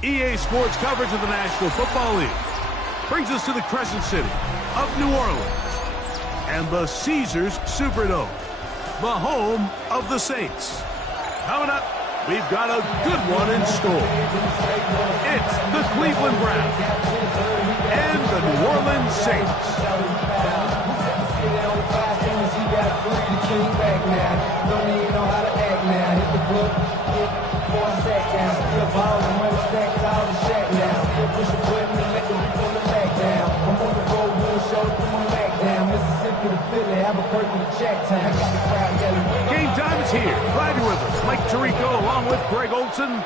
EA Sports coverage of the National Football League brings us to the Crescent City of New Orleans and the Caesars Superdome, the home of the Saints. Coming up, we've got a good one in store. It's the Cleveland Browns and the New Orleans Saints. Game time is here. Glad you're with us. Mike Tirico along with Greg Olson.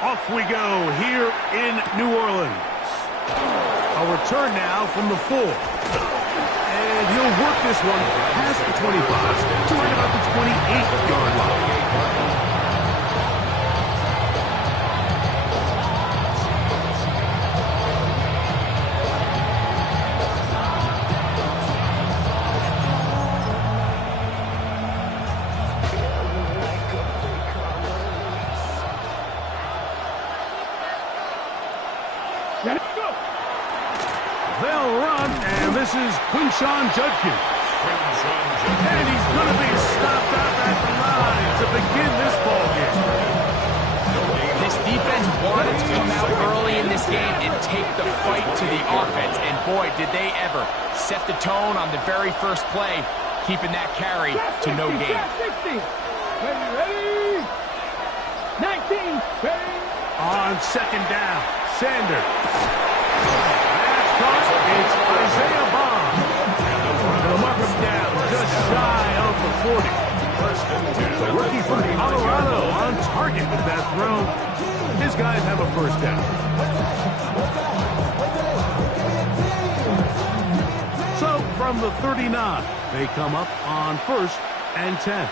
Off we go here in New Orleans. A return now from the 4. And he'll work this one past the 25 to right about the 28-yard line. They'll run, and this is Quinshawn Judkins. And he's going to be stopped out at the line to begin this ballgame. This defense wanted to come out early in this game and take the fight to the offense. And boy, did they ever set the tone on the very first play, keeping that carry to no gain. 60. Ready. 19. Ready. On second down, Sanders. It's Isaiah Bond. They'll mark him down just shy of the 40. The rookie from Colorado on target with that throw. His guys have a first down. So from the 39, they come up on 1st and 10.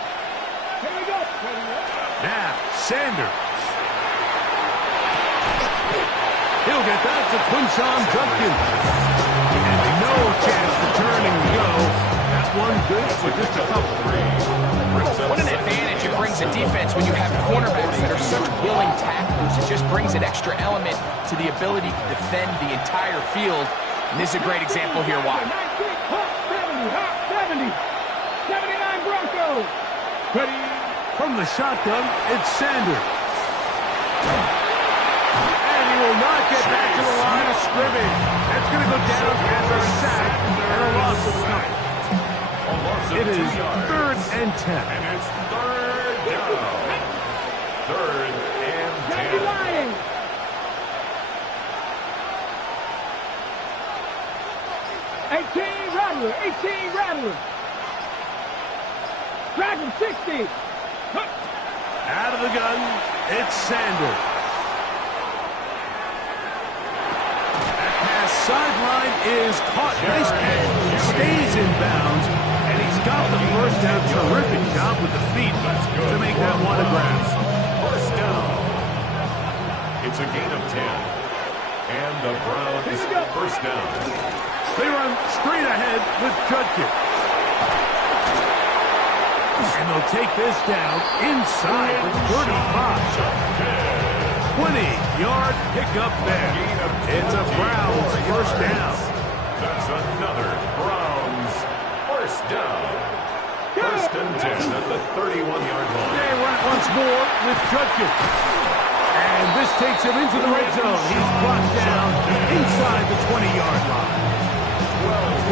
Here we go. Now, Sanders. He'll get that to Quinshawn Judkins. And no chance to turn and go. That one good for just a couple. What an advantage it brings a defense when you have cornerbacks that are such willing tacklers. It just brings an extra element to the ability to defend the entire field. And this is a great example here. Why? 70. 79 Broncos. Ready. From the shotgun, it's Sanders. Will not get back to the line of scrimmage. That's going to go down as a sack and a loss of count. It is 3rd and 10. And it's 3rd down. 3rd and 10. 18 Rattler. 18 Rattler. Dragon 60. Out of the gun, it's Sanders. Sideline is caught. Nice catch. Stays in bounds, and he's got the first down. Terrific job with the feet to make that one a grab. First down. It's a gain of 10. And the Browns first down. They run straight ahead with Judkins. And they'll take this down inside the 35. 20-yard pickup there. It's a Browns first down. That's another Browns first down. 1st and 10 at the 31-yard line. They run it once more with Judkins. And this takes him into the red zone. He's brought down inside the 20-yard line.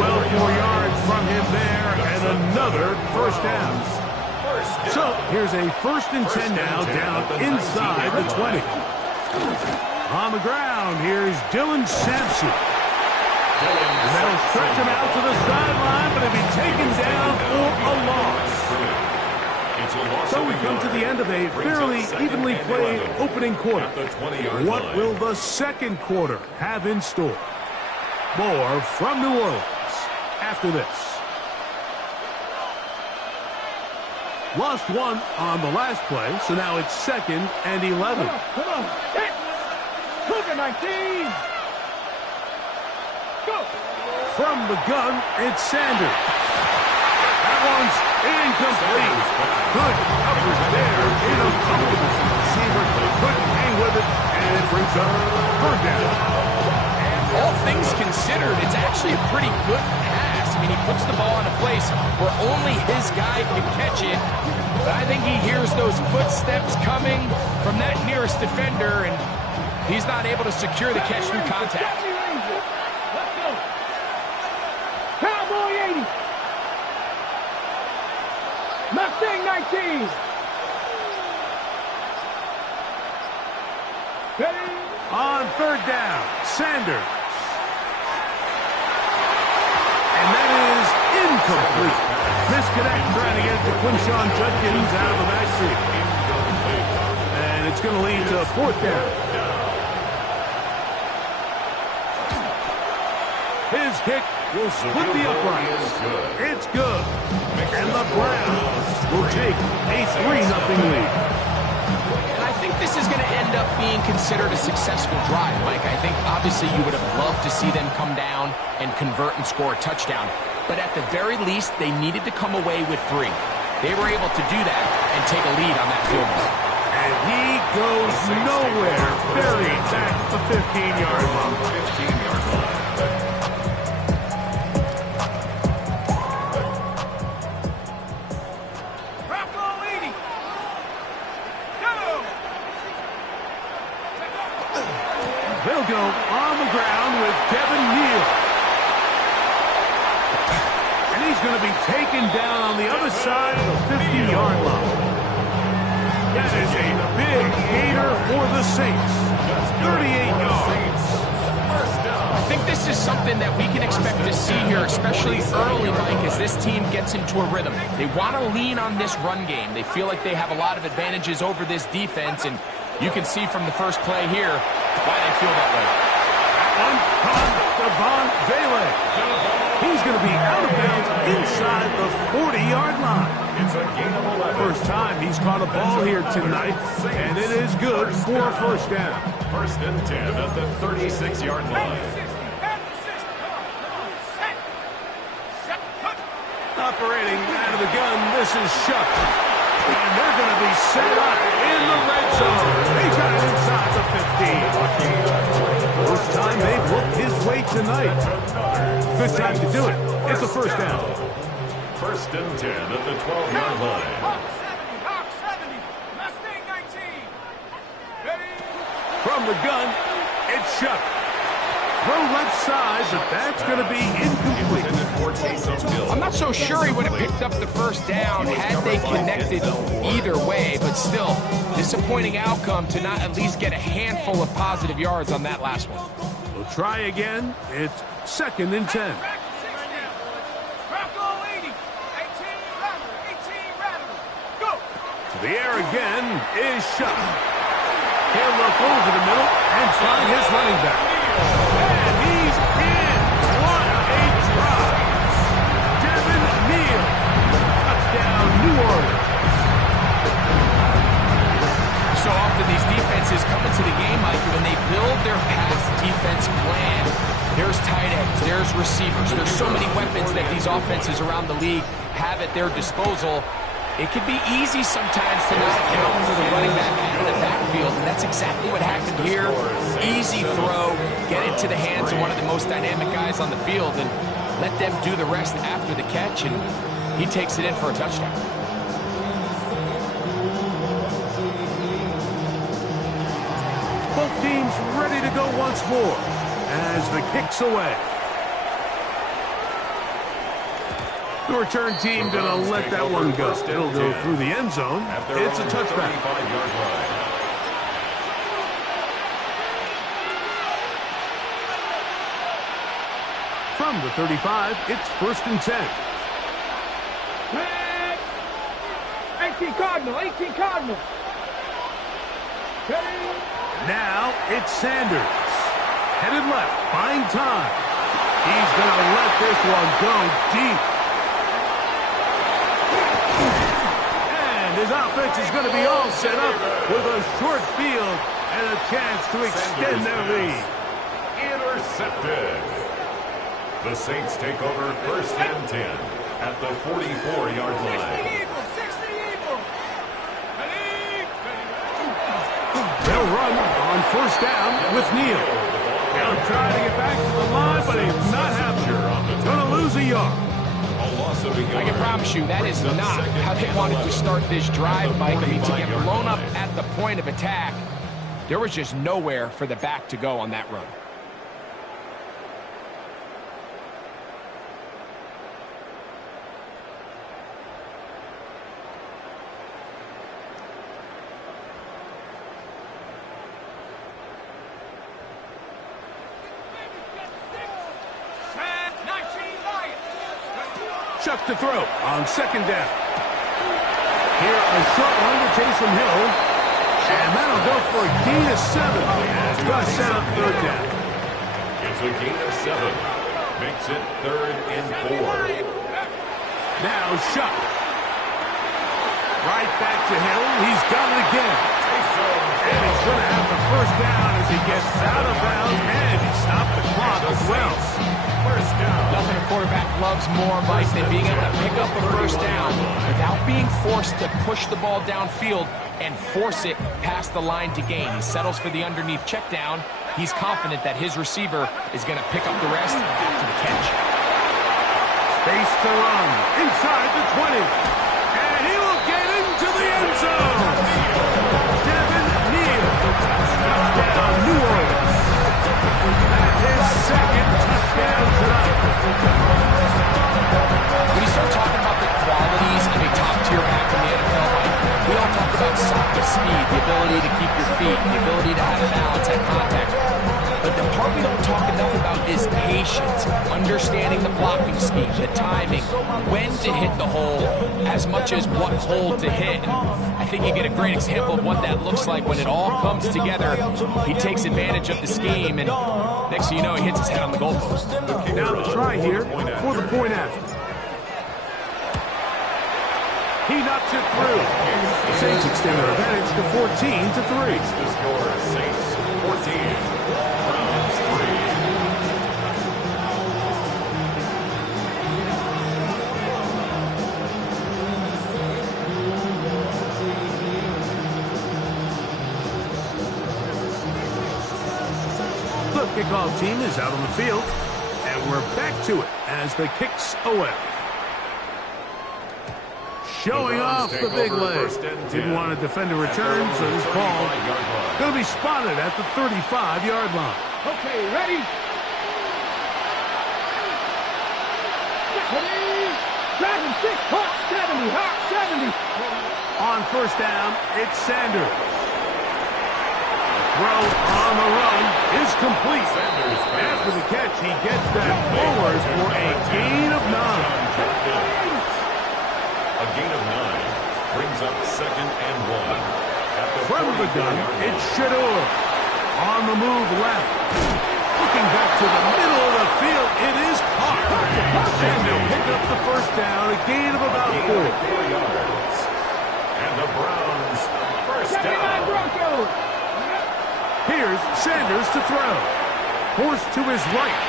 12 more yards from him there, and another first down. So here's a 1st and 10 now, down inside the 20. On the ground, here's Dylan Sampson. And they'll stretch him out to the sideline, but he'll be taken down for a loss. So we've come to the end of a fairly evenly played opening quarter. What will the second quarter have in store? More from New Orleans after this. Lost one on the last play, so now it's 2nd and 11. Come on. Hit. Cougar 19. Go. From the gun, it's Sanders. That one's incomplete. Good coverage there. In a couple. Receiver couldn't hang with it, and it brings up 3rd down. All things considered, it's actually a pretty good pass. I mean, he puts the ball in a place where only his guy can catch it. But I think he hears those footsteps coming from that nearest defender, and he's not able to secure the catch through contact. Let's go. Cowboy 80. Mustang 19. Ready? On 3rd down, Sanders. And that is incomplete. Misconnect trying to get it to Quinshon Judkins out of the backseat. And it's going to lead to 4th down. His kick will split the uprights. It's good. And the Browns will take a 3-0 lead. I think this is going to end up being considered a successful drive, Mike. I think obviously you would have loved to see them come down and convert and score a touchdown. But at the very least, they needed to come away with 3. They were able to do that and take a lead on that field goal. And he goes nowhere, buried back at the 15-yard line. 15-yard line. They'll go on the ground with Kevin Neal. And he's going to be taken down on the other side of the 50-yard line. That is a big gainer for the Saints. 38 yards. I think this is something that we can expect to see here, especially early, Mike, as this team gets into a rhythm. They want to lean on this run game. They feel like they have a lot of advantages over this defense, and you can see from the first play here why they feel that way. That one caught Devon Vele. He's going to be out of bounds inside the 40-yard line. It's a gain of 11. First time he's caught a ball here tonight, and it is good for a 1st down. 1st and 10 at the 36-yard line. Operating out of the gun, this is Shuck. And they're going to be set up in the red zone. They got it inside the 15. First time they've looked his way tonight. Good time to do it. It's a 1st down. 1st and 10 at the 12-yard line. Hawk 70. Mustang 19. Ready? From the gun, it's Shuck. Throw left side, but that's going to be incomplete. I'm not so sure he would have picked up the 1st down had they connected either way, but still, disappointing outcome to not at least get a handful of positive yards on that last one. We'll try again. It's 2nd and 10. To the air again is Shuck. He'll look over the middle and find his running back. And he's in. What a drive. Devin Neal. Touchdown, New Orleans. So often these defenses come into the game, Mike, when they build their pass defense plan, there's tight ends, there's receivers, there's so many weapons that these offenses around the league have at their disposal. It can be easy sometimes to not account for the running back out of the backfield, and that's exactly what happened here. Easy throw, get into the hands of one of the most dynamic guys on the field, and let them do the rest after the catch, and he takes it in for a touchdown. Both teams ready to go once more as the kick's away. The return team going to let that one go. It'll go through the end zone. It's a touchback. From the 35, it's 1st and 10. 18 Cardinal, 18 Cardinal. Now it's Sanders. Headed left, buying time. He's going to let this one go deep. And his offense is going to be all set up with a short field and a chance to extend their lead. Intercepted. The Saints take over first and 10 at the 44-yard line. They'll run on first down with Neal. He'll try to get back to the line, but he's not happening. Going to lose a yard. I can promise you that is not how they wanted to start this drive, Mike. I mean, to get blown up at the point of attack, there was just nowhere for the back to go on that run. Chuck to throw on second down. Here, a short one to Taysom Hill. And that'll go for a gain of 7. And it's going to set up third down. It's a gain of 7. Makes it 3rd and 4. Now Chuck. Right back to Hill. He's got it again. And he's going to have the first down as he gets out of bounds. And he stopped the clock as well. First down. Nothing a quarterback loves more, Mike, than being able to pick up a first down without being forced to push the ball downfield and force it past the line to gain. He settles for the underneath check down. He's confident that his receiver is going to pick up the rest after the catch. Space to run inside the 20. And he will get into the end zone. Devin Neal. Touchdown, New Orleans. That's his second touchdown tonight. When you start talking about the qualities of a top-tier back in the NFL, Mike, we all talk about size, speed, the ability to keep your feet, the ability to have balance at contact. But the part we don't talk enough about is patience, understanding the blocking scheme, the timing, when to hit the hole, as much as what hole to hit. And I think you get a great example of what that looks like when it all comes together. He takes advantage of the scheme, and next thing you know, he hits his head on the goalpost. Now the try here for the point after. He knocks it through. The Saints extend their advantage to 14-3. The score, Saints 14. Browns 3. The kickoff team is out on the field, and we're back to it as the kicks away. Showing off the big leg. Didn't want to defend a return, so this ball going to be spotted at the 35-yard line. Okay, ready? Dragon 6, hot 70, hot 70. On first down, it's Sanders. The throw on the run is complete. After the catch, he gets that forward for a gain of 9. A gain of 9 brings up 2nd and 1. From the gun, it's Shador. On the move left. Looking back to the middle of the field, it is caught. And they'll pick up the first down, a gain of about 4. 4 yards. And the Browns first down. Here's Sanders to throw. Forced to his right.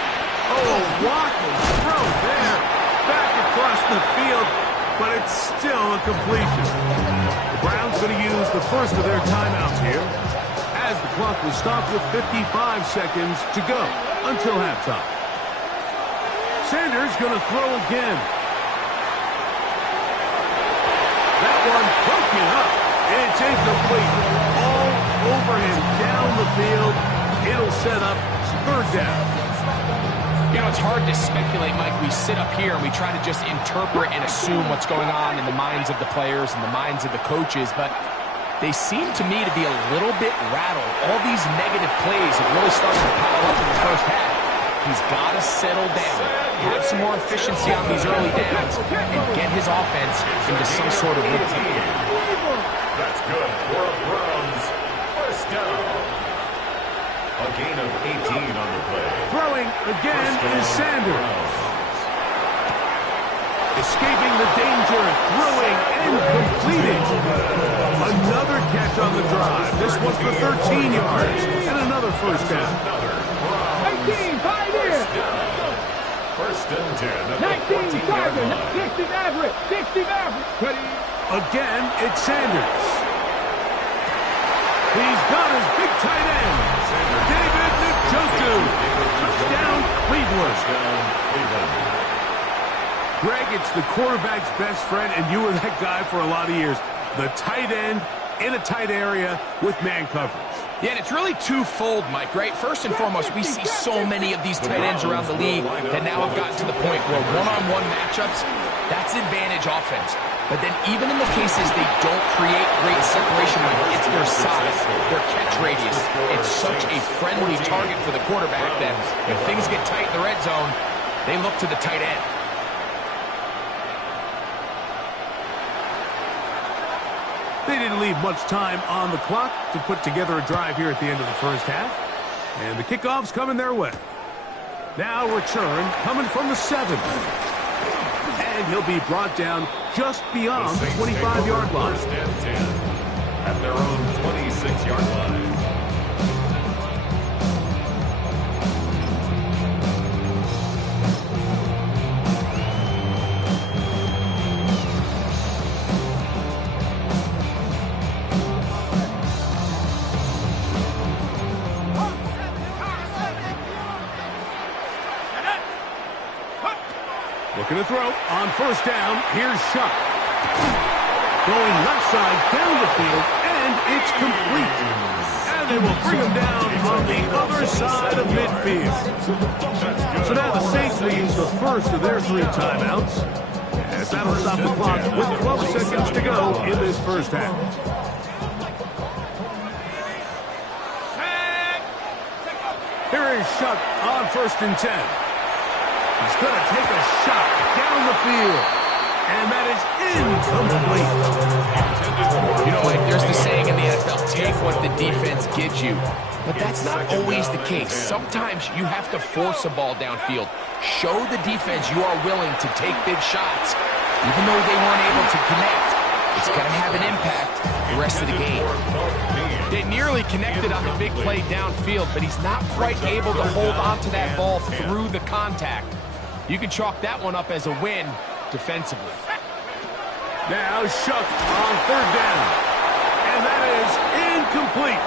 Oh, waffle throw there. Back across the field, but it's still a completion. The Browns going to use the first of their timeouts here as the clock will stop with 55 seconds to go until halftime. Sanders going to throw again. That one broken up. It's incomplete. All over him down the field. It'll set up third down. You know, it's hard to speculate, Mike. We sit up here and we try to just interpret and assume what's going on in the minds of the players and the minds of the coaches, but they seem to me to be a little bit rattled. All these negative plays have really started to pile up in the first half. He's got to settle down, have some more efficiency on these early downs, and get his offense into some sort of rhythm. A gain of 18 on the play. Throwing again is Sanders. Escaping the danger, throwing and completing. Another catch on the drive. This one for 13 yards and another first down. 18, tied in. First and 10 at the 19, 14-yard target. line. 60 average. 60 average. Again, it's Sanders. He's got his big tight end, David Njoku. Touchdown, Cleveland. Greg, it's the quarterback's best friend, and you were that guy for a lot of years. The tight end in a tight area with man coverage. Yeah, and it's really twofold, Mike, right? First and foremost, we see so many of these tight ends around the league that now have gotten to the point where one-on-one matchups, that's advantage offense. But then even in the cases they don't create great separation, Mike, it's their size, their catch radius. It's such a friendly target for the quarterback that if things get tight in the red zone, they look to the tight end. They didn't leave much time on the clock to put together a drive here at the end of the first half. And the kickoff's coming their way. Now return coming from the 7. And he'll be brought down just beyond the 25-yard line. First and 10 at their own 26-yard line. Looking to throw on first down. Here's Shuck. Going left side down the field, and it's complete. And they will bring him down on the other side of midfield. So now the Saints will use the first of their 3 timeouts, as that'll stop the clock with 12 seconds to go in this first half. Here is Shuck on first and 10. He's going to take a shot down the field. And that is incomplete. You know, Mike, there's the saying in the NFL, take what the defense gives you. But that's not always the case. Sometimes you have to force a ball downfield. Show the defense you are willing to take big shots. Even though they weren't able to connect, it's going to have an impact the rest of the game. They nearly connected on the big play downfield, but he's not quite able to hold on to that ball through the contact. You can chalk that one up as a win defensively. Now Shuck on third down. And that is incomplete.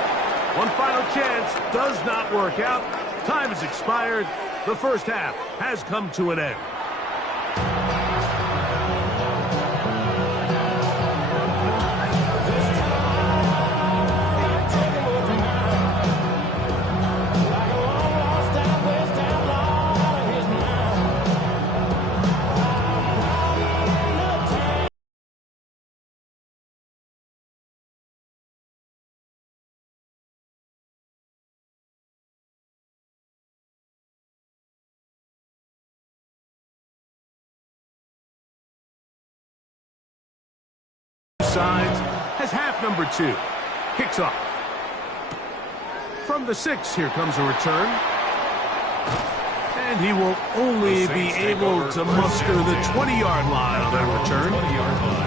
One final chance does not work out. Time has expired. The first half has come to an end. Sides has half number 2. Kicks off. From the 6, here comes a return. And he will only be able to muster the 20-yard line on that return. 20-yard line.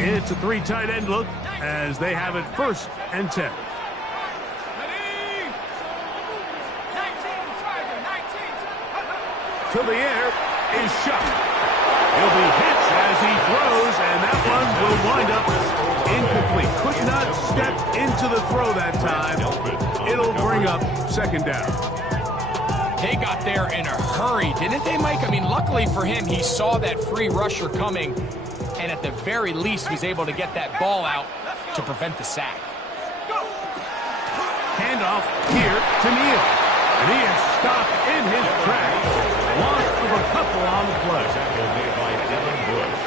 It's a 3 tight end look as they have it first and 10. To the air is Shuck. He'll be hit as he throws, and that one will wind up incomplete. Could not step into the throw that time. It'll bring up second down. They got there in a hurry, didn't they, Mike? I mean, luckily for him, he saw that free rusher coming, and at the very least was able to get that ball out to prevent the sack. Handoff here to Neal. And he is stopped in his tracks. Loss of a couple on the play. Tackle made by Devin Bush.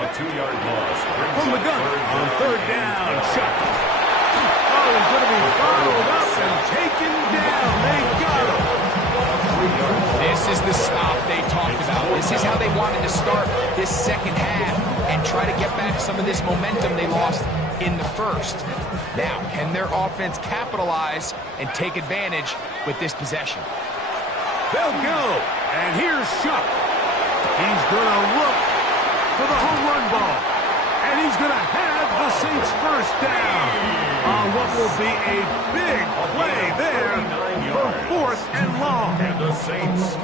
A 2-yard loss. From the gun on third down. Shuck. Oh, he's going to be followed up and taken down. They got him. is the stop they talked about. This is how they wanted to start this second half and try to get back some of this momentum they lost in the first. Now, can their offense capitalize and take advantage with this possession? They'll go. And here's Shuck. He's going to look for the home run ball. And he's going to have the Saints first down on what will be a big play there for 4th and long. And the Saints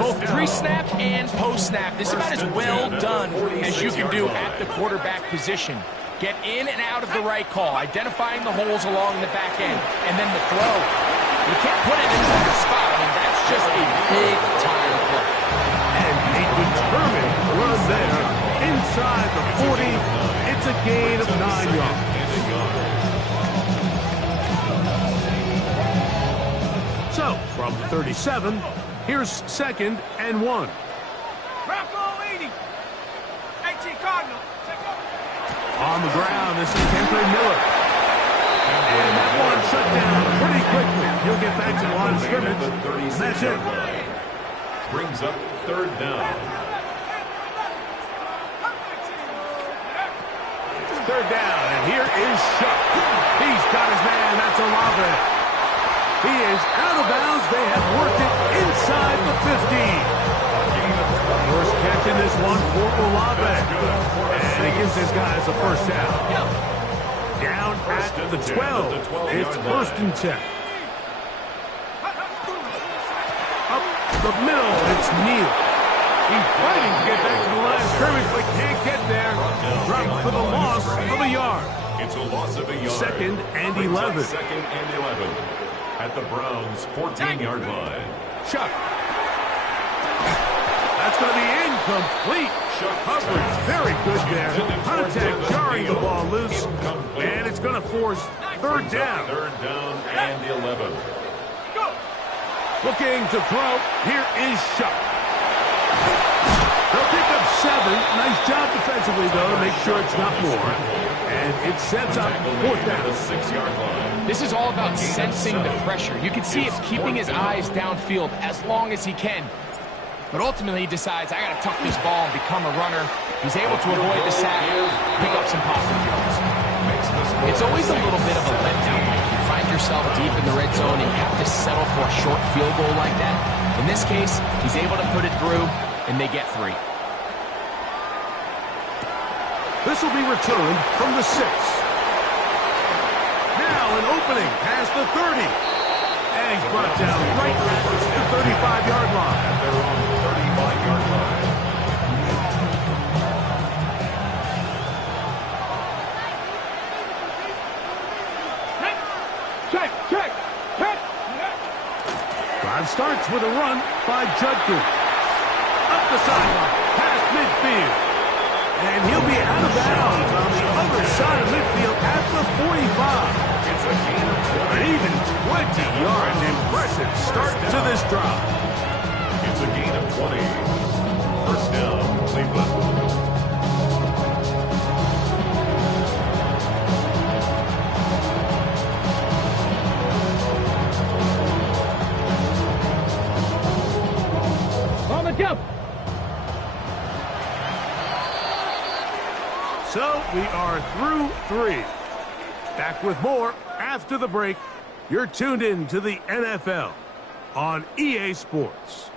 Both pre-snap and post-snap. This is about as well done as you can do at the quarterback position. Get in and out of the right call, identifying the holes along the back end, and then the throw. You can't put it in another spot. I mean, that's just a big-time play. And a determined run there inside the 40. It's a gain of 9 yards. So, from 37, here's 2nd and 1. Rocco 80. 18 Cardinal. On the ground, this is Kemper Miller. And that one shut down pretty quickly. He'll get back to the line of scrimmage. And that's it. Brings up 3rd down. 3rd down, and here is Shuck. He's got his man. That's Olave. He is out of bounds. They have worked it inside the 15. First catch in this one for Olave. And he gives his guys a first down. Down at the 12. It's 1st and 10. Up the middle, it's Neal. He's fighting to get back to the line of scrimmage, but can't get there. Dropped for the loss of a yard. It's a loss of a yard. 2nd and 11. 2nd and 11. At the Browns' 14-yard line. Chuck. That's going to be incomplete. Coverage very good there. Contact jarring the ball loose. And it's going to force 3rd down. 3rd down and 11. Looking to throw. Here is Shuck. They'll pick up 7. Nice job defensively, though, to make sure it's not more. And it sets up 4th down. 6-yard line. This is all about sensing the pressure. You can see him keeping his eyes downfield as long as he can. But ultimately, he decides, I got to tuck this ball and become a runner. He's able to avoid the sack, pick up some positive yards. It's always a little bit of a letdown. Like you find yourself deep in the red zone and you have to settle for a short field goal like that. In this case, he's able to put it through, and they get 3. This will be returned from the 6. Now an opening past the 30. And he's brought down right at the 35-yard line. At their own 35-yard line. Check. Drive starts with a run by Judkins. Up the sideline, past midfield. And he'll be out of bounds on the other side of midfield at the 45. It's a gain of 20. An even 20 yards. Impressive start to this drive. It's a gain of 20. First down, Cleveland. On the jump. So we are through 3. Back with more after the break. You're tuned in to the NFL on EA Sports.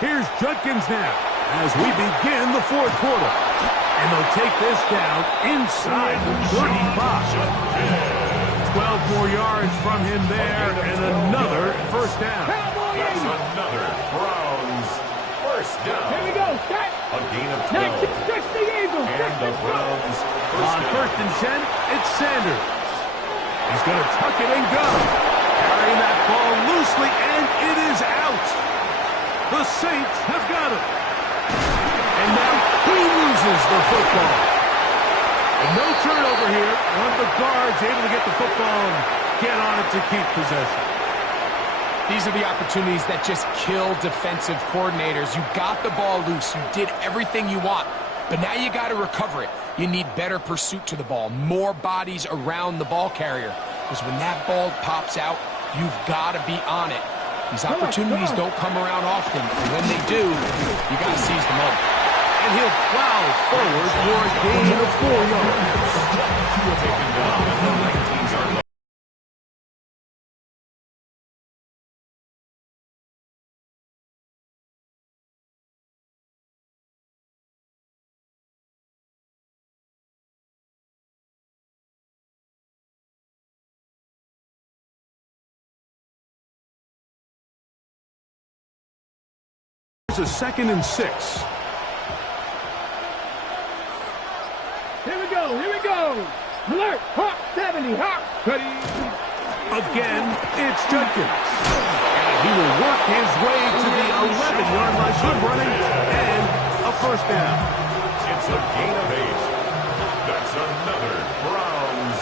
Here's Judkins now as we begin the 4th quarter. And they'll take this down inside the 35. 12 more yards from him there and another first down. That's another Browns first down. Here we go. Set. A gain of 12. Next, stretch the Eagles. And the Browns On first and 10, it's Sanders. He's going to tuck it and go. Carrying that ball loosely, and it is out. The Saints have got him. And now he loses the football. keep possession. These are the opportunities that just kill defensive coordinators. You got the ball loose. You did everything you want. But now you got to recover it. You need better pursuit to the ball, more bodies around the ball carrier. Because when that ball pops out, you've got to be on it. These opportunities don't come around often. And when they do, you got to seize the moment. And he'll plow forward for a gain of 4 yards. Taken down at the 19-yard line. It's a 2nd and 6. Here we go, here we go. Alert, hawk, 70, hawk, ready. Again, it's Judkins. And he will work his way to the 11-yard line. Good running and a first down. It's a gain of 8. That's another Browns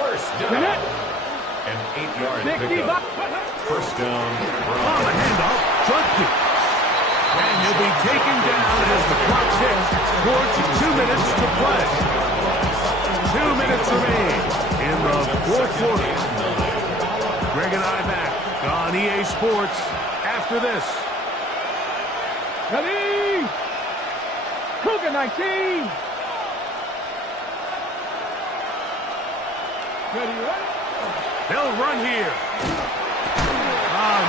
first down. An 8-yard pickup. First down, On Browns. the handoff, Judkins. And he'll be taken down as the clock ticks towards 2 minutes to play. 2 minutes remain in the fourth quarter. Greg and I back on EA Sports after this. Ready. Cougar 19. Ready, ready. They'll run here.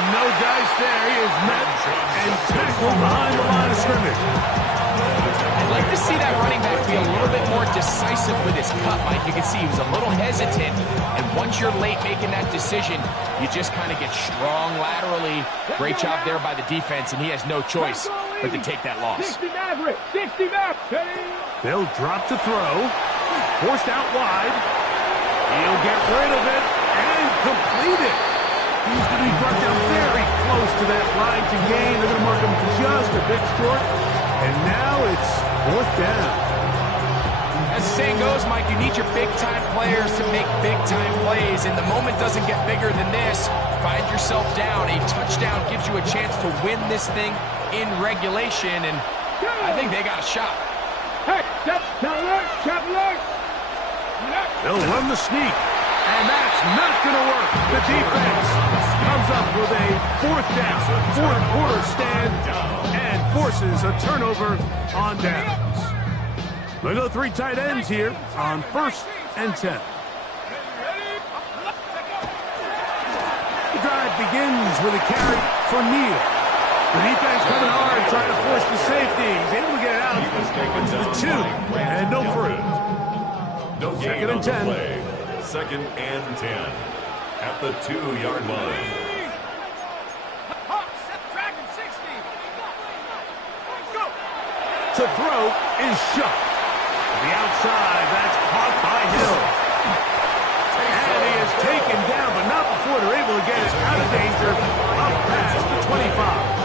No dice there. He is met and tackled behind the line of scrimmage. I'd like to see that running back be a little bit more decisive with his cut, Mike. You can see he was a little hesitant, and once you're late making that decision, you just kind of get strong laterally. Great job there by the defense, and he has no choice but to take that loss. 60 Maverick, 60 Maverick. Ready. They'll drop to throw. Forced out wide. He'll get rid of it and complete it. He's going to be brought down very close to that line to gain. They're going to mark him just a bit short. And now it's 4th down. As the saying goes, Mike, you need your big-time players to make big-time plays, and the moment doesn't get bigger than this. Find yourself down. A touchdown gives you a chance to win this thing in regulation, and I think they got a shot. Hey, step alert, step alert. They'll run the sneak, and that's not going to work. The defense comes up with a 4th down, fourth quarter stand, and forces a turnover on downs. We'll go 3 tight ends here on 1st and 10. The drive begins with a carry for Neal. The defense coming hard, trying to force the safety. He's able to get it out to the 2, and no fruit. No gain 2nd on and the 10. play. 2nd and 10 at the 2-yard line. To throw is shot. The outside, that's caught by Hill. And he is taken down, but not before they're able to get it out of danger up past the 25.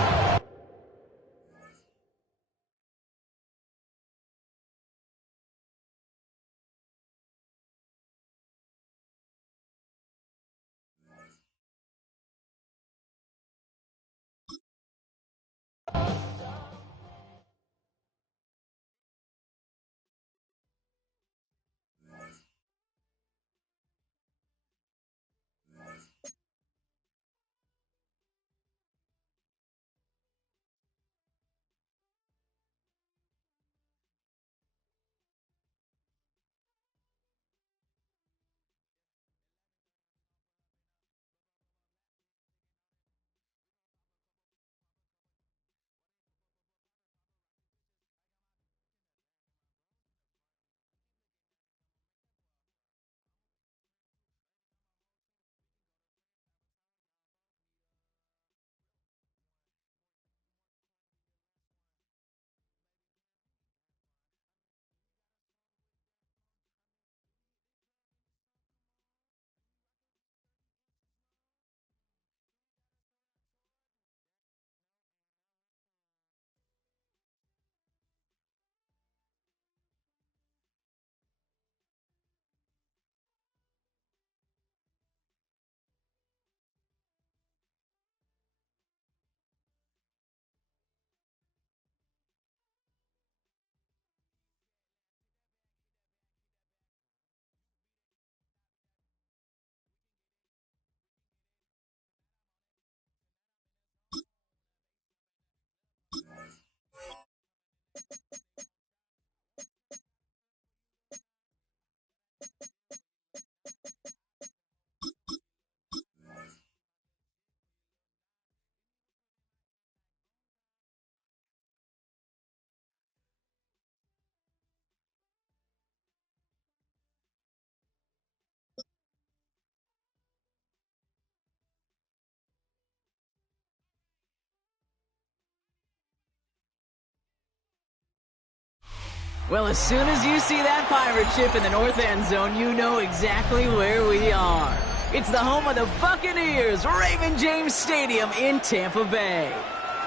Well, as soon as you see that pirate ship in the north end zone, you know exactly where we are. It's the home of the Buccaneers, Raymond James Stadium in Tampa Bay.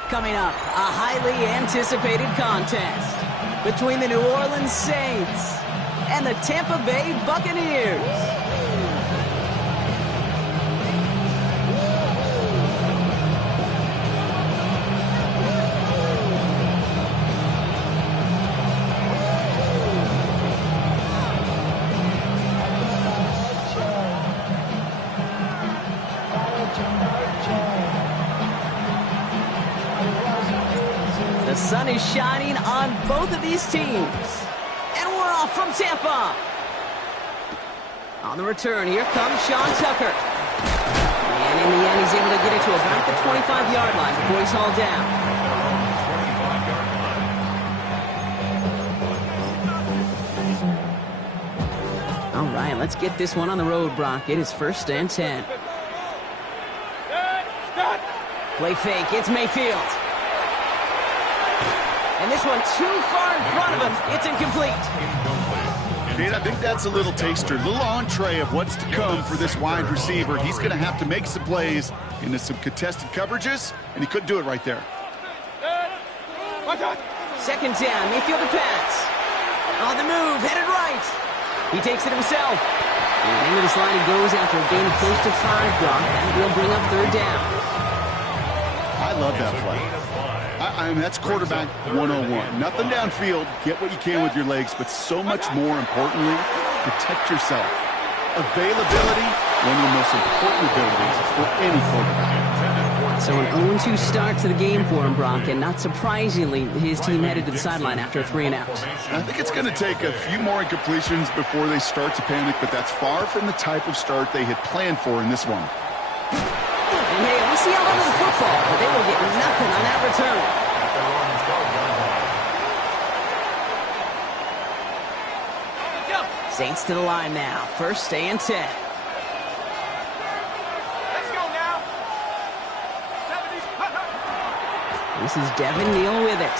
Coming up, a highly anticipated contest between the New Orleans Saints and the Tampa Bay Buccaneers. The sun is shining on both of these teams. And we're off from Tampa. On the return, here comes Sean Tucker. And in the end, he's able to get it to about the 25-yard line before he's hauled down. All right, let's get this one on the road, Brock. It is 1st and 10. Play fake, it's Mayfield. And this one too far in front of him. It's incomplete. Kate, I think that's a little taster, a little entree of what's to come for this wide receiver. He's going to have to make some plays into some contested coverages, and he couldn't do it right there. 2nd down, Mayfield to pass. On the move, headed right. He takes it himself. And into this line he goes after a gain of close to 5, Brock. That will bring up 3rd down. I love that play. I mean, that's quarterback 101. Nothing downfield, get what you can with your legs, but so much more importantly, protect yourself. Availability, one of the most important abilities for any quarterback. So an 0-2 start to the game for him, Brock, and not surprisingly, his team headed to the sideline after a 3-and-out. I think it's going to take a few more incompletions before they start to panic, but that's far from the type of start they had planned for in this one. And hey, we see how under the football, but they will get nothing on that return. Saints to the line now. 1st and 10. Let's go now. This is Devin Neal with it.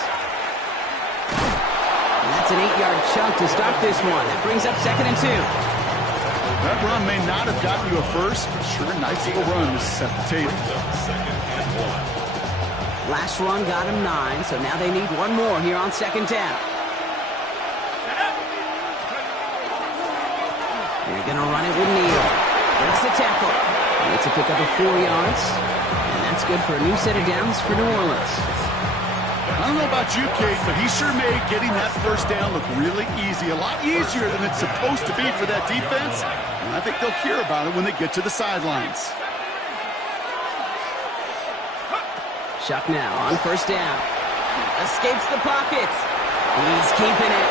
And that's an 8-yard chunk to start this one. That brings up 2nd and 2. That run may not have gotten you a first, but sure, nice little run to set the table. Last run got him 9, so now they need one more here on 2nd down. They're going to run it with Neal. Breaks the tackle. Needs to pick up a 4 yards. And that's good for a new set of downs for New Orleans. I don't know about you, Kate, but he sure made getting that 1st down look really easy. A lot easier than it's supposed to be for that defense. And I think they'll hear about it when they get to the sidelines. Shuck now on 1st down. Escapes the pocket. He's keeping it.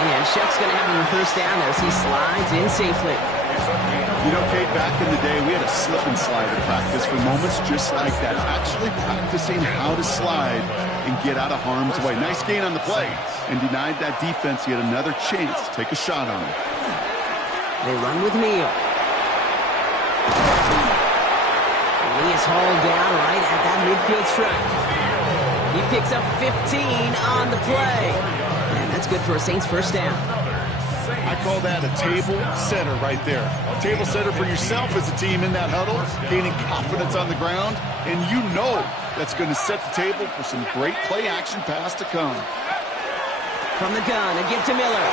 And Shuck's going to have him on 1st down as he slides in safely. You know, Kate, back in the day, we had a slip and slide at practice for moments just like that. Actually practicing how to slide and get out of harm's way. Nice gain on the play. And denied that defense yet another chance to take a shot on him. They run with Neal. And he is hauled down right at that midfield stripe. He picks up 15 on the play. And that's good for a Saints 1st down. I call that a table setter right there. Table setter for yourself as a team in that huddle, gaining confidence on the ground, and you know that's going to set the table for some great play action pass to come. From the gun, a give to Miller.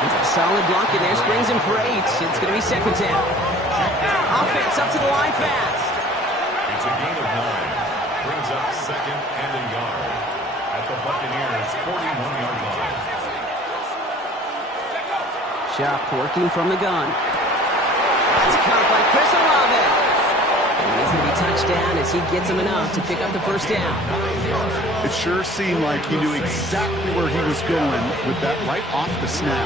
It's a solid block in there, springs him for 8. It's going to be 2nd down. Offense up to the line fast. It's a gain of 9. Brings up 2nd and a yard at the Buccaneers' 41-yard line. Shuck working from the gun. That's caught by Chris Olave. And he's going to be touched down as he gets him enough to pick up the 1st down. It sure seemed like he knew exactly where he was going with that right off the snap.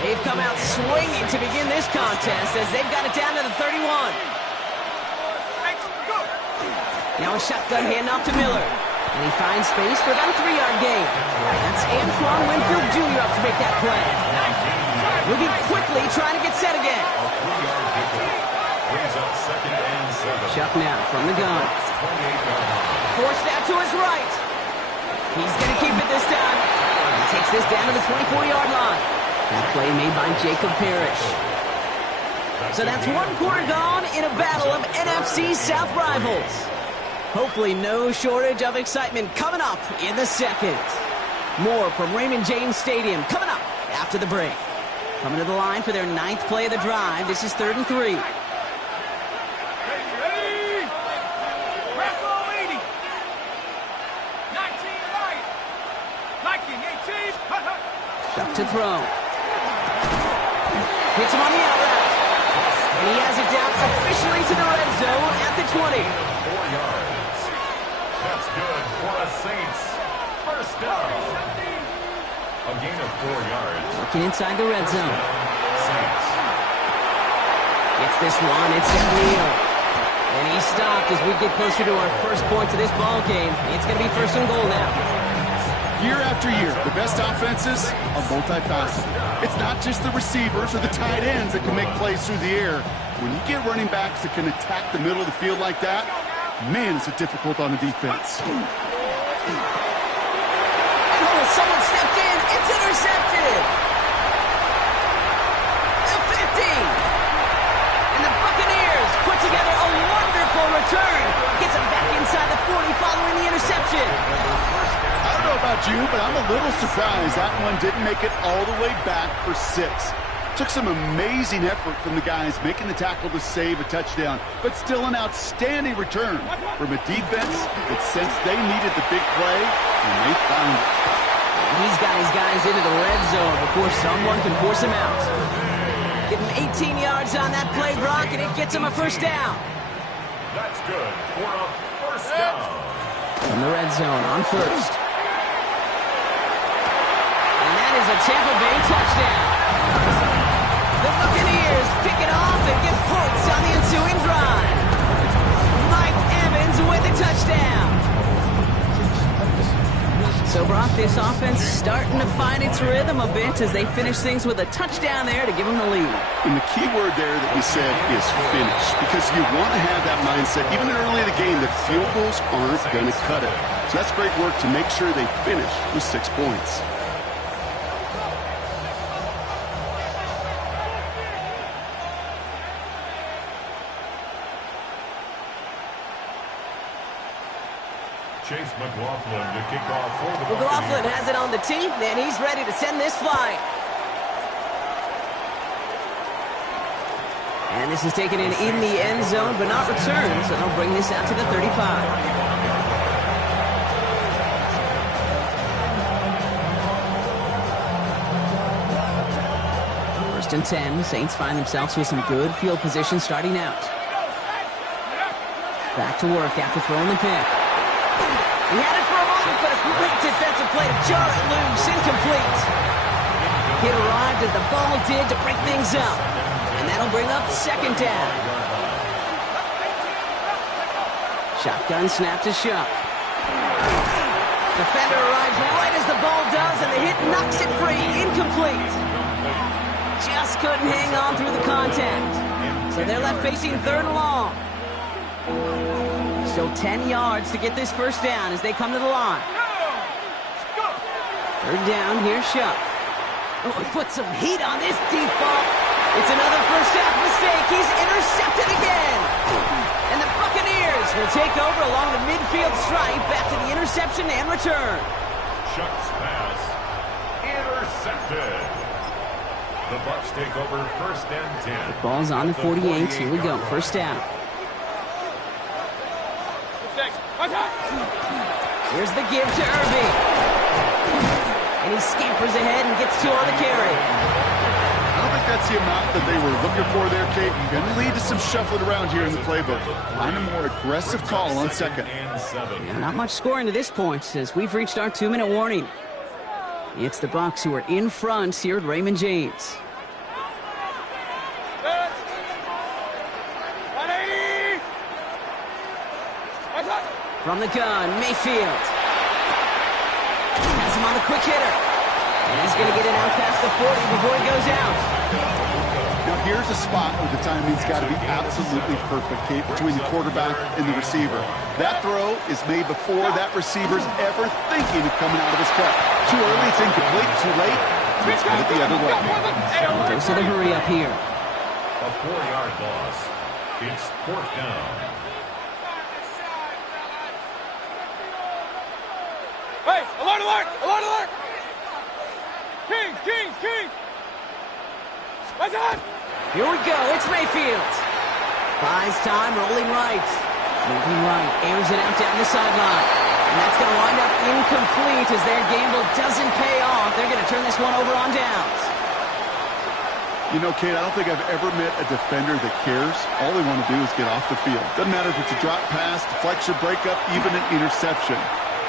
They've come out swinging to begin this contest as they've got it down to the 31. Now a shotgun handoff to Miller. And he finds space for about a 3-yard gain. That's Antoine Winfield Jr. up to make that play. Moving quickly, trying to get set again. Shuck now from the gun. Forced out to his right. He's going to keep it this time. He takes this down to the 24-yard line. That play made by Jacob Parrish. So that's one quarter gone in a battle of NFC South rivals. Hopefully no shortage of excitement coming up in the second. More from Raymond James Stadium coming up after the break. Coming to the line for their 9th play of the drive. This is 3rd and 3. Shuck to throw. Hits him on the out route. And he has it down officially to the red zone at the 20. 4 yards. That's good for the Saints. First down. A gain of 4 yards. Looking inside the red zone. Saints. Gets this one. It's Neal. And he stopped as we get closer to our first points of this ball game. It's going to be 1st and goal now. Year after year, the best offenses are multifaceted. It's not just the receivers or the tight ends that can make plays through the air. When you get running backs that can attack the middle of the field like that, man, is it difficult on the defense. Oh, someone stepped in. It's intercepted. The 50. And the Buccaneers put together a wonderful return. Gets them back inside the 40 following the interception. I don't know about you, but I'm a little surprised that one didn't make it all the way back for 6. Took some amazing effort from the guys making the tackle to save a touchdown, but still an outstanding return from a defense that sensed they needed the big play, and they found it. He's got his guys into the red zone before someone can force him out. Give him 18 yards on that play, Brock, and it gets him a first down. That's good for a first down. From the red zone on first. And that is a Tampa Bay touchdown. The Buccaneers pick it off and get points on the ensuing drive. Mike Evans with a touchdown. So, Brock, this offense starting to find its rhythm a bit as they finish things with a touchdown there to give them the lead. And the key word there that we said is finish, because you want to have that mindset, even early in the game, that field goals aren't going to cut it. So that's great work to make sure they finish with 6 points. Chase McLaughlin to kick off for the McLaughlin has it on the tee, and he's ready to send this flying. And this is taken in the end zone, but not returned, so they'll bring this out to the 35. First and 10, Saints find themselves with some good field position starting out. Back to work after throwing the pick. He had it for a moment, but a great defensive play to jar it loose, incomplete. It arrived as the ball did to break things up, and that'll bring up 2nd down. Shotgun snap to Shuck. Defender arrives right as the ball does, and the hit knocks it free, incomplete. Just couldn't hang on through the contact. So they're left facing 3rd and long. Still 10 yards to get this first down as they come to the line. 3rd down, here's Shuck. Oh, he put some heat on this deep ball. It's another first half mistake. He's intercepted again. And the Buccaneers will take over along the midfield stripe after the interception and return. Shuck's pass intercepted. The Bucs take over 1st and 10. The ball's on the 48. Here we go. First down. Here's the give to Irving. And he scampers ahead and gets 2 on the carry. I don't think that's the amount that they were looking for there, Kate. Going to lead to some shuffling around here in the playbook. Find a more aggressive call on 2nd. Yeah, not much scoring to this point as we've reached our 2-minute warning. It's the Bucs who are in front here at Raymond James. From the gun, Mayfield. Has him on the quick hitter. And he's going to get it out past the 40 before he goes out. Now, here's a spot where the timing's got to be absolutely perfect, Kate, between the quarterback and the receiver. That throw is made before that receiver's ever thinking of coming out of his cut. Too early, it's incomplete. Too late, it's headed the other way. Dose of the hurry up here. A 4-yard loss. It's 4th down. Hey, alert, alert, alert, alert! Kings, Kings, Kings! What's on? Here we go, it's Mayfield. Buys time, rolling right. Moving right, airs it out down the sideline. And that's going to wind up incomplete as their gamble doesn't pay off. They're going to turn this one over on downs. You know, Kate, I don't think I've ever met a defender that cares. All they want to do is get off the field. Doesn't matter if it's a drop pass, deflection, breakup, even an interception.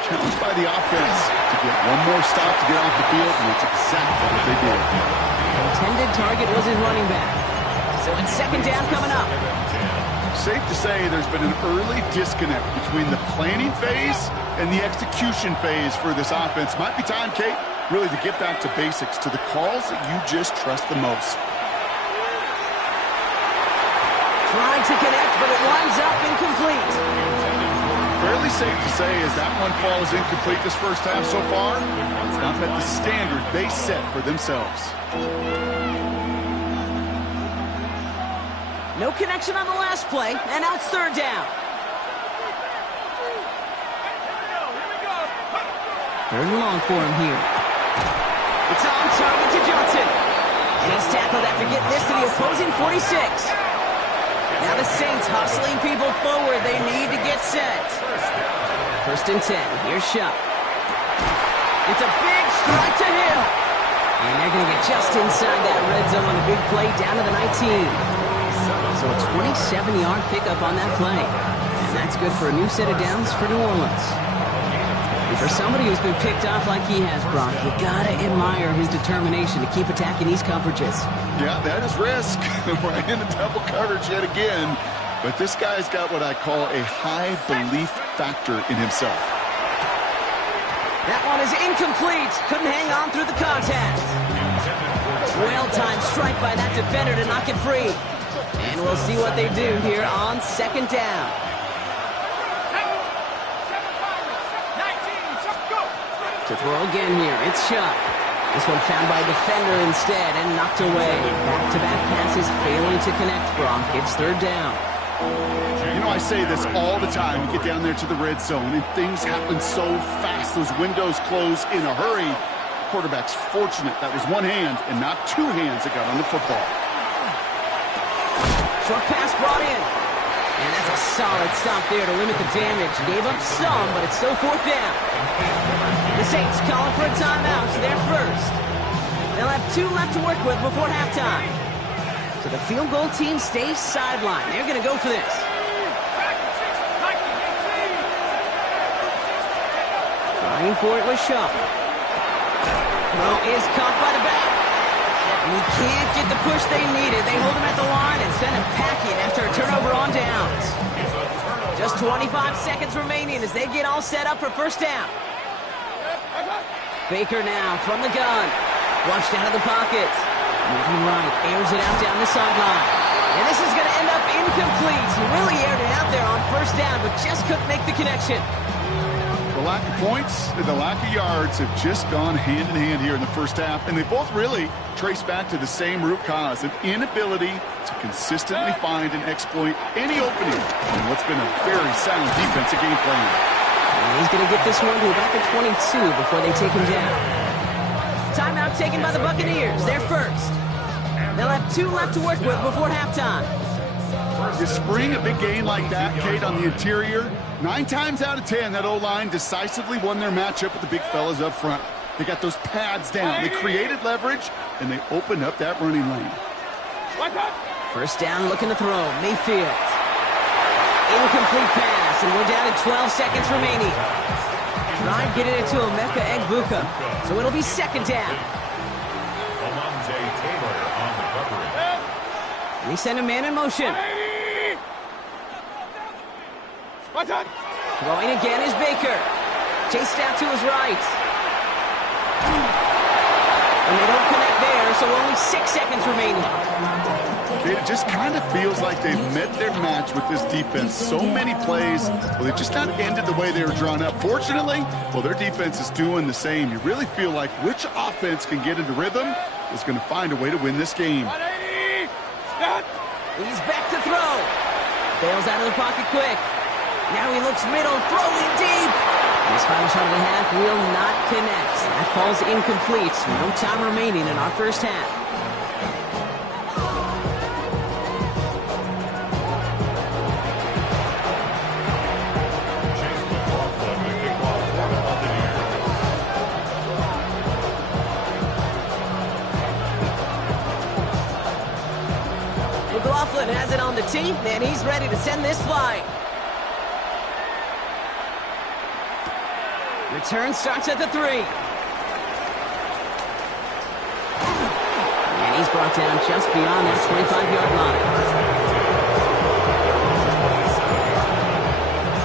Challenged by the offense to get one more stop to get off the field, and it's exactly what they did. The intended target was his running back. So it's 2nd down coming up. Safe to say there's been an early disconnect between the planning phase and the execution phase for this offense. Might be time, Kate, really to get back to basics, to the calls that you just trust the most. Tried to connect, but it winds up incomplete. Fairly safe to say as that one falls incomplete this first half so far, it's not met the standard they set for themselves. No connection on the last play, and now it's 3rd down. 3rd and long for him here. It's on target to Johnson. And he's tackled after getting this to the opposing 46. Now the Saints hustling people forward. They need to get set. 1st and 10. Here's Shuck. It's a big strike to Hill. And they're going to get just inside that red zone on a big play down to the 19. So a 27-yard pickup on that play. And that's good for a new set of downs for New Orleans. And for somebody who's been picked off like he has, Brock, you gotta admire his determination to keep attacking these coverages. Yeah, that is risk. We're in a double coverage yet again. But this guy's got what I call a high belief factor in himself. That one is incomplete. Couldn't hang on through the contact. Well-timed strike by that defender to knock it free. And we'll see what they do here on 2nd down. To throw again here, it's Shuck. This one found by a defender instead and knocked away. Back-to-back passes failing to connect, Brock. It's 3rd down. You know, I say this all the time. You get down there to the red zone, and things happen so fast. Those windows close in a hurry. The quarterback's fortunate that was one hand and not 2 hands that got on the football. Short pass brought in. And that's a solid stop there to limit the damage. Gave up some, but it's still 4th down. The Saints calling for a timeout. They're first. They'll have 2 left to work with before halftime. So the field goal team stays sidelined. They're going to go for this. Trying for it with Shuck. Throw is caught by the back. And he can't get the push they needed. They hold him at the line and send him packing after a turnover on downs. Just 25 seconds remaining as they get all set up for 1st down. Baker now from the gun. Flushed out of the pocket. Moving right, airs it out down the sideline. And this is going to end up incomplete. He really aired it out there on 1st down, but just couldn't make the connection. The lack of points and the lack of yards have just gone hand in hand here in the first half, and they both really trace back to the same root cause, an inability to consistently find and exploit any opening in what's been a very sound defensive game plan. And he's going to get this one to about the 22 before they take him down. Timeout taken by the Buccaneers. They're first. They'll have 2 left to work with before halftime. You spring a big game like that, Kate, on the interior, 9 times out of 10, that O-line decisively won their matchup with the big fellas up front. They got those pads down. They created leverage, and they opened up that running lane. 1st down, looking to throw. Mayfield. Incomplete pass, and we're down to 12 seconds remaining. Try getting it to Emeka Egbuka, so it'll be 2nd down. And he sent a man in motion. Throwing again is Baker. Chased out to his right. And they don't connect there, so only 6 seconds remaining. It just kind of feels like they've met their match with this defense. So many plays, well, they've just not ended the way they were drawn up. Fortunately, well, their defense is doing the same. You really feel like which offense can get into rhythm is going to find a way to win this game. He's back to throw. Bails out of the pocket quick. Now he looks middle, throwing deep. This final shot of the half will not connect. That falls incomplete. No time remaining in our first half. McLaughlin has it on the tee, and he's ready to send this flying. Return starts at the 3. And he's brought down just beyond that 25-yard line.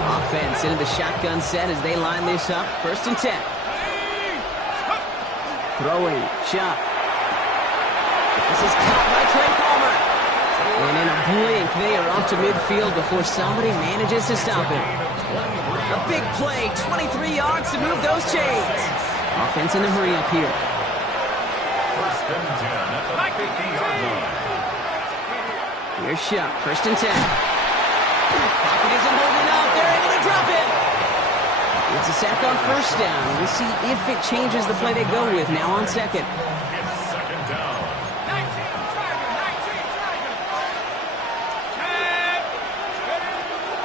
Offense into the shotgun set as they line this up. 1st and 10. Throwing, Chuck. This is caught by Trey Palmer. And in a blink, they are off to midfield before somebody manages to stop him. A big play, 23 yards to move those chains. Offense in the hurry up here. 1st and 10 at the 50-yard line. Here's Shuck, 1st and 10. Pocket isn't holding up. They're able to drop it. It's a sack on 1st down. We'll see if it changes the play they go with now on 2nd. It's 2nd down.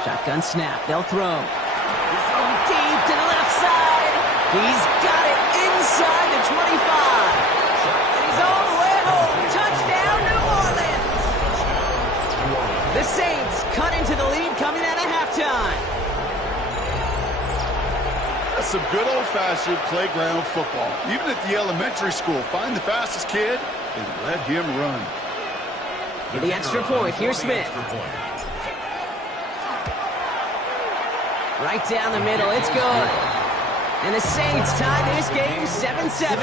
Shotgun snap. They'll throw. He's going deep to the left side. He's got it inside the 25. And he's all the way home. Touchdown, New Orleans. The Saints cut into the lead coming out of halftime. That's some good old-fashioned playground football. Even at the elementary school, find the fastest kid and let him run. The extra point. Here's Smith. Right down the middle, it's good. And the Saints tie this game 7-7.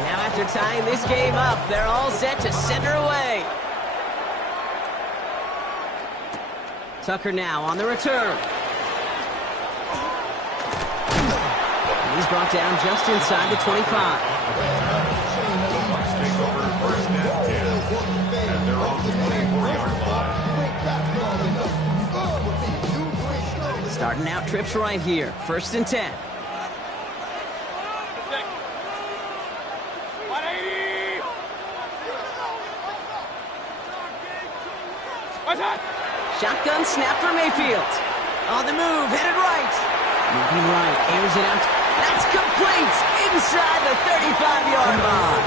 Now after tying this game up, they're all set to send her away. Tucker now on the return. And he's brought down just inside the 25. Take over 1st and 10. And they're on the 24-yard line. Starting out trips right here. 1st and 10. Shotgun snap for Mayfield. On the move, headed right. Moving right, airs it out. That's complete inside the 35-yard line.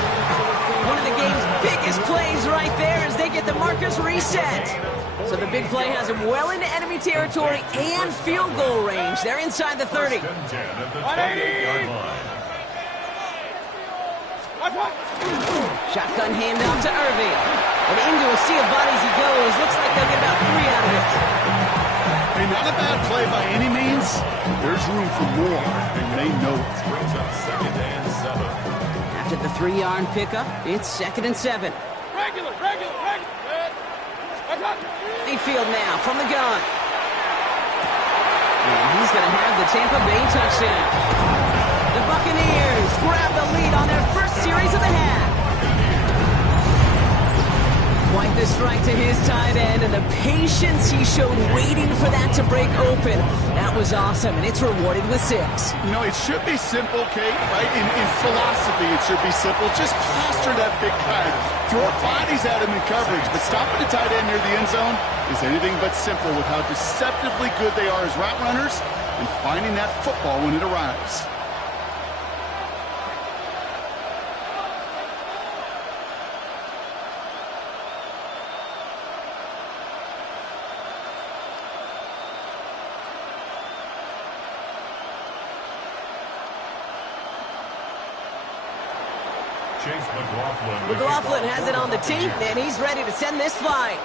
One of the game's biggest plays right there as they get the markers reset. So the big play has them well into enemy territory and field goal range. They're inside the 30. 1st and 10 at the 28-yard line. Shotgun handoff to Irving. And into a sea of bodies he goes. Looks like they'll get about 3 out of it. Hey, not a bad play by any means. There's room for more, and they know it. Brings up 2nd and 7. After the 3-yard pickup, it's 2nd and 7. Regular. Mayfield now from the gun. And he's going to have the Tampa Bay touchdown. The Buccaneers grab the lead on their first series of the half. Quite the strike to his tight end, and the patience he showed waiting for that to break open. That was awesome, and it's rewarded with 6. You know, it should be simple, Kate, right? In philosophy, it should be simple. Just plaster that big guy. Throw bodies at him in coverage, but stopping the tight end near the end zone is anything but simple with how deceptively good they are as route runners and finding that football when it arrives. McLaughlin has it on the tee, and he's ready to send this flying.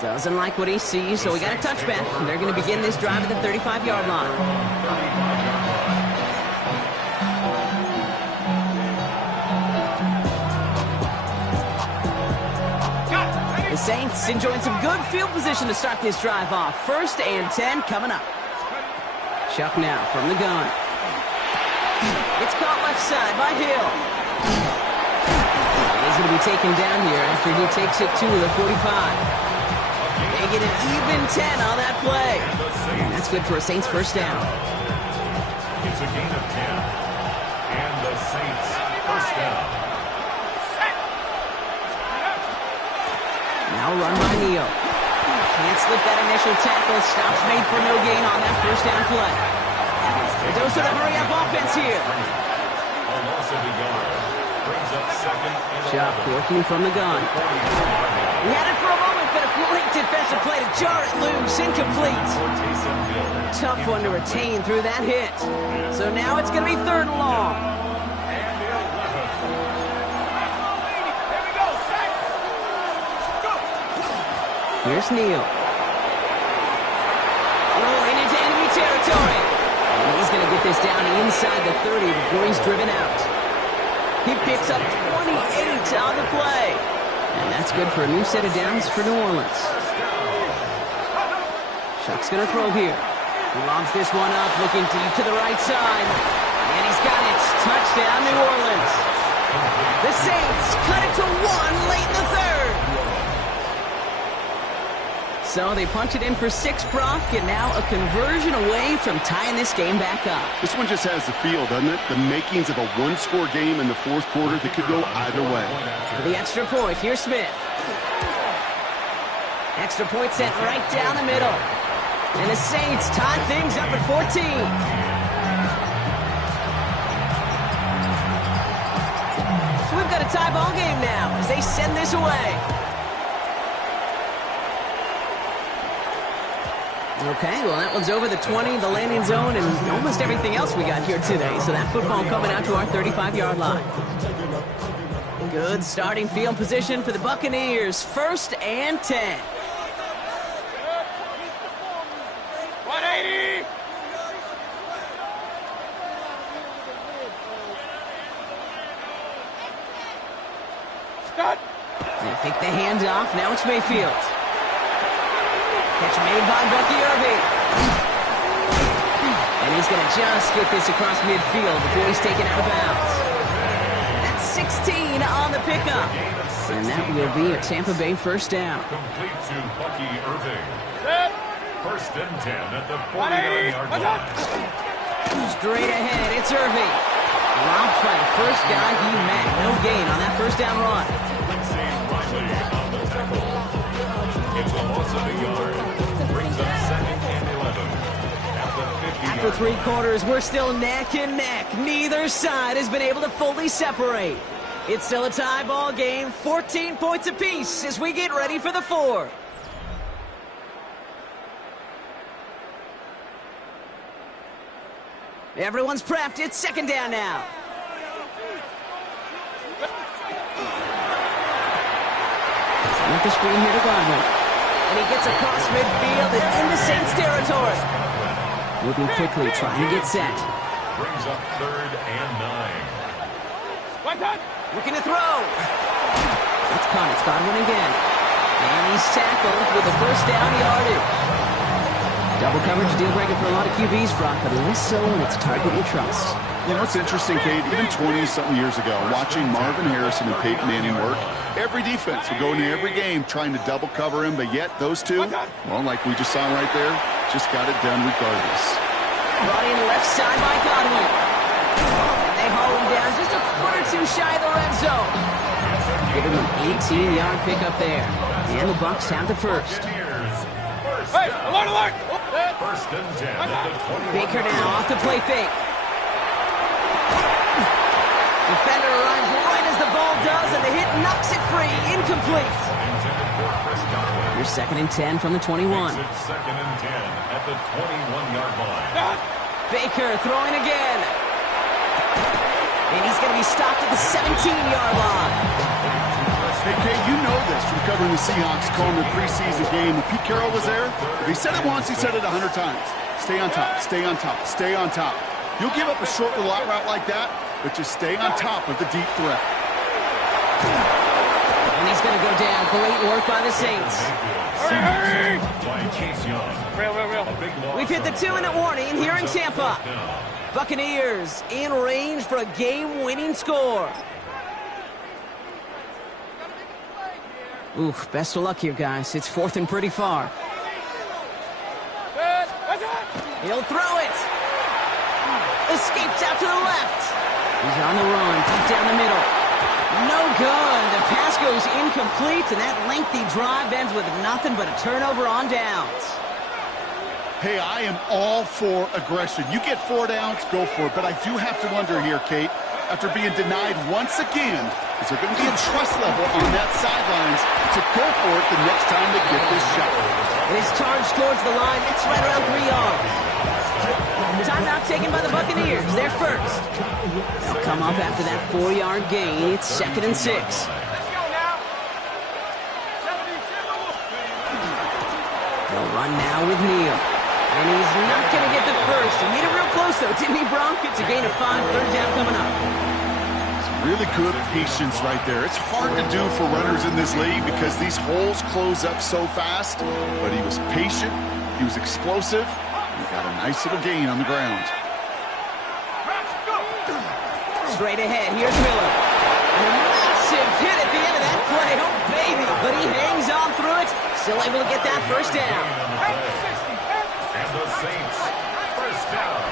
Doesn't like what he sees, so we got a touchback. They're going to begin this drive at the 35-yard line. The Saints enjoying some good field position to start this drive off. 1st and 10 coming up. Chuck now from the gun. It's caught left side by Hill. He's going to be taken down here after he takes it to the 45. They get an even 10 on that play. And that's good for a Saints first down. It's a gain of 10. And the Saints first down. Now run by Neal. Can't slip that initial tackle. Stops made for no gain on that first down play. Those are the hurry-up offense here. A loss of a yard. Brings up 2nd and Chuck working from the gun. He had it for a moment, but a great defensive play to jar it loose. Incomplete. Tough one to retain through that hit. So now it's going to be 3rd and long. Here's Neal. Rolling into enemy territory. And he's going to get this down inside the 30 before he's driven out. He picks up 28 on the play. And that's good for a new set of downs for New Orleans. Chuck's going to throw here. He lobs this one up, looking deep to the right side. And he's got it. Touchdown, New Orleans. The Saints cut it to 1 late in the 3rd. So they punch it in for 6, Brock, and now a conversion away from tying this game back up. This one just has the feel, doesn't it? The makings of a one-score game in the 4th quarter that could go either way. For the extra point, here's Smith. Extra point sent right down the middle. And the Saints tie things up at 14. So we've got a tie ball game now as they send this away. Okay, well, that one's over the 20, the landing zone, and almost everything else we got here today. So that football coming out to our 35-yard line. Good starting field position for the Buccaneers. 1st and 10. 180! Start! They take the handoff. Now it's Mayfield. Catch made by Bucky Irving. And he's going to just get this across midfield before he's taken out of bounds. That's 16 on the pickup. And that will be a Tampa Bay first down. Complete to Bucky Irving. 1st and 10 at the 49-yard line. Straight ahead, it's Irving. Dropped by the first guy he met. No gain on that first down run. Lindsey Riley on the tackle. It's a loss of a yard. Brings up 2nd and 11. At the 50-yard After 3 quarters, we're still neck and neck. Neither side has been able to fully separate. It's still a tie ball game, 14 points apiece as we get ready for the 4th. Everyone's prepped. It's 2nd down now. At the screen here to Godwin. And he gets across midfield and into Saints territory. Moving quickly, trying to get set. brings up 3rd and 9. Looking to throw. It's caught. It's Godwin again. And he's tackled with a first down yardage. Double coverage deal breaker for a lot of QBs, Brock, but less so when it's a target you trust. You know, it's interesting, Kate, even 20-something years ago, watching Marvin Harrison and Peyton Manning work, every defense would go into every game trying to double cover him, but yet those two, well, like we just saw right there, just got it done regardless. Brought in left side by Godwin. And they haul him down just a foot or two shy of the red zone. Give him an 18-yard pickup there. And the Bucs have the first. Hey, alert, alert! 1st and 10 at the 21. Baker now off the play fake. Defender arrives right as the ball does, and the hit knocks it free. Incomplete. Here's 2nd and 10 from the 21. It's 2nd and 10 at the 21-yard line. Baker throwing again. And he's going to be stopped at the 17-yard line. Hey, Kate, you know this from covering the Seahawks, calling the preseason game. If Pete Carroll was there, if he said it once, he said it 100 times. Stay on top, stay on top, stay on top. You'll give up a short little out route like that, but just stay on top of the deep threat. And he's going to go down. Great work by the Saints. Hurry! We've hit the 2-minute warning here in Tampa. Buccaneers in range for a game-winning score. Ooh, best of luck here, guys. It's 4th and pretty far. He'll throw it. Escapes out to the left. He's on the run, deep down the middle. No good. The pass goes incomplete, and that lengthy drive ends with nothing but a turnover on downs. Hey, I am all for aggression. You get 4 downs, go for it. But I do have to wonder here, Kate, after being denied once again, is there going to be a trust level on that sidelines to go for it the next time they get this shot? It is charged towards the line. It's right around 3 yards. Timeout taken by the Buccaneers. They're first. They'll come up after that 4-yard gain. It's 2nd and 6. They'll run now with Neal. And he's not going to get the first. He made it real close, though, didn't he, Bronk? It's a gain of 5, 3rd down coming up. Really good patience right there. It's hard to do for runners in this league because these holes close up so fast. But he was patient. He was explosive. He got a nice little gain on the ground. Straight ahead, here's Miller. And a massive hit at the end of that play. Oh, baby. But he hangs on through it. Still able to get that first down. And the Saints, first down.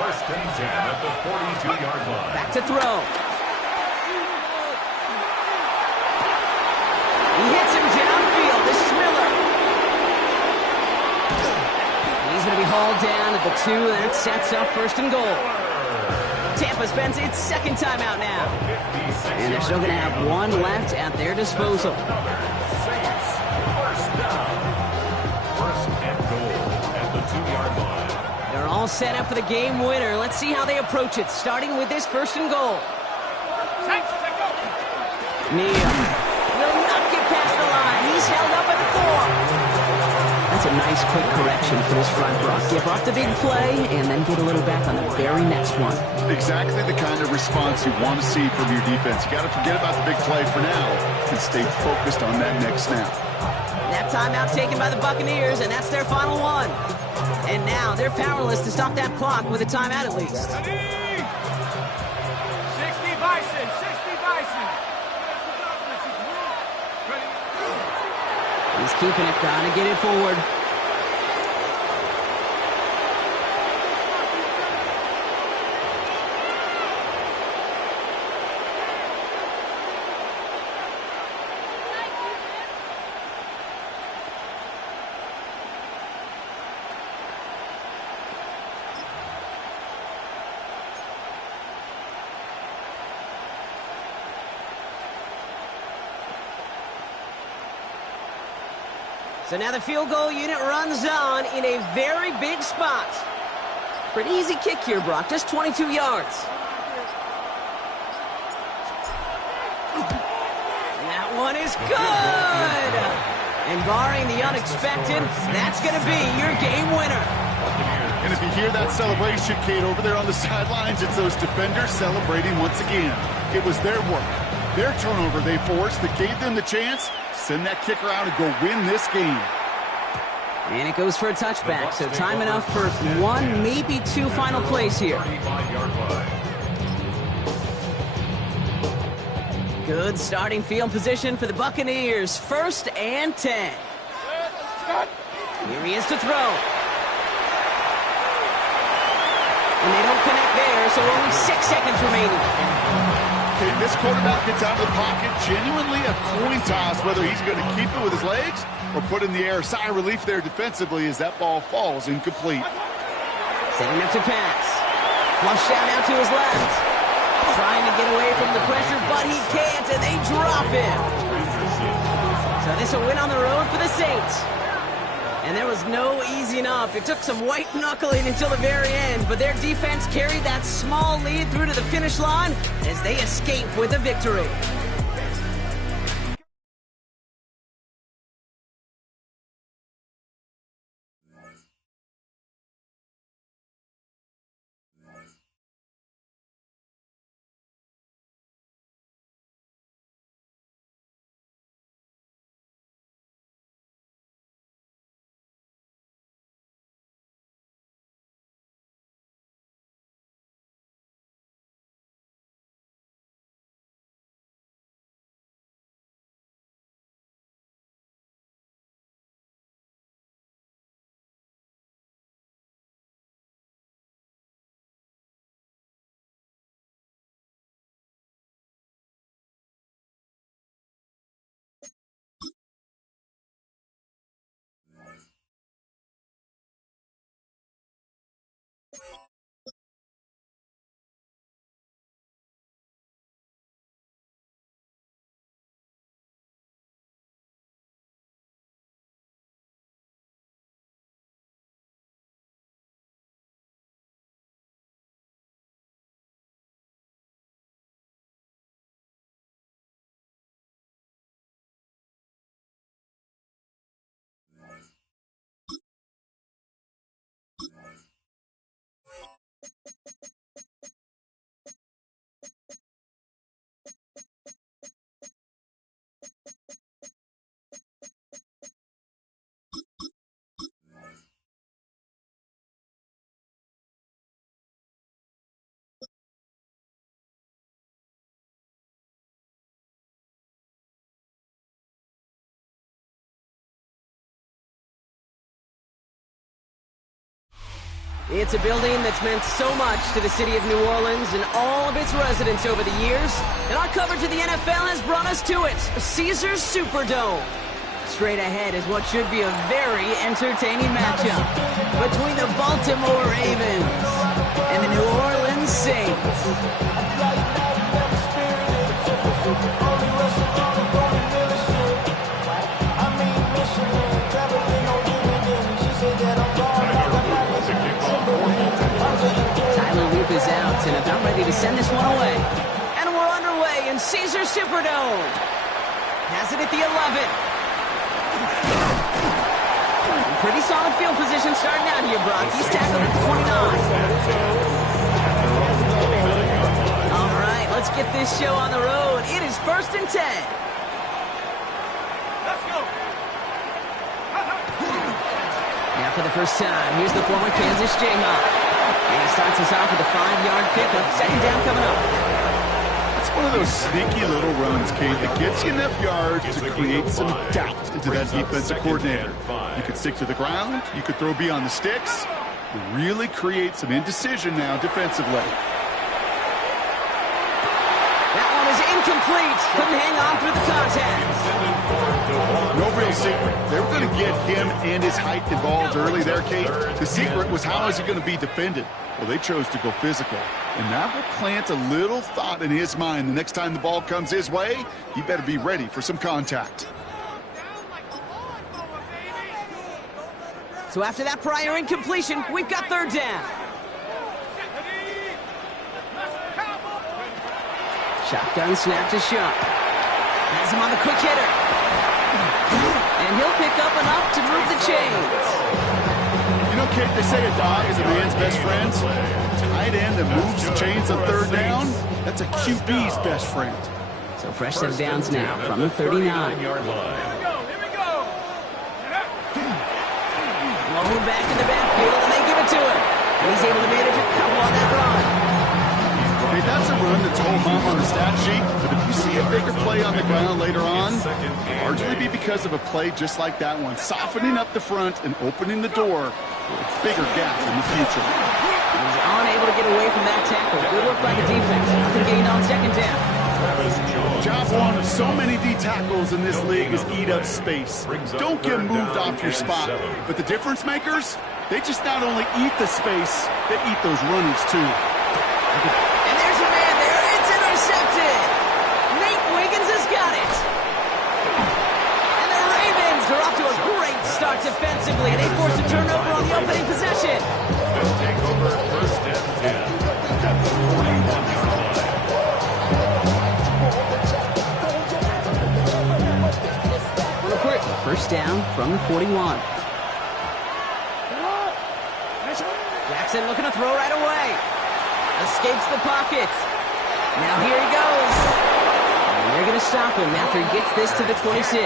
1st and 10 at the 42-yard line. Back to throw. He hits him downfield. This is Miller. He's going to be hauled down at the 2. That sets up 1st and goal. Tampa spends its 2nd timeout now. And they're still going to have 1 left at their disposal. Saints, first down. 1st and goal at the 2-yard line. They're all set up for the game winner. Let's see how they approach it, starting with this 1st and goal. Neal will not get past the line. He's held up at the 4. That's a nice quick correction for this front, Brock. Give up the big play and then get a little back on the very next one. Exactly the kind of response you want to see from your defense. You got to forget about the big play for now and stay focused on that next snap. That timeout taken by the Buccaneers, and that's their final one. And now they're powerless to stop that clock with a timeout at least. 60 Bison, 60 Bison. He's keeping it, gotta get it forward. So now the field goal unit runs on in a very big spot. Pretty easy kick here, Brock. Just 22 yards. That one is good. And barring the unexpected, that's going to be your game winner. And if you hear that celebration, Kate, over there on the sidelines, it's those defenders celebrating once again. It was their work, their turnover they forced that gave them the chance. Send that kicker out and go win this game. And it goes for a touchback, so time enough for 1, maybe 2 final plays here. Good starting field position for the Buccaneers. 1st and 10. Here he is to throw. And they don't connect there, so only 6 seconds remaining. Okay, this quarterback gets out of the pocket, genuinely a coin toss, whether he's going to keep it with his legs or put in the air. Sigh of relief there defensively as that ball falls incomplete. Setting up to pass. Flush out now to his left. Trying to get away from the pressure, but he can't, and they drop him. So this will win on the road for the Saints. And there was no easing up. It took some white knuckling until the very end, but their defense carried that small lead through to the finish line as they escape with a victory. It's a building that's meant so much to the city of New Orleans and all of its residents over the years. And our coverage of the NFL has brought us to it, Caesars Superdome. Straight ahead is what should be a very entertaining matchup between the Baltimore Ravens and the New Orleans Saints. Is out and about ready to send this one away. And we're underway in Caesars Superdome. Has it at the 11. Pretty solid field position starting out here, Brock. He's tackled at the 29. All right, let's get this show on the road. It is 1st and 10. Let's go. Now for the first time, here's the former Kansas Jayhawk. And he starts us off with a 5-yard pickup. 2nd down coming up. It's one of those sneaky little runs, Kate, that gets you enough yards to create some doubt into that defensive coordinator. You could stick to the ground. You could throw beyond the sticks. You really create some indecision now defensively. That one is incomplete. Couldn't hang on through the contact. No real secret. They were going to get him and his height involved early there, Kate. The secret was how is he going to be defended? Well, they chose to go physical. And that will plant a little thought in his mind. The next time the ball comes his way, he better be ready for some contact. So after that prior incompletion, we've got 3rd down. Shotgun snap to Sharp. Has him on the quick hitter. And he'll pick up enough to move the chains. You know, Kate, they say a dog is a man's best friend. Tight end that moves the chains on 3rd down, that's a QB's best friend. So fresh set of downs now from the 39. Here we go. Low back in the backfield, and they give it to him. And he's able to manage a couple on that run. Okay, that's a run that's home run on the stat sheet, but if you see a bigger play on the ground later on, it'll largely be because of a play just like that one, softening up the front and opening the door for a bigger gap in the future. He's unable to get away from that tackle. Good work by the defense. Nothing gained on 2nd down. Job one of so many D tackles in this league is eat up space. Don't get moved off your spot. But the difference makers, they just not only eat the space, they eat those runners too. And there's a man there. It's intercepted. Nate Wiggins has got it. And the Ravens are off to a great start defensively, and they force a turnover on the opening possession. They'll take over 1st and 10 at the 41-yard line. 1st down from the 41. Jackson looking to throw right away. Escapes the pocket. Now here he goes. And they're going to stop him after he gets this to the 26.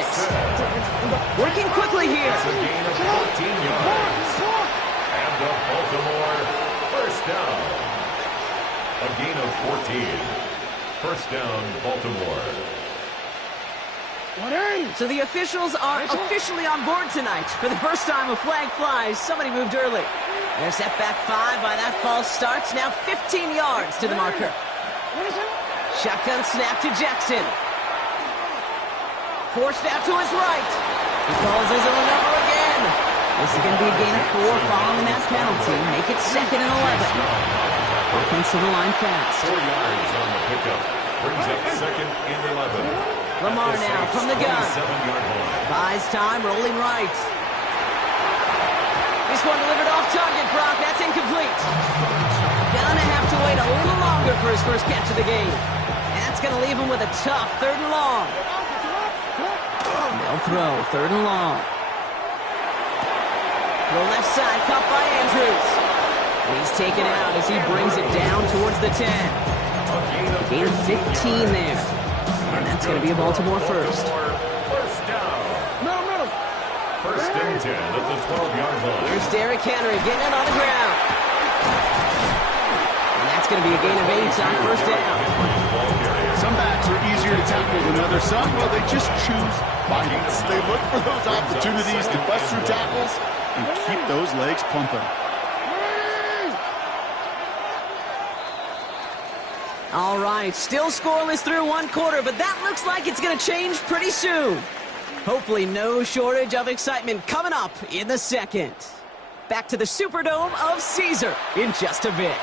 Working quickly here. It's a gain of 14 yards. And the Baltimore 1st down. A gain of 14. 1st down, Baltimore. So the officials are officially on board tonight. For the first time, a flag flies. Somebody moved early. They're set back 5 by that false start. Now 15 yards to the marker. Shotgun snap to Jackson. Forced out to his right. He calls his own number again. This is going to be a gain of 4 following that penalty. Make it 2nd and 11. Offensive line fast. 4 yards on the pickup. Brings up 2nd and 11. Lamar now from the gun. 7-yard line. Buys time, rolling right. This one delivered off target, Brock. That's incomplete. Gonna have to wait a little longer for his first catch of the game. That's gonna leave him with a tough 3rd and long. They'll throw, 3rd and long. The left side, caught by Andrews. He's taken out as he brings it down towards the 10. Gain of 15 there. And that's going to be a Baltimore first. First down. Middle. First and 10 at the 12-yard line. Here's Derrick Henry getting it on the ground. And that's going to be a gain of 8 on first down. Some backs are easier to tackle than others. Some, well, they just choose violence. They look for those opportunities to bust through tackles and keep those legs pumping. All right, still scoreless through 1 quarter, but that looks like it's going to change pretty soon. Hopefully no shortage of excitement coming up in the 2nd. Back to the Superdome of Caesar in just a bit.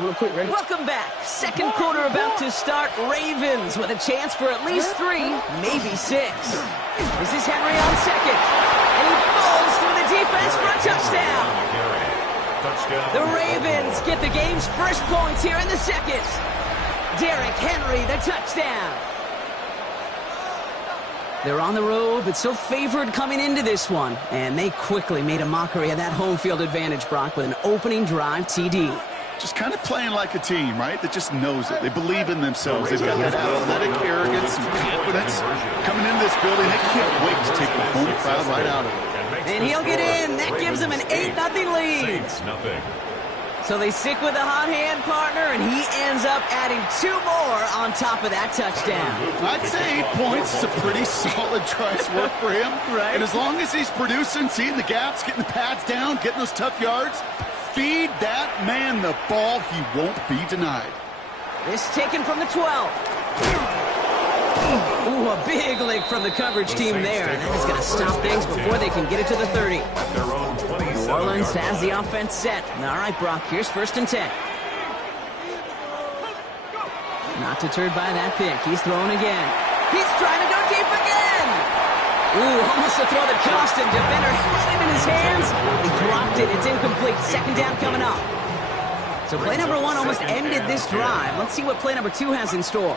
Welcome back. 2nd quarter about to start. Ravens with a chance for at least 3, maybe 6. This is Henry on 2nd. And he falls through the defense for a touchdown. The Ravens get the game's first points here in the 2nd. Derrick Henry, the touchdown. They're on the road, but still favored coming into this one. And they quickly made a mockery of that home field advantage, Brock, with an opening drive TD. Just kind of playing like a team, right? That just knows it. They believe in themselves. They've got that athletic arrogance and confidence. Coming into this building, they can't wait to take the home crowd right out of it. And he'll get in. That gives him an 8-0 lead. So they stick with the hot hand partner, and he ends up adding 2 more on top of that touchdown. I'd say 8 points is a pretty solid try's work for him. Right. And as long as he's producing, seeing the gaps, getting the pads down, getting those tough yards, feed that man the ball. He won't be denied. This taken from the 12. Ooh, a big lick from the coverage team there. And that is going to stop things before they can get it to the 30. New Orleans has the offense set. All right, Brock, here's 1st and 10. Not deterred by that pick. He's throwing again. He's trying to go deep again. Ooh, almost a throw that cost him. Defender had him in his hands. He dropped it. It's incomplete. 2nd down coming up. So play number 1 almost ended this drive. Let's see what play number 2 has in store.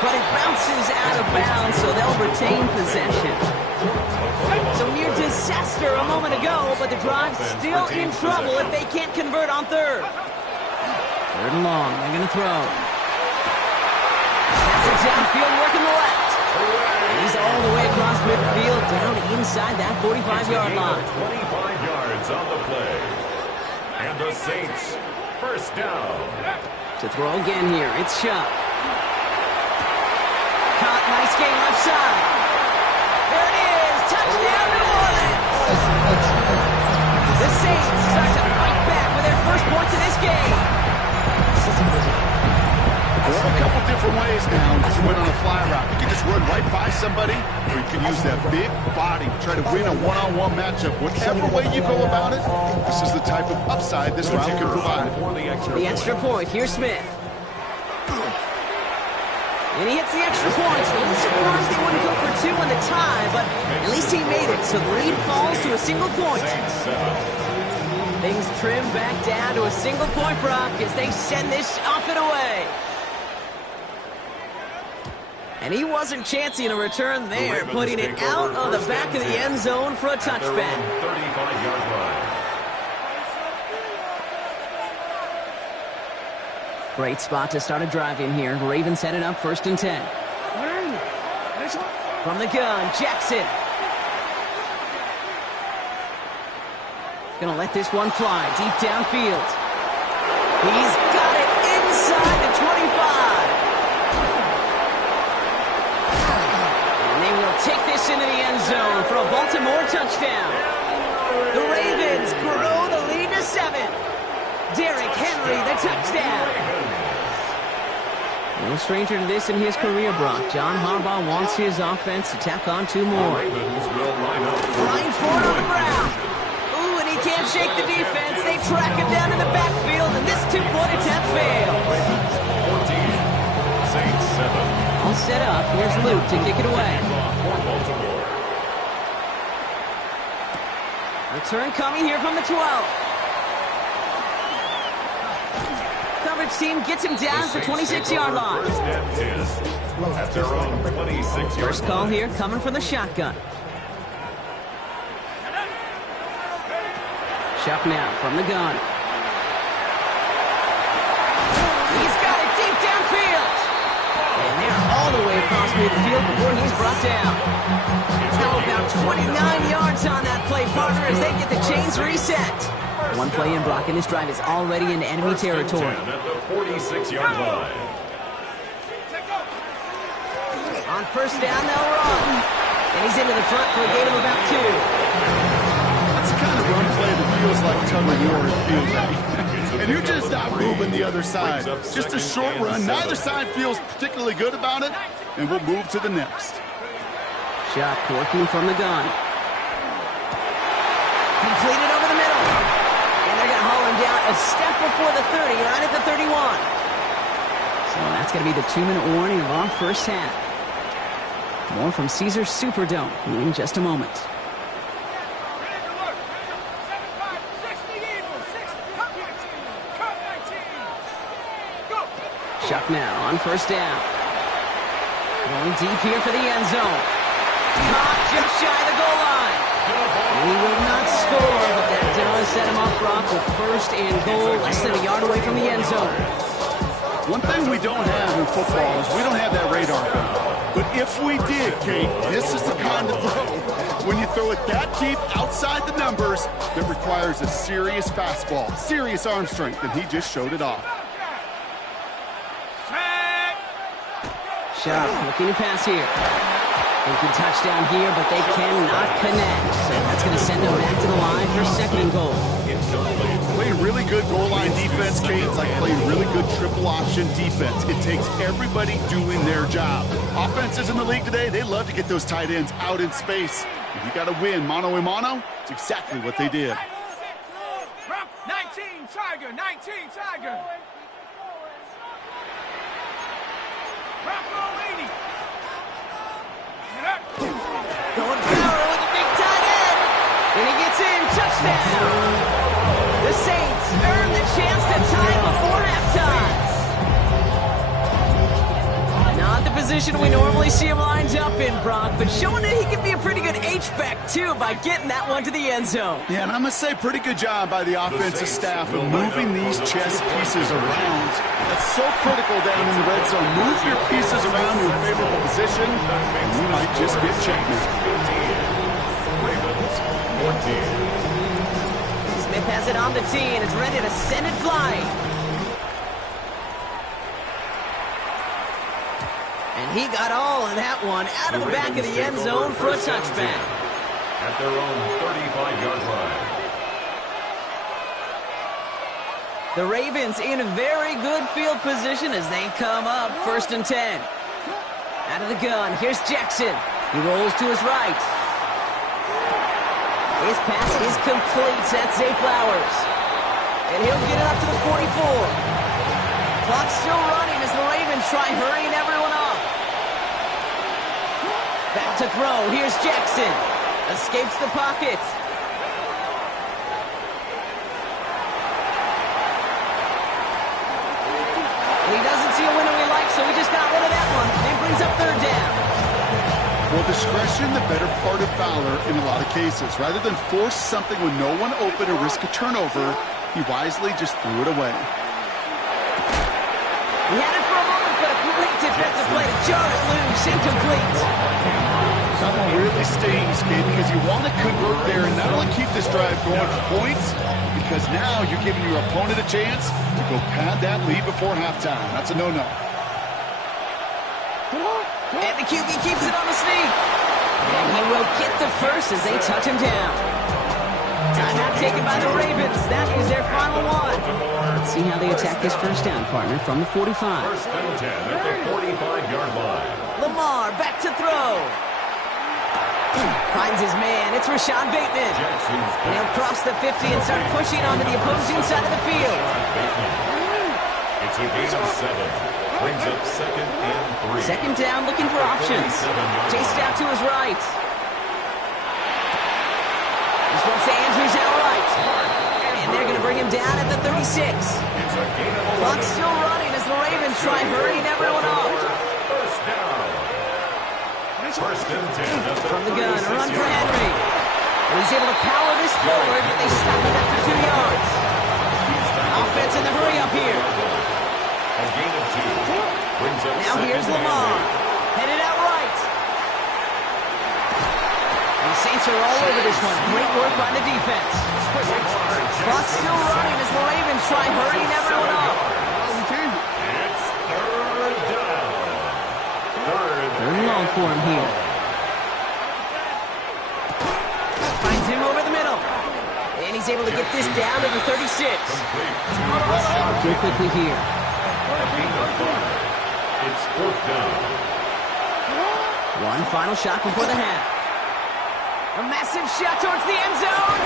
But it bounces out of bounds, so they'll retain possession. So near disaster a moment ago, but the drive's still in trouble if they can't convert on 3rd. 3rd and long, they're going to throw. That's a downfield work in the left. And he's all the way across midfield, down inside that 45-yard line. 25 yards on the play. And the Saints, first down. To throw again here, it's Chuck. Caught, nice game left side. There it is, touchdown New Orleans. The Saints start to fight back with their first points in this game. There are a couple different ways now to win on a fly route. You can just run right by somebody, or you can use that big body, try to win a one-on-one matchup. Whatever way you go about it, this is the type of upside this route can provide. The extra point, here's Smith. And he hits the extra point. A little surprised they wouldn't go for 2 in the tie, but at least he made it. So the lead falls to a single point. Things trim back down to a single point, Brock, as they send this off and away. And he wasn't chancing a return there, putting it out of the back of the end zone for a touchback. 35-yard line. Great spot to start a drive in here. Ravens headed up 1st and 10. From the gun, Jackson. Gonna let this one fly deep downfield. He's got it inside the 25. And they will take this into the end zone for a Baltimore touchdown. The Ravens grow the lead to 7. Derrick Henry, the touchdown. No stranger to this in his career, Brock. John Harbaugh wants his offense to tack on 2 more. Flying forward on the ground. Ooh, and he can't shake the defense. They track him down in the backfield, and this 2-point attempt fails. 14, Saints 7. All set up. Here's Luke to kick it away. Return coming here from the 12. Coverage team gets him down for 26-yard line. First and 10 at their own 26-yard First call here coming from the shotgun. Chuck now from the gun. He's got it deep downfield. And they're all the way across midfield before he's brought down. How about 29 yards on that play, partner, as they get the chains reset. One play in, Brock, and this drive is already into enemy territory. at the 46-yard line. On first down, they'll run. And he's into the front for a gain of about 2. That's the kind of run play that feels like tug of war at field day. And you're just not moving the other side. Just a short run. Neither side feels particularly good about it. And we'll move to the next. Shot working from the gun. Completed over the middle. And they're going to haul him down a step before the 30, right at the 31. So that's going to be the 2-minute warning of our first half. More from Caesars Superdome in just a moment. Chuck now on first down. Going deep here for the end zone. Caught just shy of the goal line. He will not score, but that does set him up, Brock, with first and goal, less than a yard away from the end zone. One thing we don't have in football is we don't have that radar gun. But if we did, Kate, this is the kind of throw. When you throw it that deep outside the numbers, that requires a serious fastball, serious arm strength, and he just showed it off. Sharp looking to pass here. They can touchdown here, but they cannot connect. So that's going to send them back to the line for second and goal. Playing really good goal line defense, Kate. It's like playing really good triple option defense. It takes everybody doing their job. Offenses in the league today, they love to get those tight ends out in space. If you got to win mano a mano, it's exactly what they did. 19 Tiger, 19 Tiger. Going power with a big tight end. And he gets in. Touchdown. The Saints earn the chance to tie before halftime. Not the position we normally see him lined up in, Brock, but showing that he can be a pretty good H-back, too, by getting that one to the end zone. Yeah, and I'm going to say pretty good job by the offensive staff of moving these chess pieces around. That's so critical down in the red zone. Move your pieces around to a favorable position, and you might just get checkmate. Ravens 14. Smith has it on the tee, and it's ready to send it flying. And he got all of that one out of the back of the end zone for a touchback. At their own 35-yard line. The Ravens in a very good field position as they come up first and 10. Out of the gun, here's Jackson. He rolls to his right. His pass is complete. That's Zay Flowers. And he'll get it up to the 44. Clock's still running as the Ravens try hurrying everyone up. Back to throw. Here's Jackson. Escapes the pocket. He doesn't see a window he likes, so he just got rid of that one. It brings up third down. Well, discretion, the better part of valor in a lot of cases. Rather than force something with no one open or risk a turnover, he wisely just threw it away. He had it for a moment, but a great defensive play to jar it loose, incomplete. That one really stings, Kate, because you want to convert there and not only keep this drive going for points, because now you're giving your opponent a chance to go pad that lead before halftime. That's a no-no. And the QB keeps it on the sneak. And he will get the first as they touch him down. Timeout taken by the Ravens. That is their final one. Let's see how they attack this first down, partner, from the 45. First and 10 at the 45-yard line. Lamar back to throw. Finds his man. It's Rashad Bateman. And he'll cross the 50 and start pushing onto the opposing side of the field. It's a gain of 7. Brings up second and 3. Second down, looking for options. Chased out to his right. This one to Andrews out right. And they're going to bring him down at the 36. Clock still running as the Ravens try hurrying everyone up. First down. First and 10. From the gun, a run for Henry. And he's able to power this forward, but they stop him after 2 yards. Offense in the hurry up here. A gain of 2. Brings up Now here's Lamar. Headed out right. The Saints are all over this one. Great work by the defense. Clock still running as the Ravens try hurrying everyone up. It's third down. Third and long for him here. Finds him over the middle. And he's able to get this down to the 36. Go quickly here. It's fourth down. One final shot before the half. A massive shot towards the end zone.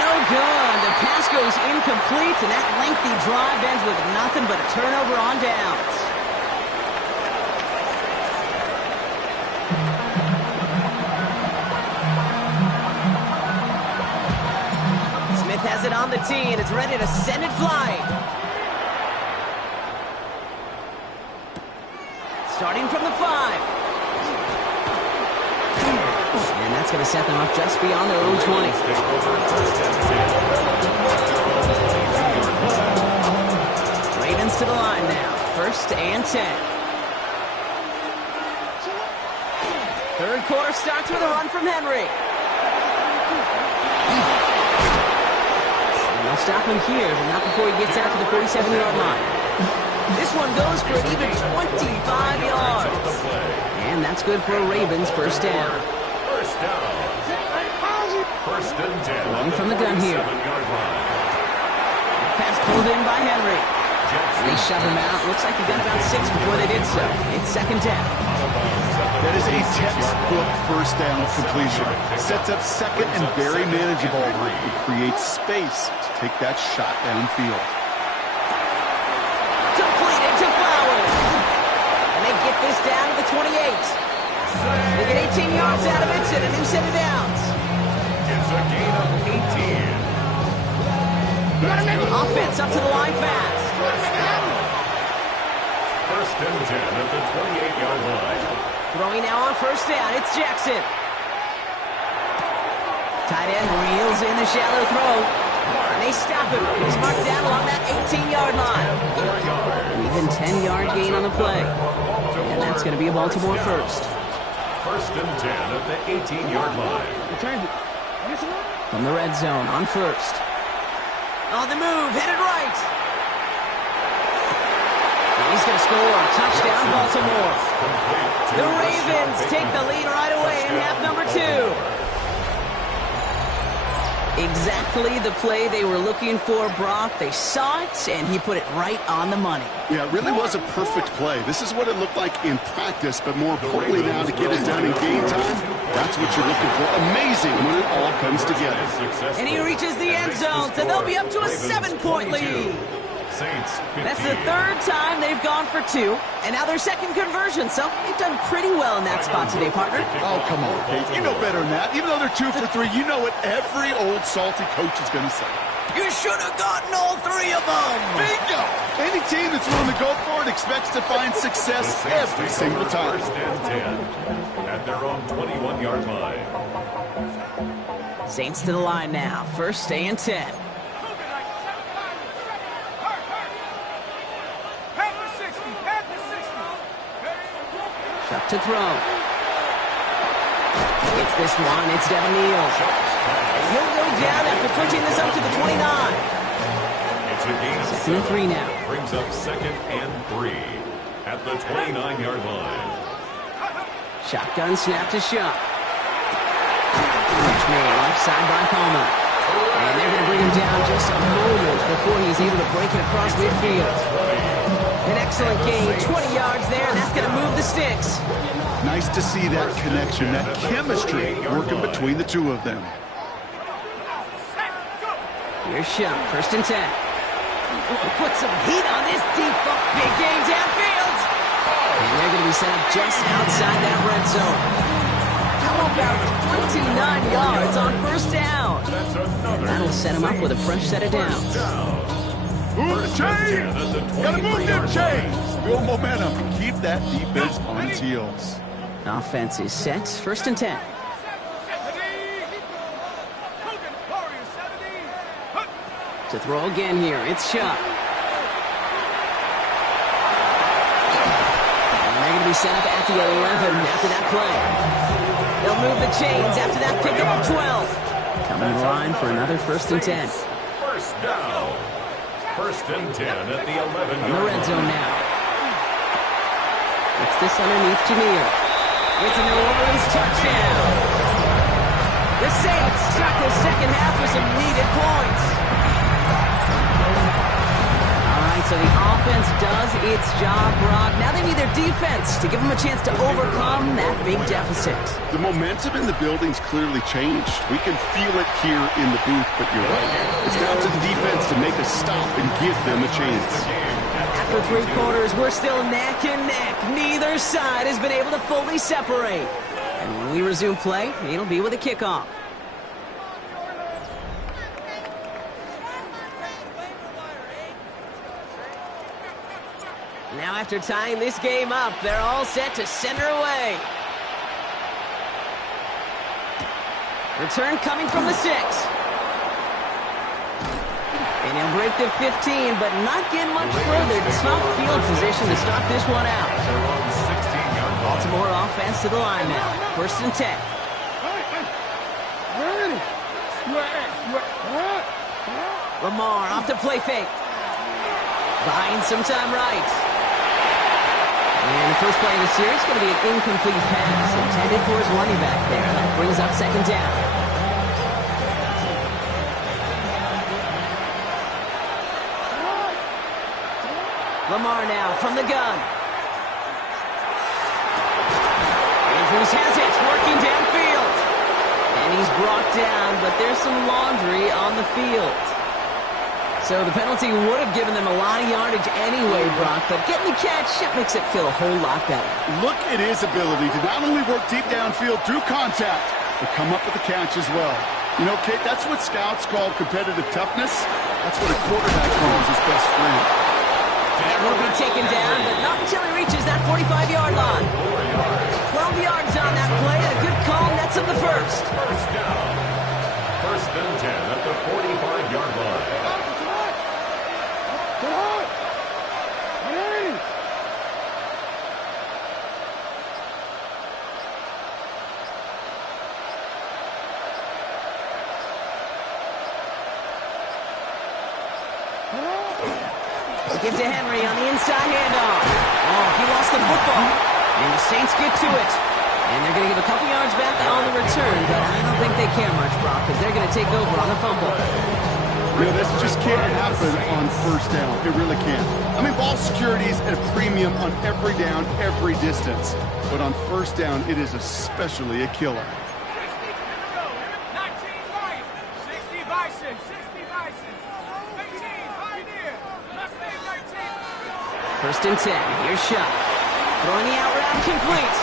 No good. The pass goes incomplete, and that lengthy drive ends with nothing but a turnover on downs. Smith has it on the tee, and it's ready to send it flying. Starting from the 5. And that's going to set them up just beyond their own 20. Ravens to the line now. First and 10. Third quarter starts with a run from Henry. And they'll stop him here, but not before he gets out to the 47-yard line. This one goes for an even 25 yards. And that's good for a Ravens first down. First down. First and 10. Long from the gun here. Pass pulled in by Henry. And they shove him out. Looks like he got about 6 before they did so. It's second down. That is a textbook first down completion. Sets up second and very manageable. It creates space to take that shot downfield. Completed to Flowers. And they get this down to the 28. They get 18 yards out of it and a new set of downs. It's a gain of 18. Offense up to the line fast. First and 10 at the 28-yard line. Throwing now on first down. It's Jackson. Tight end reels in the shallow throw. And they stop him. He's marked down along that 18-yard line. An even 10-yard gain on the play. And that's going to be a Baltimore first. First and 10 at the 18-yard line. From the red zone on first. On the move, headed right. And he's going to score. Touchdown, Baltimore. The Ravens take the lead right away in half number 2. Exactly the play they were looking for, Brock. They saw it, and he put it right on the money. Yeah, it really was a perfect play. This is what it looked like in practice, but more importantly now to get it done in game time, that's what you're looking for. Amazing when it all comes together. And he reaches the end zone, so they'll be up to a 7-point lead. That's the third time they've gone for 2, and now their second conversion, so they've done pretty well in that spot today, partner. Oh, come on, Pete. You know better than that. Even though they're 2 for 3, you know what every old salty coach is going to say. You should have gotten all 3 of them. Bingo! Any team that's willing to go for it expects to find success every single time. First and 10 at their own 21-yard line. Saints to the line now. First and 10. Shot to throw. It's this one. It's Devin Neal. He'll go down after pushing this up to the 29. It's a gain of 2nd and 3 now. Brings up second and 3 at the 29-yard line. Shotgun snap to Shuck. Catch made left side by Palmer. down just a moment before he's able to break it across midfield. An excellent gain, 20 yards there, and that's going to move the sticks. Nice to see that connection, that chemistry working between the two of them. Here's Shot, 1st and 10. Put some heat on this deep big game downfield. And they're going to be set up just outside that red zone. How about 29 yards on 1st down? And that'll set him up with a fresh set of downs. Move the chains! Gotta move them chains! Build momentum and keep that defense on its heels. Offense is set, 1st and 10. To throw again here, it's Shot. And they're going to be set up at the 11 after that play. They'll move the chains after that pickup of 12. Coming to the line for another 1st and 10. First down. 1st and 10 at the 11. From the red zone now. It's this underneath Jameer. It's a New Orleans touchdown. The Saints start the second half with some needed points. So the offense does its job, Brock. Now they need their defense to give them a chance to overcome that big deficit. The momentum in the building's clearly changed. We can feel it here in the booth, but you're right. It's down to the defense to make a stop and give them a chance. After 3 quarters, we're still neck and neck. Neither side has been able to fully separate. And when we resume play, it'll be with a kickoff. Now after tying this game up, they're all set to send her away. Return coming from the 6. And he'll break the 15, but not get much further. Tough field position to start this one out. Baltimore offense to the line now. 1st and 10. Lamar off the play fake. Buying some time right. And the first play of the series is going to be an incomplete pass intended for his running back there. That brings up 2nd down. Lamar now from the gun. Andrews has it, working downfield. And he's brought down, but there's some laundry on the field. So the penalty would have given them a lot of yardage anyway, Brock, but getting the catch, that makes it feel a whole lot better. Look at his ability to not only work deep downfield through contact, but come up with the catch as well. You know, Kate, that's what scouts call competitive toughness. That's what a quarterback calls his best friend. And will be taken down, but not until he reaches that 45-yard line. 12 yards on that play, and a good call nets him the first. First down. 1st and 10 at the 45-yard line. Give to Henry on the inside handoff. Oh, he lost the football. And the Saints get to it. And they're going to give a couple yards back on the return, but I don't think they care much, Brock, because they're going to take over on the fumble. You know, this just can't happen on 1st down. It really can't. I mean, ball security is at a premium on every down, every distance. But on 1st down, it is especially a killer. 1st and 10. Here's Shot. Throwing the out route complete.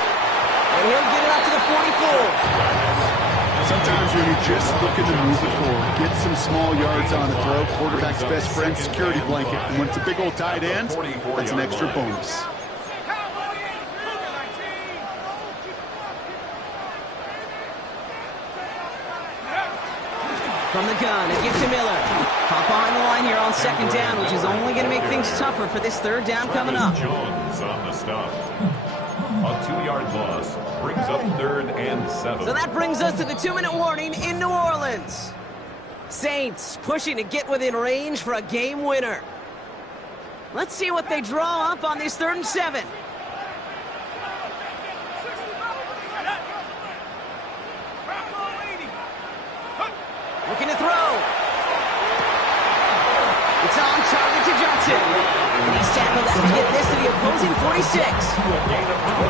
And he'll get it up to the 44. Sometimes when you're just looking to move it forward, get some small yards on a throw, quarterback's best friend, security blanket. And when it's a big old tight end, that's an extra bonus. From the gun, a gift to Miller. Hop behind the line here on 2nd down, which is only going to make things tougher for this 3rd down coming up. Jones on the stop. A 2-yard loss brings up 3rd and 7. So that brings us to the 2-minute warning in New Orleans. Saints pushing to get within range for a game winner. Let's see what they draw up on this 3rd and 7. Looking to throw. tackled after getting this to the opposing 46.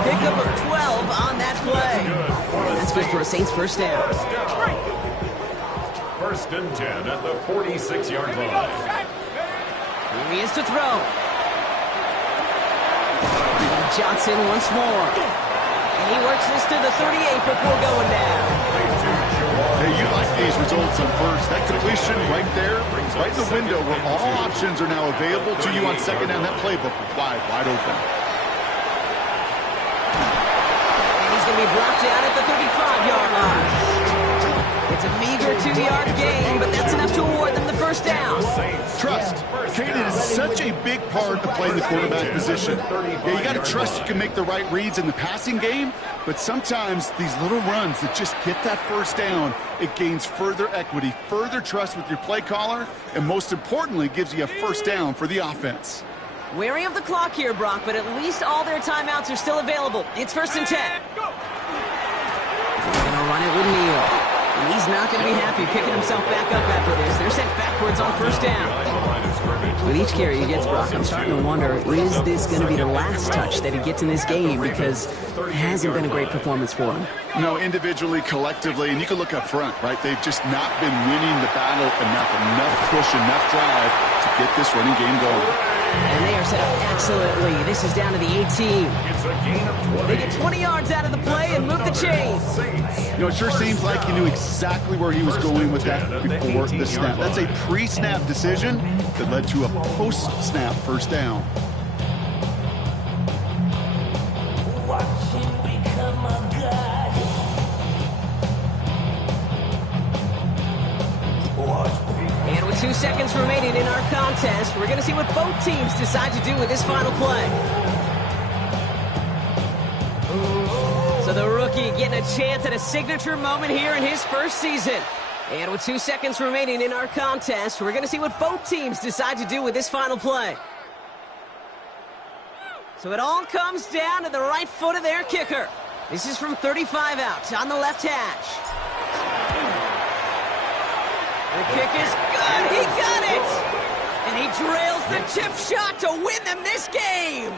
Pickup of 12 on that play. That's good for a Saints first down. First and 10 at the 46-yard line. Here he is to throw. And Johnson once more. And he works this to the 38 before going down. Hey, you like these results on first. That completion right there, right in the window where all options are now available to you on second down. That playbook wide open. And he's going to be brought down at the 35-yard line. It's a meager 2-yard gain, but that's enough to award them the first down. Trust. Cadence is such a big part of playing the quarterback position. Yeah, you got to trust you can make the right reads in the passing game, but sometimes these little runs that just get that first down, it gains further equity, further trust with your play caller, and most importantly, gives you a first down for the offense. Wary of the clock here, Brock, but at least all their timeouts are still available. It's first and 10. They're going to run it with Neal. And he's not going to be happy picking himself back up after this. They're sent backwards on first down. With each carry he gets, Brock, I'm starting to wonder, is this going to be the last touch that he gets in this game? Because it hasn't been a great performance for him. No, individually, collectively, and you can look up front, right? They've just not been winning the battle enough push, enough drive to get this running game going. And they are set up excellently. This is down to the 18. It's a gain of 20. They get 20 yards out of the play and move the chains. You know, it sure seems like he knew exactly where he was going with that before the snap. That's a pre-snap decision that led to a post-snap first down. And with 2 seconds remaining in our contest, we're going to see what both teams decide to do with this final play. So the rookie getting a chance at a signature moment here in his first season. And with 2 seconds remaining in our contest, we're going to see what both teams decide to do with this final play. So it all comes down to the right foot of their kicker. This is from 35 out on the left hash. The kick is good. He got it. And he drills the chip shot to win them this game.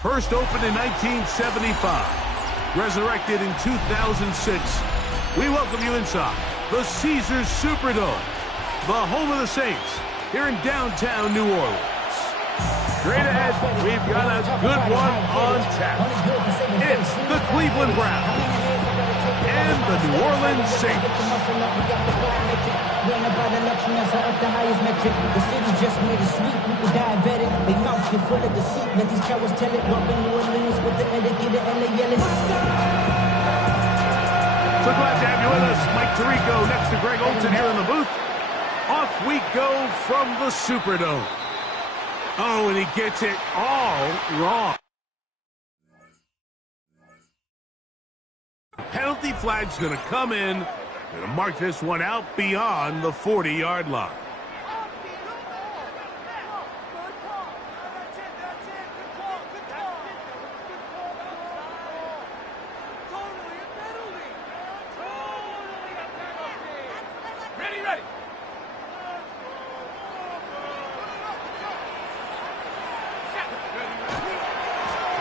First opened in 1975, resurrected in 2006. We welcome you inside the Caesars Superdome, the home of the Saints, here in downtown New Orleans. Straight ahead, we've got a good one on tap. It's the Cleveland Browns and the New Orleans Saints. The city just made it sweet. People diabetic. They mouth get full of deceit. Let these cowards tell it. Welcome New Orleans with the etiquette and LA yelling. So glad to have you with us. Mike Tirico next to Greg Olson here in the booth. Off we go from the Superdome. Oh, and he gets it all wrong. Penalty flag's going to come in. Going to mark this one out beyond the 40-yard line.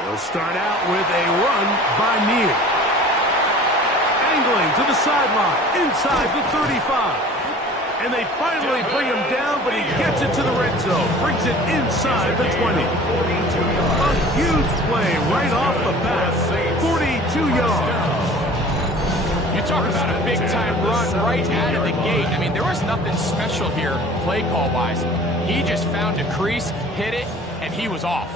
They'll start out with a run by Neal. Angling to the sideline, inside the 35. And they finally bring him down, but he gets it to the red zone. Brings it inside the 20. A huge play right off the bat. 42 yards. You talk about a big-time run right out of the gate. I mean, there was nothing special here play call-wise. He just found a crease, hit it, and he was off.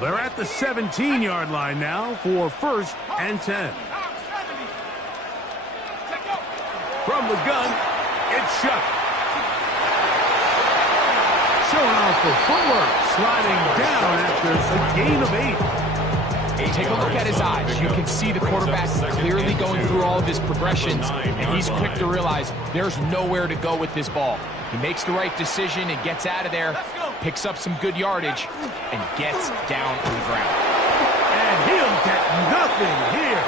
They're at the 17-yard line now for 1st and 10. From the gun, it's Shuck. Showing off the footwork, sliding down after a gain of 8. Take a look at his eyes. You can see the quarterback clearly going through all of his progressions, and he's quick to realize there's nowhere to go with this ball. He makes the right decision and gets out of there, picks up some good yardage, and gets down on the ground. And he'll get nothing here.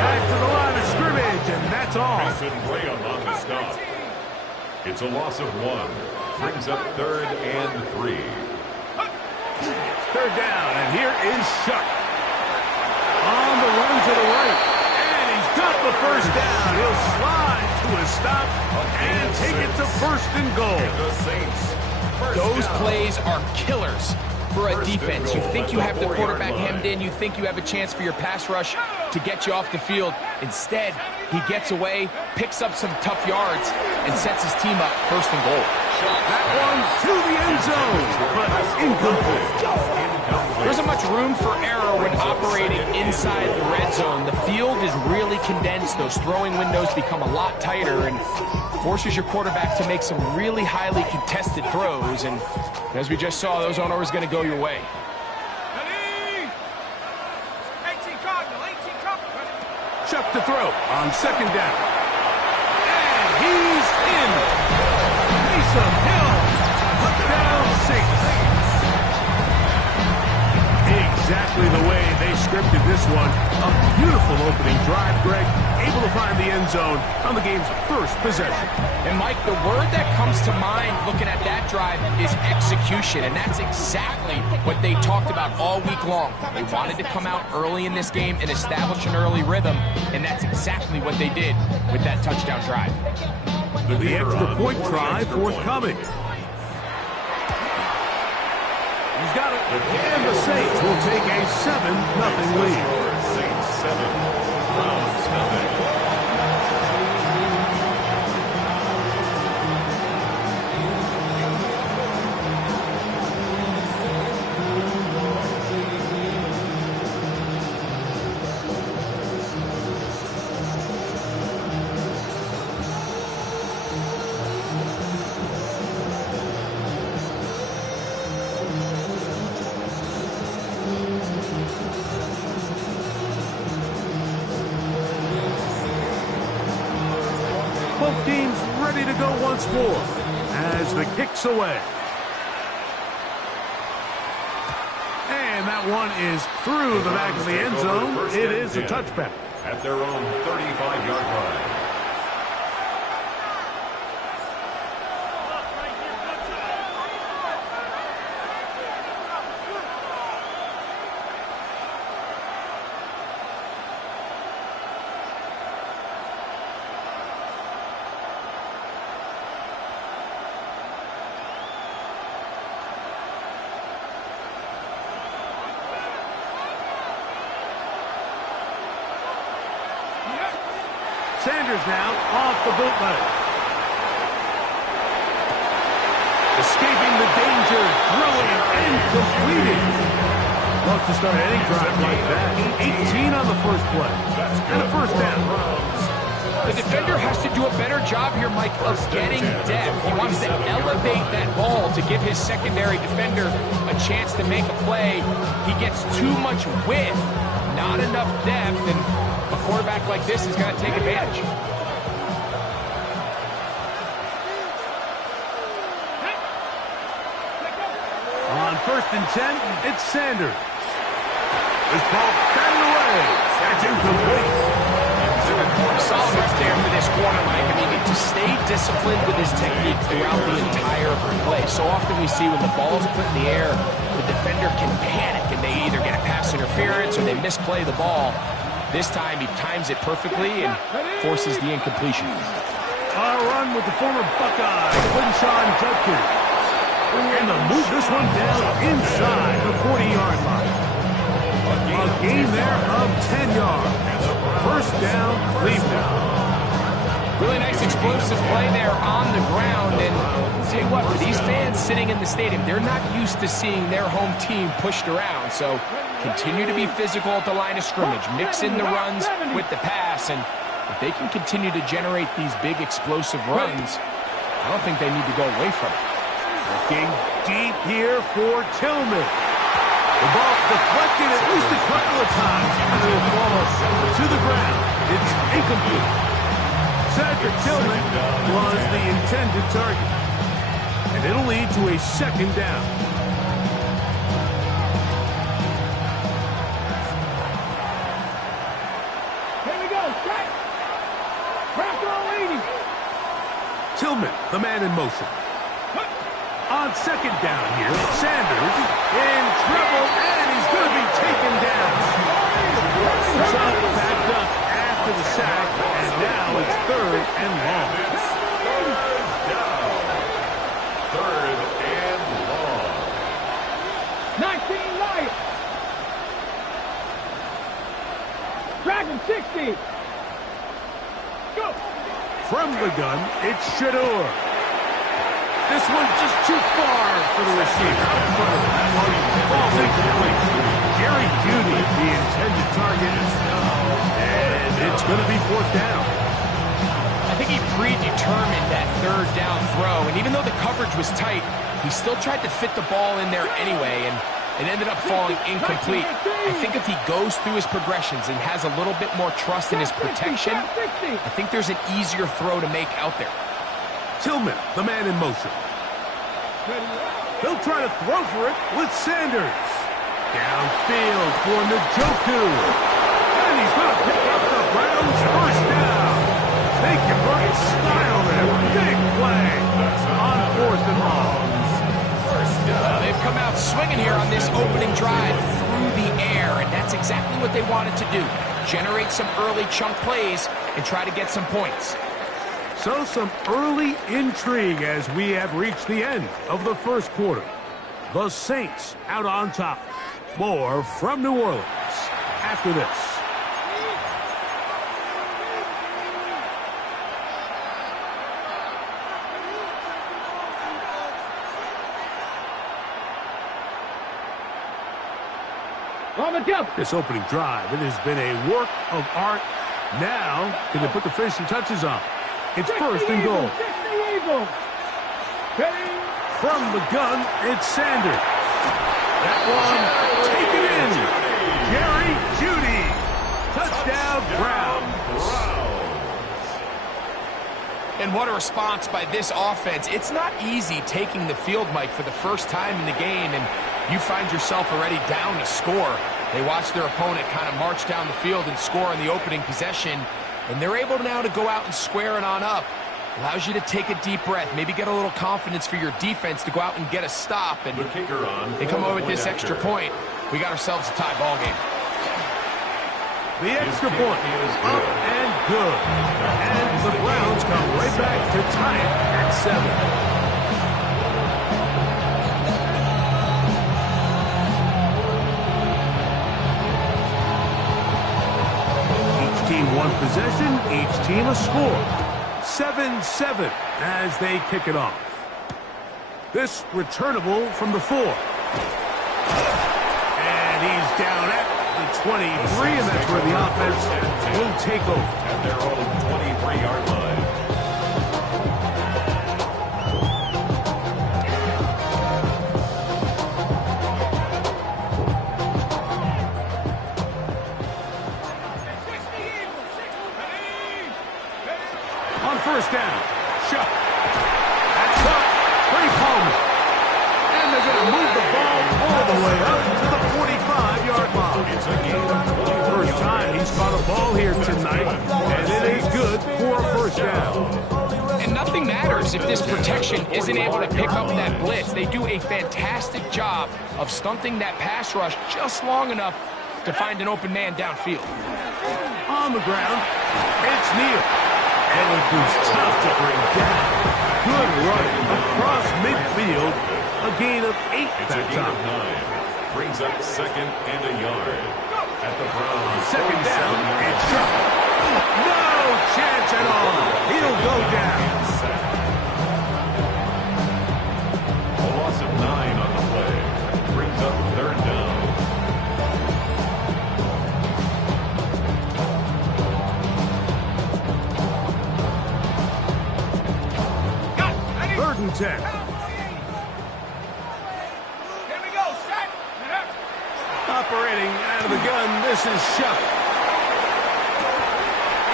Back to the line of scrimmage, and that's all. On the stop. It's a loss of 1. Brings up 3rd and 3. Third down, and here is Shuck. On the run to the right, and he's got the first down. He'll slide to a stop and take it to 1st and goal. Those plays are killers for a defense. You think you have the quarterback hemmed in. You think you have a chance for your pass rush to get you off the field. Instead, he gets away, picks up some tough yards, and sets his team up 1st and goal. That one's to the end zone, but incomplete. There isn't much room for error when operating inside the red zone. The field is really condensed. Those throwing windows become a lot tighter and forces your quarterback to make some really highly contested throws. And as we just saw, those aren't always going to go your way. Chuck to throw on 2nd down. And he's in. Mason Hill, touchdown 6. Exactly the way they scripted this one. A beautiful opening drive, Greg. Able to find the end zone on the game's 1st possession. And, Mike, the word that comes to mind looking at that drive is execution, and that's exactly what they talked about all week long. They wanted to come out early in this game and establish an early rhythm, and that's exactly what they did with that touchdown drive. The extra point try forthcoming. He's got it, and the Saints will take a 7-0 lead. Saints 7, Browns nothing. Both teams ready to go once more as the kick's away. And that one is through the back of the end zone. It is a touchback. At their own 35-yard line. Sanders now off the bootleg. Escaping the danger, throwing and completing. Love to start any drive like that. 18 on the first play. And a 1st down. The defender has to do a better job here, Mike, of getting depth. He wants to elevate that ball to give his secondary defender a chance to make a play. He gets too much width, not enough depth, and a quarterback like this is going to take advantage. On 1st and 10, it's Sanders. This ball batted away. That's incomplete. Solid rep there for this corner, Mike. I mean, to stay disciplined with his technique throughout the entire play. So often we see when the ball is put in the air, the defender can panic and they either get a pass interference or they misplay the ball. This time he times it perfectly and forces the incompletion. A run with the former Buckeye, Quinshawn Judkins. And to move this one down inside the 40-yard line. A gain there of 10 yards. First down, Cleveland. Really nice explosive play there on the ground. And I'll tell you what, for these fans sitting in the stadium, they're not used to seeing their home team pushed around. So continue to be physical at the line of scrimmage. Mix in the runs with the pass. And if they can continue to generate these big explosive runs, I don't think they need to go away from it. Looking deep here for Tillman. The ball deflected at least a couple of times, and it'll fall to the ground. It's incomplete. Cedric Tillman was the intended target, and it'll lead to a second down. Here we go, strike. Pressure on 80. Tillman, the man in motion. On second down here, Sanders in trouble, and he's going to be taken down. So backed up after the sack, and now it's 3rd and long. Third and long. 19 Lions. Dragon 60. Go. From the gun, it's Shador. This one just too far for the receiver. Falls incomplete. Jerry Jeudy, the intended target, and it's going to be 4th down. I think he predetermined that 3rd down throw, and even though the coverage was tight, he still tried to fit the ball in there anyway, and it ended up falling incomplete. I think if he goes through his progressions and has a little bit more trust in his protection, I think there's an easier throw to make out there. Tillman, the man in motion. He'll try to throw for it with Sanders. Downfield for Njoku. And he's going to pick up the Browns' first down. Thank you for his style there. Big play on 4th and long. They've come out swinging here on this opening drive through the air, and that's exactly what they wanted to do. Generate some early chunk plays and try to get some points. So some early intrigue as we have reached the end of the first quarter. The Saints out on top. More from New Orleans after this. On the jump. This opening drive, it has been a work of art. Now, can they put the finishing touches on? It's 1st and goal. From the gun, it's Sanders. That one taken in. Jerry Jeudy. Touchdown, Browns. And what a response by this offense. It's not easy taking the field, Mike, for the first time in the game, and you find yourself already down to score. They watch their opponent kind of march down the field and score on the opening possession. And they're able now to go out and square it on up. Allows you to take a deep breath, maybe get a little confidence for your defense to go out and get a stop. And The kicker on. they come over with this extra point. We got ourselves a tie ball game. The extra point is up and good. And the Browns come right back to tie it at 7. Team one possession, each team a score. 7-7 as they kick it off. This returnable from the 4. And he's down at the the 23, and that's where the offense will take over. At their own 23-yard line. On first down, shot. That's caught. Pretty Palmer. And they're going to move the ball all the way up to the 45-yard line. It's a game of 20. First time he's caught a ball here tonight, and it is good for a first down. And nothing matters if this protection isn't able to pick up that blitz. They do a fantastic job of stunting that pass rush just long enough to find an open man downfield. On the ground, it's Neal. And it was tough to bring down. Good running across midfield. A gain of 8 It's a that gain of time. 9. Brings up 2nd and a yard. At the Browns. Second down, and shot. No chance at all. He'll go down. A loss of 9 on the play. Brings up 3rd down. Third and 10. Operating out of the gun, this is Shuck.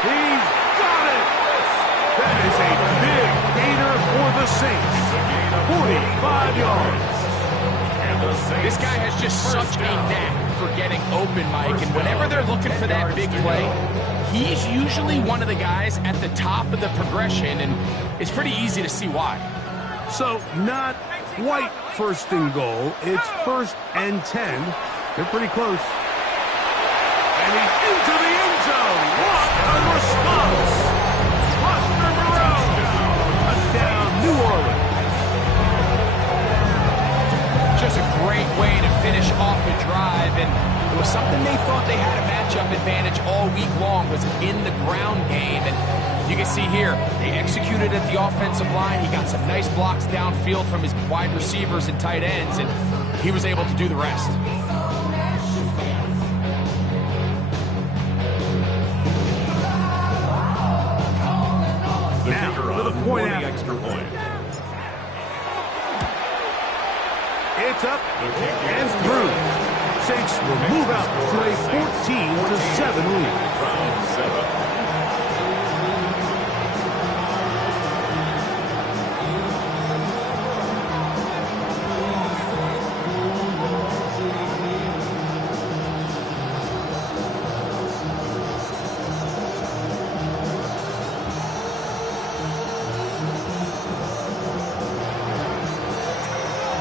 He's got it! That is a big gainer for the Saints. 45 yards. And the Saints. This guy has just such a knack for getting open, Mike, and whenever they're looking for that big play, he's usually one of the guys at the top of the progression, and it's pretty easy to see why. So, not quite first and goal. It's 1st and 10. They're pretty close. And he's into the end zone. What a response! Buster Moreau. Touchdown, New Orleans. Just a great way to finish off a drive, and it was something they thought they had a matchup advantage all week long, was in the ground game, and you can see here, they executed at the offensive line. He got some nice blocks downfield from his wide receivers and tight ends, and he was able to do the rest. The Now, kicker for the on point the after. extra point. It's up The kick and is through. Saints will move out to a 14-7 lead. Round 7.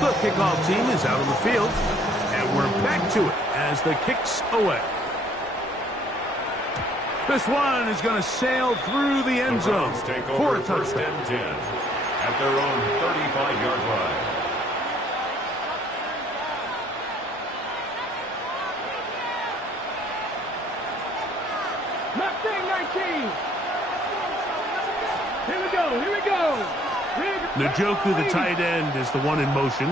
The kickoff team is out on the field, and we're back to it as the kick's away. This one is going to sail through the end The zone Browns take for over a 1st touchdown. and 10 at their own 35-yard line. Mustang 19. Here we go. Here we go. Njoku, the tight end, is the one in motion.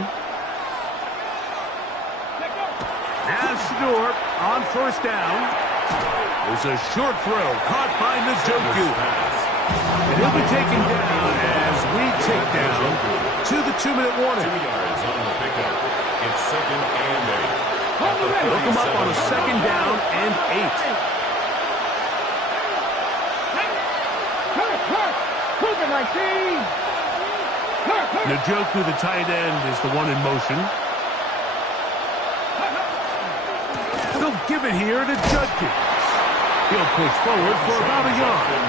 Now Shador on first down. There's a short throw caught by Njoku. And he'll be taken down as we take down to the 2-minute 2 warning. yards on the pickup. It's 2nd and 8. They'll come up on a 2nd down and 8. Cougar 19. Njoku, the tight end, is the one in motion. They'll give it here to Judkins. He'll push forward for about a yard.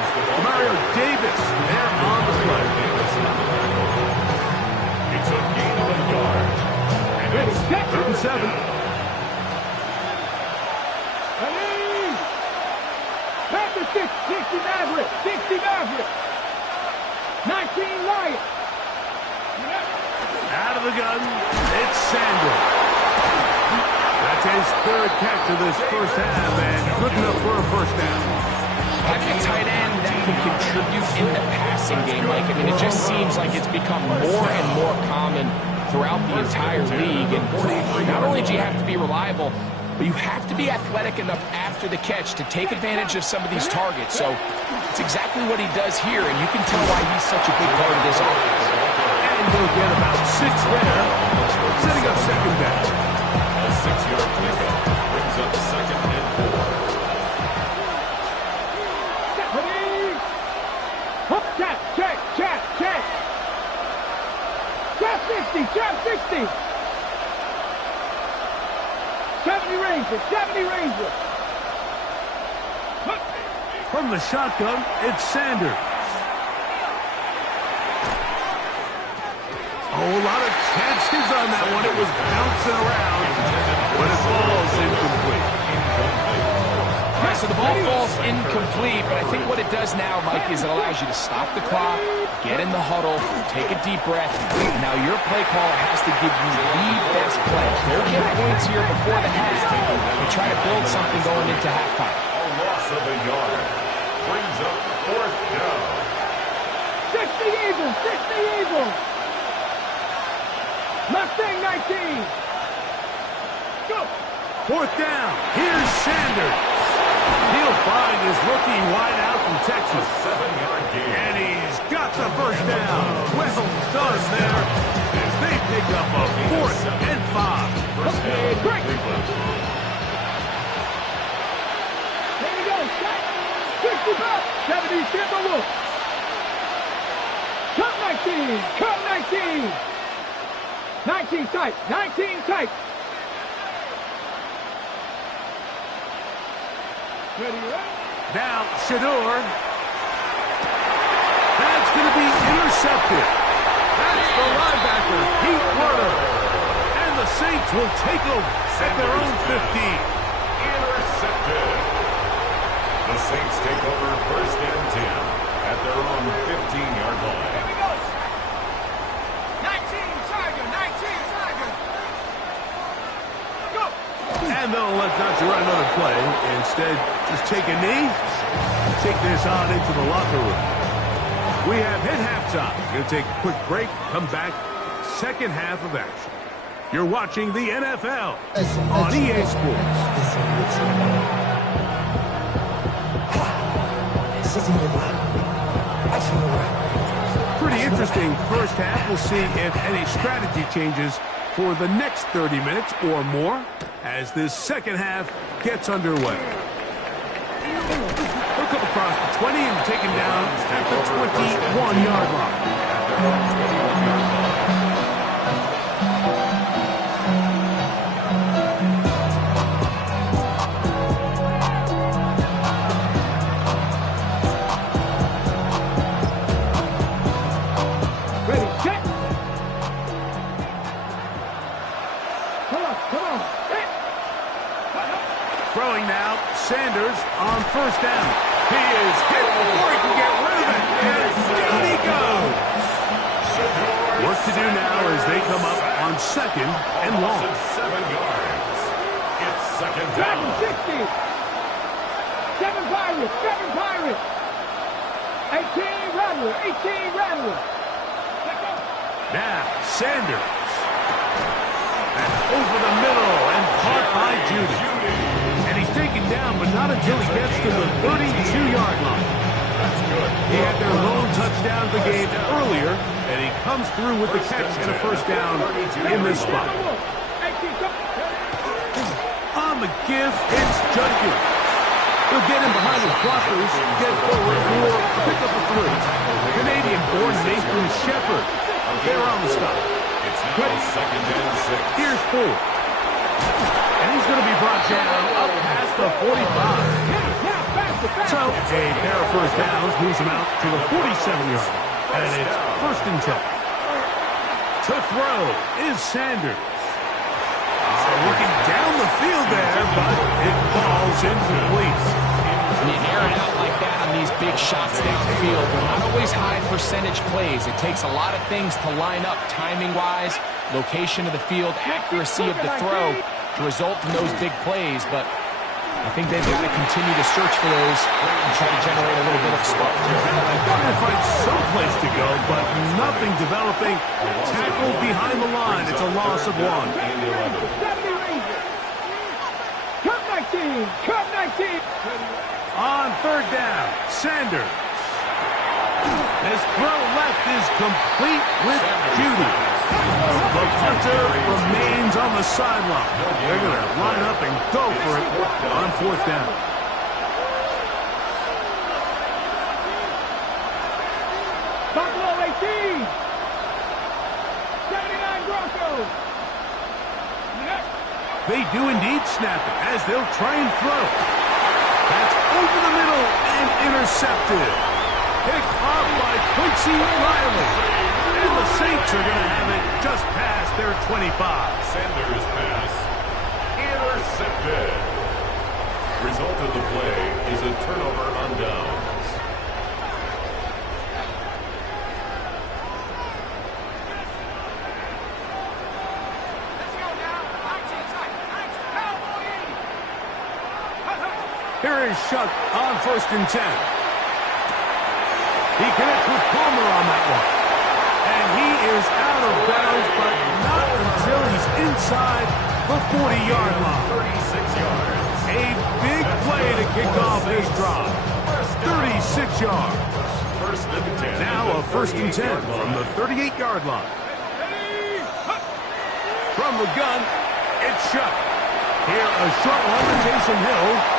Mario Davis there on the play. It's a gain of a yard. And it's 3rd and 7. After 60 Maverick. 60 Maverick. 19 Lions. Out of the gun, it's Sanders. That's his 3rd catch of this first half, and good enough for a first down. Having a tight end that can contribute in the passing game, Mike, I mean, it just seems like it's become more and more common throughout the entire league. And not only do you have to be reliable, but you have to be athletic enough after the catch to take advantage of some of these targets. So it's exactly what he does here, and you can tell why he's such a big part of this offense. And they'll get about 6 there, setting up second down. A 6-yard pickup brings up 2nd and 4. Check. Trap 60. 70 Ranger. From the shotgun, it's Sanders. Oh, a lot of chances on that one. It was bouncing around, but it falls incomplete. All right, so the ball falls incomplete, but I think what it does now, Mike, is it allows you to stop the clock, get in the huddle, take a deep breath. Now your play caller has to give you the best play. They're getting points here before the half. They try to build something going into halftime. A loss of a yard brings up 4th down. 60 Eagles. Mustang 19. Go. 4th down. Here's Sanders. He'll find his rookie wideout from Texas. 7-yard gain. And he's got the first down. Well done there as they pick up a 4th and 5. First down, Cleveland. There we go. 65. 70 Timberwolves. Come 19. 19 tight. Ready? Now, Shador. That's going to be intercepted. That's the linebacker, Pete Werner. And the Saints will take over at their own 15. Intercepted. The Saints take over 1st and 10 at their own 15-yard line. Here we go. 19 Tiger. Go. And they'll let Dr. run another play. Instead, just take a knee, take this on into the locker room. We have hit halftime. Going to take a quick break, come back, second half of action. You're watching the NFL on EA Sports. Pretty interesting first half. We'll see if any strategy changes for the next 30 minutes or more as this second half gets underway. Look up across the 20 and taken down at the 21-yard line. Throwing now, Sanders on first down. He is hit before he can get rid of it, and down he goes. Work to do now as they come up on 2nd and long. 7 yards. It's 2nd down. 60. 7 Pirates. 18 Rattler. Now, Sanders. And over the middle and caught by Judy. And he's taken down, but not until he gets to the 32-yard line. That's good. He had their lone touchdown of the game earlier, and he comes through with the catch and a first down in this spot. On the give, it's Judkins. He'll get in behind his blockers, get forward for a pickup of 3. Canadian-born Nathan Shepard. They're on the stop. It's now 2nd and 6. Here's 4. And he's going to be brought down up past the 45. So, a pair of first downs moves him out to the 47-yard line. And it's 1st and 10. To throw is Sanders. Looking down the field there, but it falls incomplete. When you air it out like that on these big shots downfield, they're not always high percentage plays. It takes a lot of things to line up timing-wise, location of the field, accuracy of the throw to result in those big plays. But I think they've got to continue to search for those and try to generate a little bit of spark. They've got to find some place to go, but nothing developing. Tackle behind the line. It's a loss of 1. 19. Cut 19. On third down, Sanders. His throw left is complete with Judy. The punter remains on the sideline. They're going to line up and go for it on fourth down. Buffalo 18. 79 Broncos. They do indeed snap it as they'll try and throw. That's over the middle and intercepted. Picked off by Quincy Riley. And the Saints are going to have it just past their 25. Sanders' pass intercepted. Result of the play is a turnover on downs. Here is Shuck on 1st and 10. He connects with Palmer on that one. And he is out of bounds, but not until he's inside the 40-yard line. 36 yards. A big play to kick off this drive. 36 yards. First and 10. Now a 1st and 10 from the 38-yard line. From the gun, it's Shuck. Here a short one to Taysom Hill.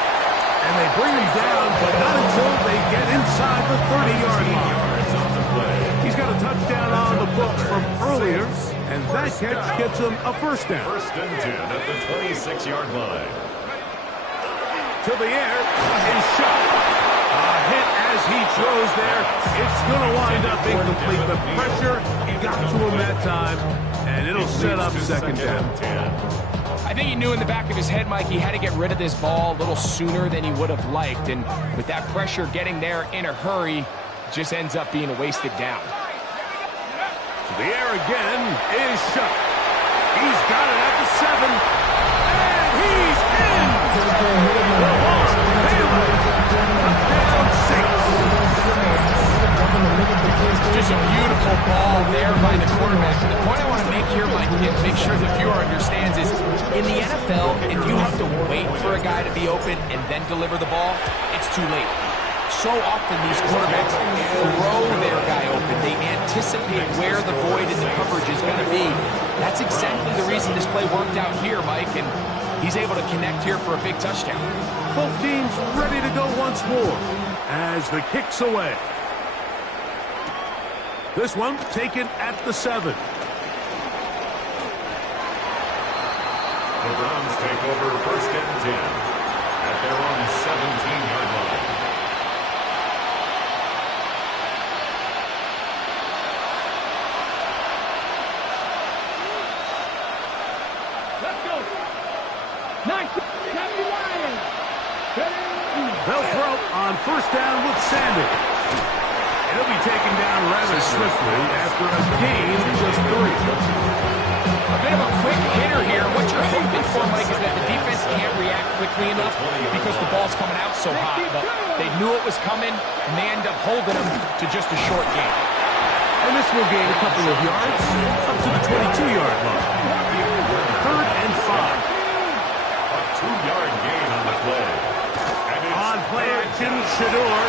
And they bring him down, but not until they get inside the 30-yard line. He's got a touchdown on the books from earlier, and that catch gets him a first down. First and 10 at the 26-yard line. To the air is Shuck. A hit as he throws there. It's going to wind up incomplete. The pressure got to him that time, and it'll set up second down. I think he knew in the back of his head, Mike, he had to get rid of this ball a little sooner than he would have liked. And with that pressure getting there in a hurry, it just ends up being a wasted down. To the air again is Shuck. He's got it at the 7. And he's in! Just a beautiful ball there by the quarterback. And the point I want to make here, Mike, and make sure the viewer understands is, in the NFL, if you have to wait for a guy to be open and then deliver the ball, it's too late. So often these quarterbacks throw their guy open. They anticipate where the void in the coverage is going to be. That's exactly the reason this play worked out here, Mike, and he's able to connect here for a big touchdown. Both teams ready to go once more as the kick's away. This one taken at the 7. The Browns take over first and 10 at their own 17-yard line. Let's go. 19. They'll throw on first down with Sanders. He'll be taken down rather swiftly after a gain of just 3. A bit of a quick hitter here. What you're hoping for, Mike, is that the defense can't react quickly enough because the ball's coming out so hot. But they knew it was coming, and they end up holding them to just a short gain. And this will gain a couple of yards up to the 22-yard line. 3rd and 5. A 2-yard gain on the play. On play action, Shador.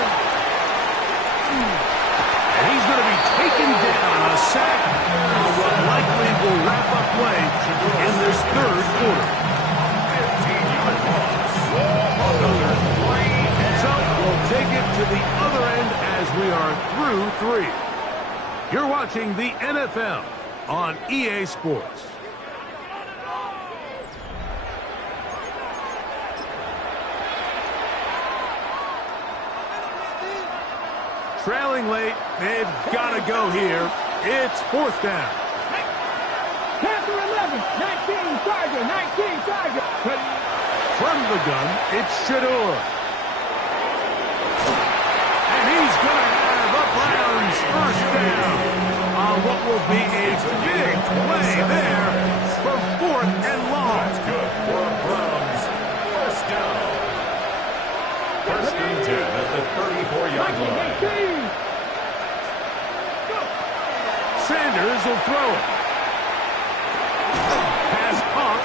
And he's going to be taken down, a sack, on what likely will wrap up play in this 3rd quarter. 15-yard loss. So we'll take it to the other end as we are through 3. You're watching the NFL on EA Sports. Trailing late, they've got to go here. It's 4th down. Panther 11. 19 Tiger. 19 Tiger. From the gun, it's Shador. And he's going to have a Browns first down on what will be a big play there for 4th and long. That's good for a Browns first down. First and 10 at the 34-yard line. Sanders will throw it. Pass caught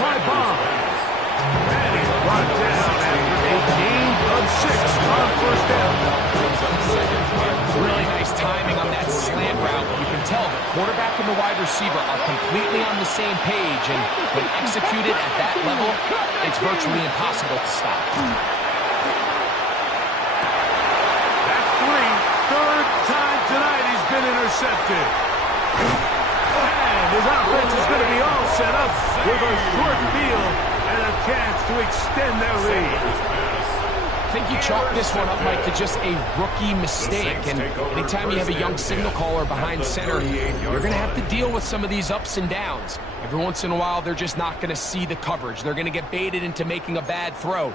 by Bond. And he's brought down after a gain of 6 on first down. Really nice timing on that slant route. You can tell the quarterback and the wide receiver are completely on the same page, and when executed at that level, it's virtually impossible to stop. That's 3. Third time tonight he's been intercepted. And his offense is going to be all set up with a short field and a chance to extend their lead. I think you chalk this one up, Mike, to just a rookie mistake. And anytime you have a young signal caller behind center, you're going to have to deal with some of these ups and downs. Every once in a while, they're just not going to see the coverage. They're going to get baited into making a bad throw.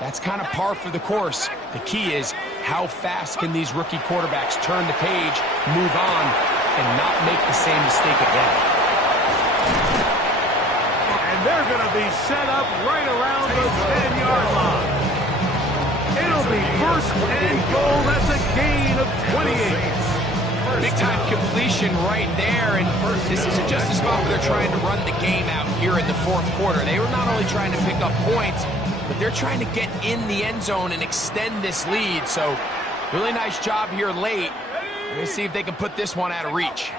That's kind of par for the course. The key is how fast can these rookie quarterbacks turn the page, move on, and not make the same mistake again. And they're going to be set up right around the 10-yard line. It'll be first and goal. That's a gain of 28. Big-time completion right there, and this isn't just a spot where they're trying to run the game out here in the fourth quarter. They were not only trying to pick up points, but they're trying to get in the end zone and extend this lead. So, really nice job here late. We're going to see if they can put this one out of reach.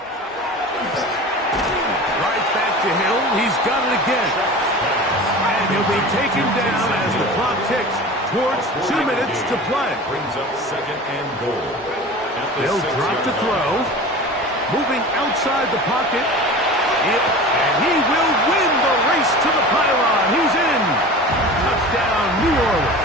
Right back to Hill. He's got it again. And he'll be taken down as the clock ticks towards 2 minutes to play. Brings up second and goal. They'll drop to throw. Moving outside the pocket. And he will win the race to the pylon. He's in. Touchdown, New Orleans.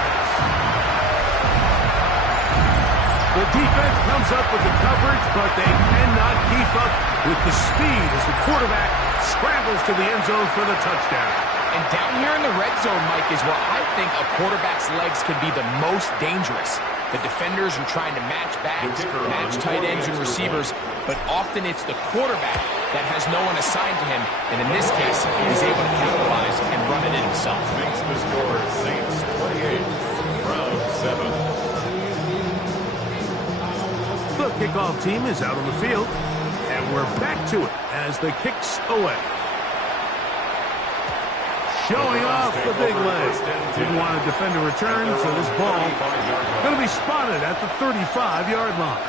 The defense comes up with the coverage, but they cannot keep up with the speed as the quarterback scrambles to the end zone for the touchdown. And down here in the red zone, Mike, is where I think a quarterback's legs can be the most dangerous. The defenders are trying to match backs, match tight ends and receivers, but often it's the quarterback that has no one assigned to him, and in this case, he's able to capitalize and run it in himself. Makes the score Saints 28, round 7. The kickoff team is out on the field, and we're back to it as the kicks away. Showing off the big leg. Didn't want to defend a return, so this ball going to be spotted at the 35-yard line.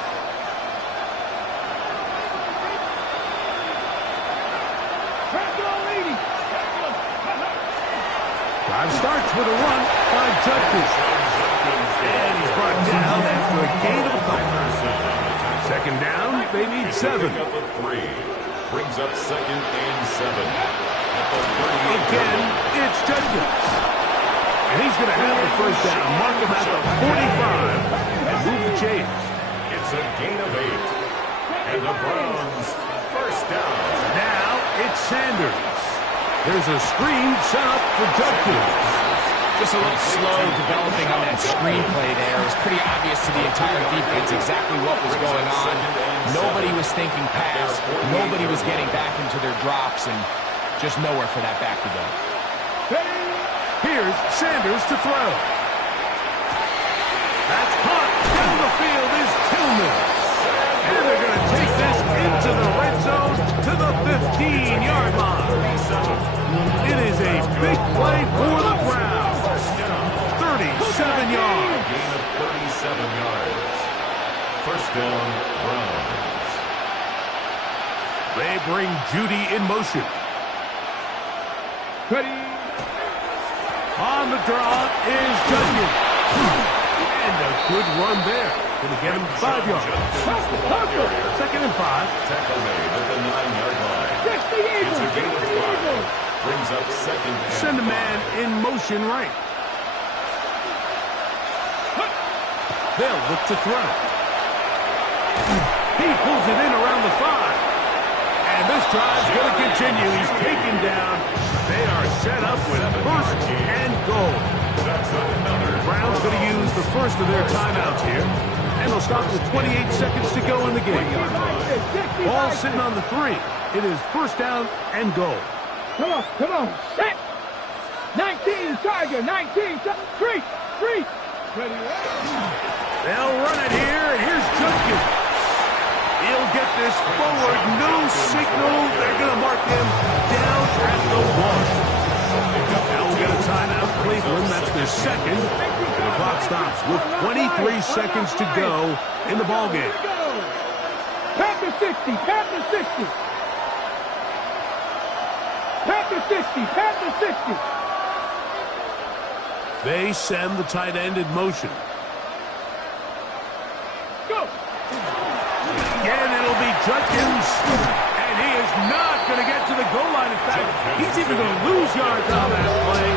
Drive starts with a run by Judkins. And he's brought down after a gain of a couple. Second down, they need 7. Brings up second and 7. Again, it's Judkins. And he's going to have the first down. Mark him at the 45 and move the chains. It's a gain of 8. And the Browns first down. Now it's Sanders. There's a screen set up for Judkins. Just a little slow developing on that screenplay there. It was pretty obvious to the entire defense exactly what was going on. Nobody was thinking pass. Nobody was getting back into their drops, and just nowhere for that back to go. Here's Sanders to throw. That's caught. Down the field is Tillman. And they're going to take this into the red zone to the 15-yard line. It is a big play for the Browns. 37 yards. Gain of 37 yards. First down, Browns. They bring Judy in motion. Ready. On the draw is Judkins. And a good run there. Going to get him 5 yards. Second and 5. Tackle made at the 9-yard line. It's a gain of 5. Brings up second and Send a man in motion right. They'll look to throw. He pulls it in around the 5. And this drive's going to continue. He's taken down. They are set up with first and goal. The Browns going to use the first of their timeouts here. And they'll stop with 28 seconds to go in the game. Ball sitting on the 3. It is first down and goal. Come on, set. 19, Tiger, 19, 3. Ready. They'll run it here, and here's Judkins. He'll get this forward, no signal. They're going to mark him down at the 1. Now we'll get a timeout. Cleveland. That's their second. And the clock stops with 23 seconds to go in the ballgame. Panther 60, Panther 60. Panther 60, Panther 60. They send the tight end in motion. Go. Again, it'll be Judkins. And he is not going to get to the goal line. In fact, he's even going to lose yards on that play.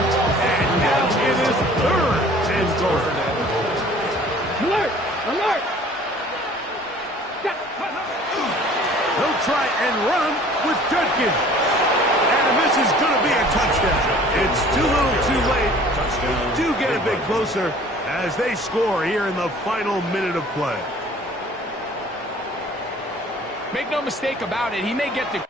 And now it is third and goal. Alert! Alert! They'll try and run with Judkins. And this is going to be a touchdown. It's too little too late. They do get a bit closer as they score here in the final minute of play. Make no mistake about it, he may get the...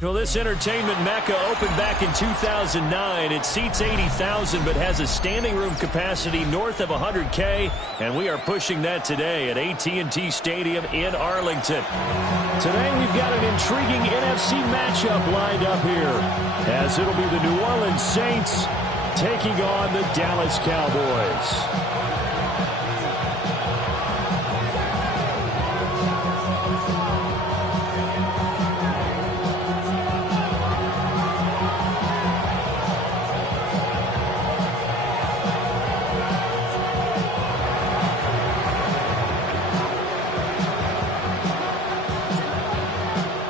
Well, this entertainment mecca opened back in 2009. It seats 80,000 but has a standing room capacity north of 100K, and we are pushing that today at AT&T Stadium in Arlington. Today we've got an intriguing NFC matchup lined up here, as it'll be the New Orleans Saints taking on the Dallas Cowboys.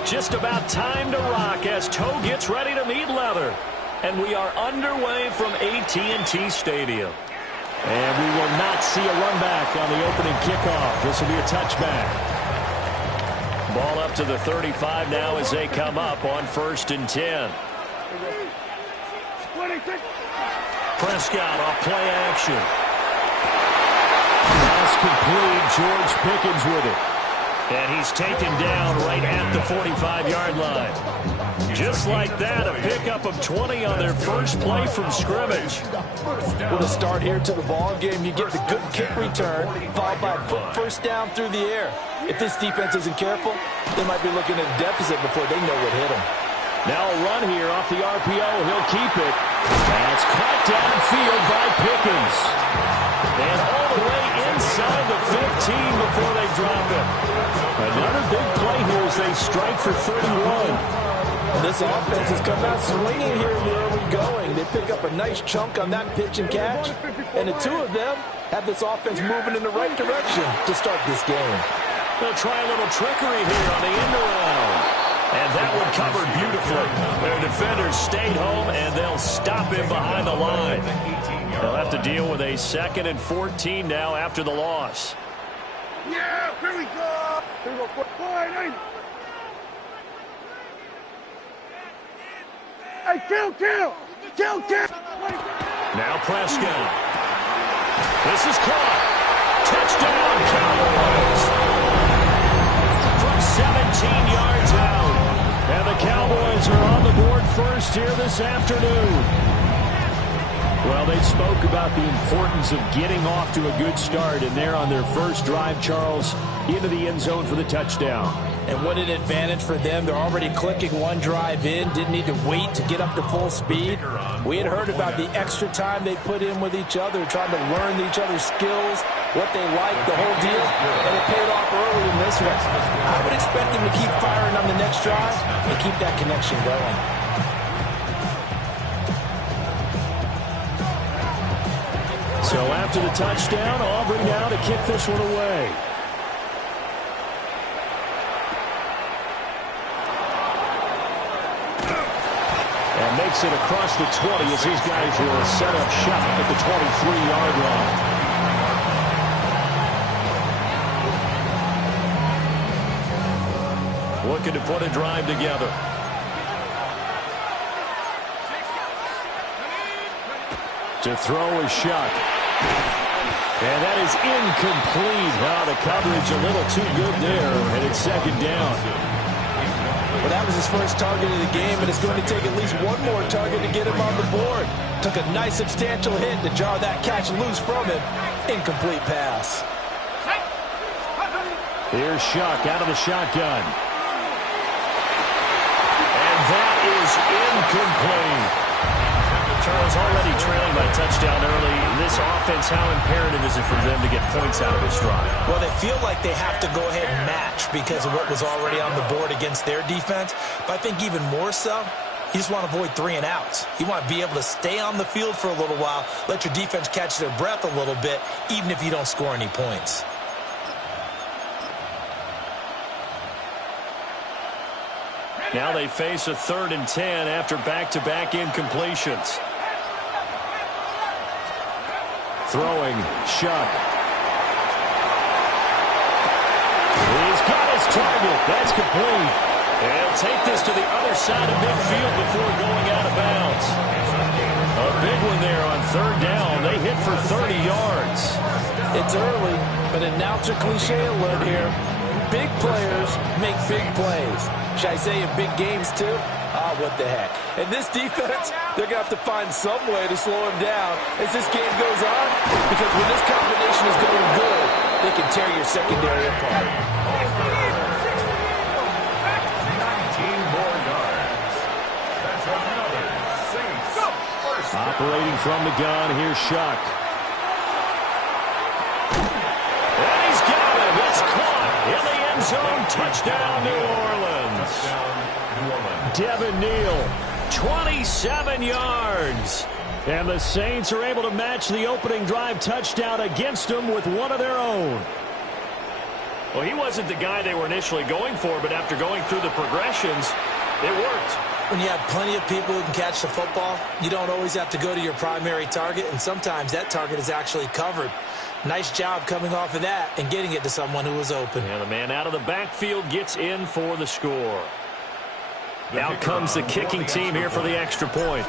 Just about time to rock as toe gets ready to meet leather. And we are underway from AT&T Stadium. And we will not see a run back on the opening kickoff. This will be a touchback. Ball up to the 35 now as they come up on 1st and 10. 26. Prescott off play action. Pass complete. George Pickens with it. And he's taken down right at the 45-yard line. Just like that, a pickup of 20 on their first play from scrimmage. With a start here to the ball game, you get the good kick return, followed by a quick first down through the air. If this defense isn't careful, they might be looking at a deficit before they know what hit them. Now a run here off the RPO. He'll keep it. That's caught downfield by Pickens. And all the way inside the 15 before they drop it. Another big play here as they strike for 31. This offense has come out swinging here in the early going. They pick up a nice chunk on that pitch and catch. And the two of them have this offense moving in the right direction to start this game. They'll try a little trickery here on the end around. And that one covered beautifully. Their defenders stayed home, and they'll stop him behind the line. They'll have to deal with a 2nd and 14 now after the loss. Yeah, here we go. Here we go. Hey, kill. Now Prescott. This is caught. Touchdown, Cowboys. From 17 yards out. And the Cowboys are on the board first here this afternoon. Well, they spoke about the importance of getting off to a good start, and they're on their first drive, Charles, into the end zone for the touchdown. And what an advantage for them. They're already clicking one drive in, didn't need to wait to get up to full speed. We had heard about the extra time they put in with each other, trying to learn each other's skills, what they like, the whole deal, and it paid off early in this one. I would expect them to keep firing on the next drive and keep that connection going. So after the touchdown, Aubrey now to kick this one away. And makes it across the 20 as these guys will set up shop at the 23-yard line. Looking to put a drive together. To throw is Shuck. And that is incomplete. Now the coverage a little too good there, and it's 2nd down. Well, that was his first target of the game, and it's going to take at least one more target to get him on the board. Took a nice substantial hit to jar that catch loose from him. Incomplete pass. Here's Shuck out of the shotgun. And that is incomplete. Charles, already trailing by touchdown early. This offense, how imperative is it for them to get points out of this drive? Well, they feel like they have to go ahead and match because of what was already on the board against their defense. But I think even more so, you just want to avoid 3 and outs. You want to be able to stay on the field for a little while, let your defense catch their breath a little bit, even if you don't score any points. Now they face a 3rd and 10 after back-to-back incompletions. Throwing, Shuck. He's got his target. That's complete. And he'll take this to the other side of midfield before going out of bounds. A big one there on 3rd down. They hit for 30 yards. It's early, but announcer cliche alert here. Big players make big plays. Should I say in big games, too? Ah, what the heck. And this defense, they're going to have to find some way to slow him down as this game goes on, because when this combination is going good, they can tear your secondary apart. 19 more yards. That's another Saints first down. Operating from the gun, here's Shuck. And he's got it. It's caught in the end zone. Touchdown, New Orleans. Devin Neal, 27 yards. And the Saints are able to match the opening drive touchdown against them with one of their own. Well, he wasn't the guy they were initially going for, but after going through the progressions, it worked. When you have plenty of people who can catch the football, you don't always have to go to your primary target, and sometimes that target is actually covered. Nice job coming off of that and getting it to someone who was open. And the man out of the backfield gets in for the score. Out comes the kicking team here for the extra point.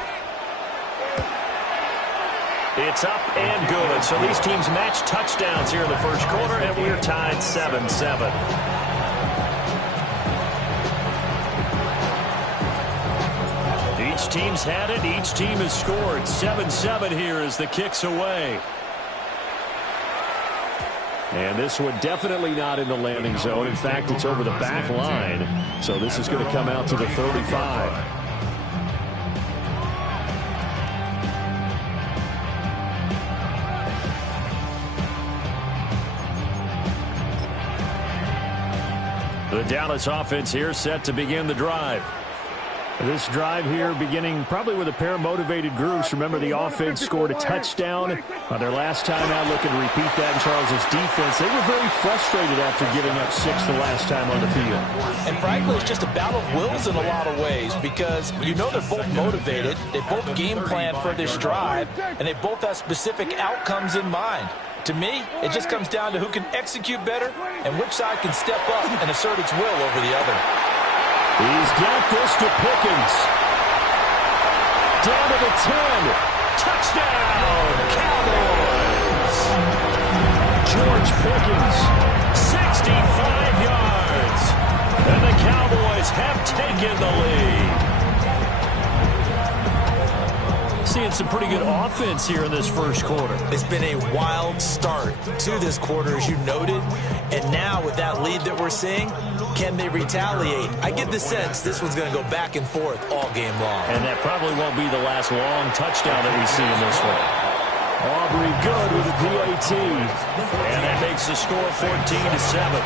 It's up and good. So these teams match touchdowns here in the first quarter, and we're tied 7-7. Each team's had it. Each team has scored. 7-7 here as the kick's away. And this one definitely not in the landing zone. In fact, it's over the back line. So this is going to come out to the 35. The Dallas offense here set to begin the drive. This drive here beginning probably with a pair of motivated groups. Remember, the offense scored a touchdown on their last time out. Looking to repeat that in Charles's defense. They were very frustrated after giving up 6 the last time on the field. And frankly, it's just a battle of wills in a lot of ways because you know they're both motivated. They both game plan for this drive, and they both have specific outcomes in mind. To me, it just comes down to who can execute better and which side can step up and assert its will over the other. He's got this to Pickens. Down to the 10. Touchdown, Cowboys. George Pickens, 65 yards. And the Cowboys have taken the lead. Seeing some pretty good offense here in this first quarter. It's been a wild start to this quarter, as you noted. And now with that lead that we're seeing, can they retaliate? I get the sense this one's going to go back and forth all game long. And that probably won't be the last long touchdown that we see in this one. Aubrey good with a PAT. And that makes the score 14-7.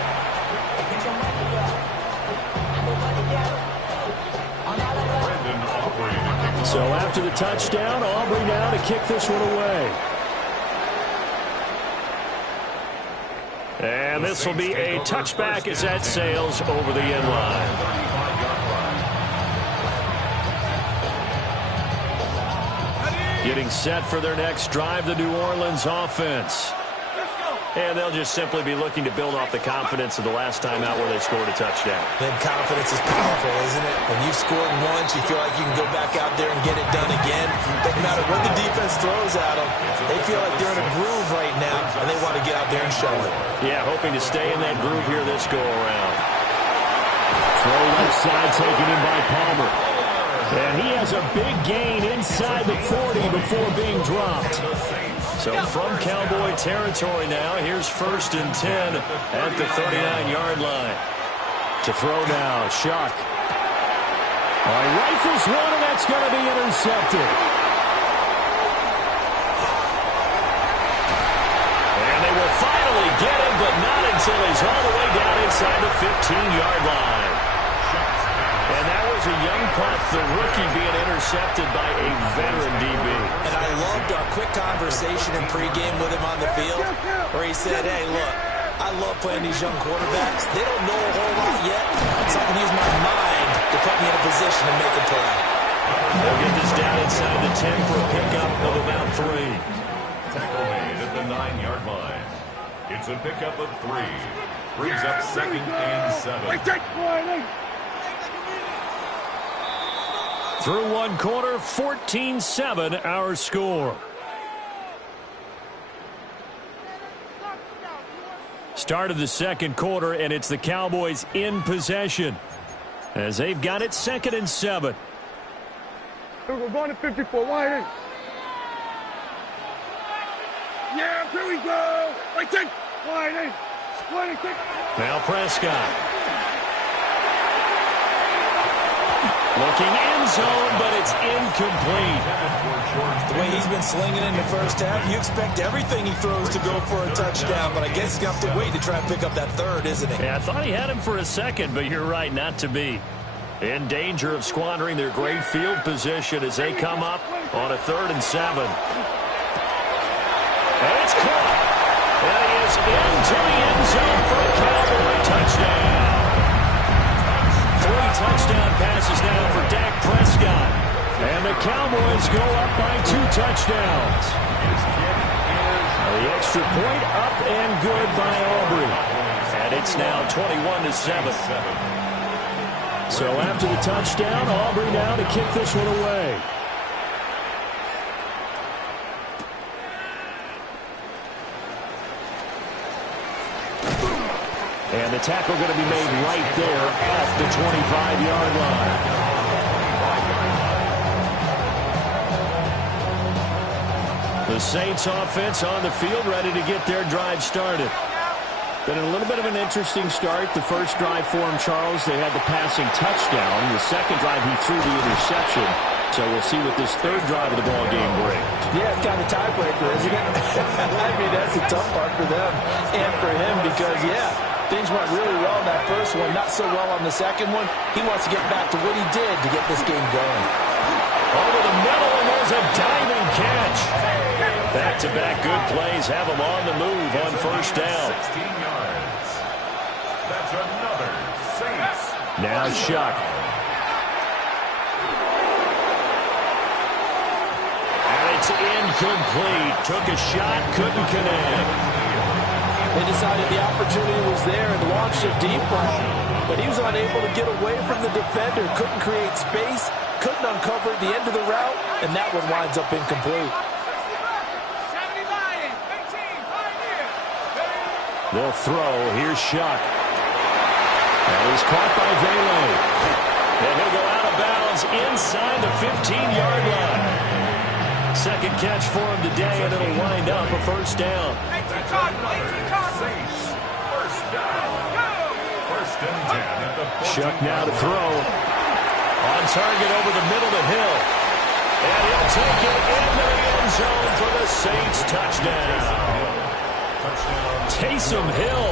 So after the touchdown, Aubrey now to kick this one away. And this will be a touchback as that sails over the end line. Getting set for their next drive, the New Orleans offense. And they'll just simply be looking to build off the confidence of the last time out where they scored a touchdown. Then confidence is powerful, isn't it? When you've scored once, you feel like you can go back out there and get it done again. Doesn't matter what the defense throws at them. They feel like they're in a groove right now, and they want to get out there and show it. Yeah, hoping to stay in that groove here this go-around. Throw left side taken in by Palmer. And he has a big gain inside the 40 before being dropped. So from Cowboy territory now, here's 1st and 10 at the 39-yard line. To throw now, Shuck. All right, rifles one, and that's going to be intercepted. And they will finally get him, but not until he's all the way down inside the 15-yard line. And that was a young punt, the rookie being intercepted by a veteran DB. And I loved our quick conversation in pregame with him on the field where he said, hey, look, I love playing these young quarterbacks. They don't know a whole lot yet, so I can use my mind to put me in a position to make a play. They'll get this down inside the 10 for a pickup of about 3. Tackle made at the 9-yard line. It's a pickup of 3. Brings up 2nd and 7. Through one quarter, 14-7 our score. Start of the second quarter, and it's the Cowboys in possession as they've got it 2nd and 7. We're going to 54. Wide in. Yeah, here we go. Right there. Wide in. 26. Now Prescott. Looking end zone, but it's incomplete. The way he's been slinging in the first half, you expect everything he throws to go for a touchdown, but I guess he's going to have to wait to try and pick up that 3rd, isn't he? Yeah, I thought he had him for a second, but you're right, not to be. In danger of squandering their great field position as they come up on a 3rd and 7. And it's caught. And he is into the end zone for a Cowboy touchdown. 3 touchdown passes now for Dak Prescott. And the Cowboys go up by 2 touchdowns. The extra point up and good by Aubrey. And it's now 21-7. So after the touchdown, Aubrey now to kick this one away. the tackle going to be made right there at the 25-yard line. The Saints offense on the field, ready to get their drive started. Been a little bit of an interesting start. The first drive for him, Charles, they had the passing touchdown. The second drive, he threw the interception. So we'll see what this third drive of the ball game brings. Yeah, it's kind of a tiebreaker, isn't it? I mean, that's a tough part for them and for him because, yeah, things went really well in that first one, not so well on the second one. He wants to get back to what he did to get this game going. Over the middle, and there's a diving catch. Back-to-back good plays have him on the move on first down. 16 yards. That's another Saints. Now Shuck. And it's incomplete. Took a shot, couldn't connect. They decided the opportunity was there and launched a deep ball, but he was unable to get away from the defender, couldn't create space, couldn't uncover the end of the route, and that one winds up incomplete. They'll throw. Here's Shuck. And he's caught by Vele. And he'll go out of bounds inside the 15-yard line. Second catch for him today, and it'll wind up a first down. Shuck now to throw. On target over the middle to Hill. And he'll take it into the end zone for the Saints touchdown. Taysom Hill,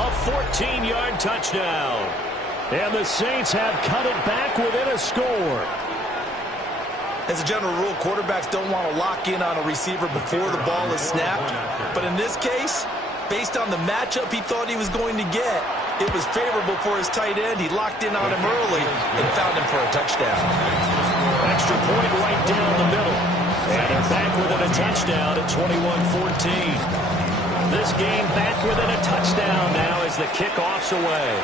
a 14-yard touchdown. And the Saints have cut it back within a score. As a general rule, quarterbacks don't want to lock in on a receiver before the ball is snapped. But in this case, based on the matchup he thought he was going to get, it was favorable for his tight end. He locked in on him early and found him for a touchdown. Extra point right down the middle. And they're back within a touchdown at 21-14. This game back within a touchdown now as the kickoff's away.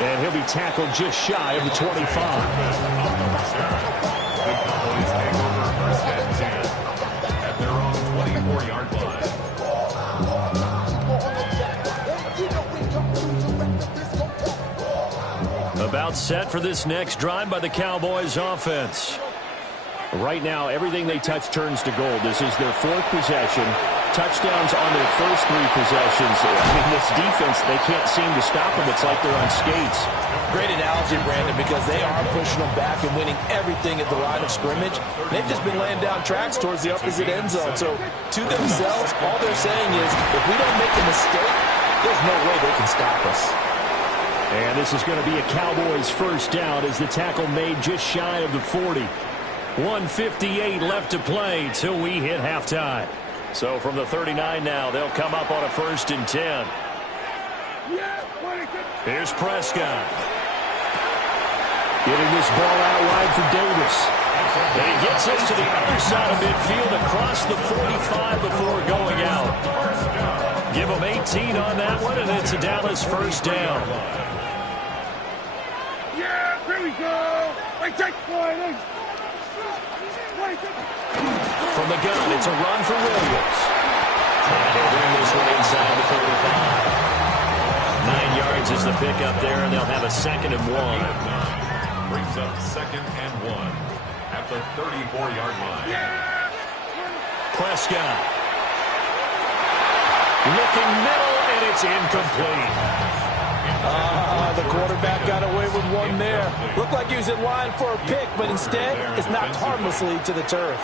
And he'll be tackled just shy of the 25. The Cowboys take over first and 10 at their own 24-yard line. About set for this next drive by the Cowboys offense. Right now, everything they touch turns to gold. This is their fourth possession. Touchdowns on their first three possessions. I mean, this defense, they can't seem to stop them. It's like they're on skates. Great analogy, Brandon, because they are pushing them back and winning everything at the line of scrimmage. They've just been laying down tracks towards the opposite end zone. So, to themselves, all they're saying is, if we don't make a mistake, there's no way they can stop us. And this is going to be a Cowboys first down as the tackle made just shy of the 40. 1:58 left to play till we hit halftime. So from the 39 now, they'll come up on a 1st and 10. Here's Prescott. Getting this ball out wide for Davis. And he gets us to the other side of midfield across the 45 before going out. Give him 18 on that one, and it's a Dallas first down. Yeah, here we go. Wait, take point. From the gun, it's a run for Williams. And he'll bring this one inside the 35. 9 yards is the pickup there, and they'll have a 2nd and 1. Brings up 2nd and 1 at the 34-yard line. Prescott. Looking middle, and it's incomplete. The quarterback got away with one there. Looked like he was in line for a pick, but instead, it's knocked harmlessly to the turf.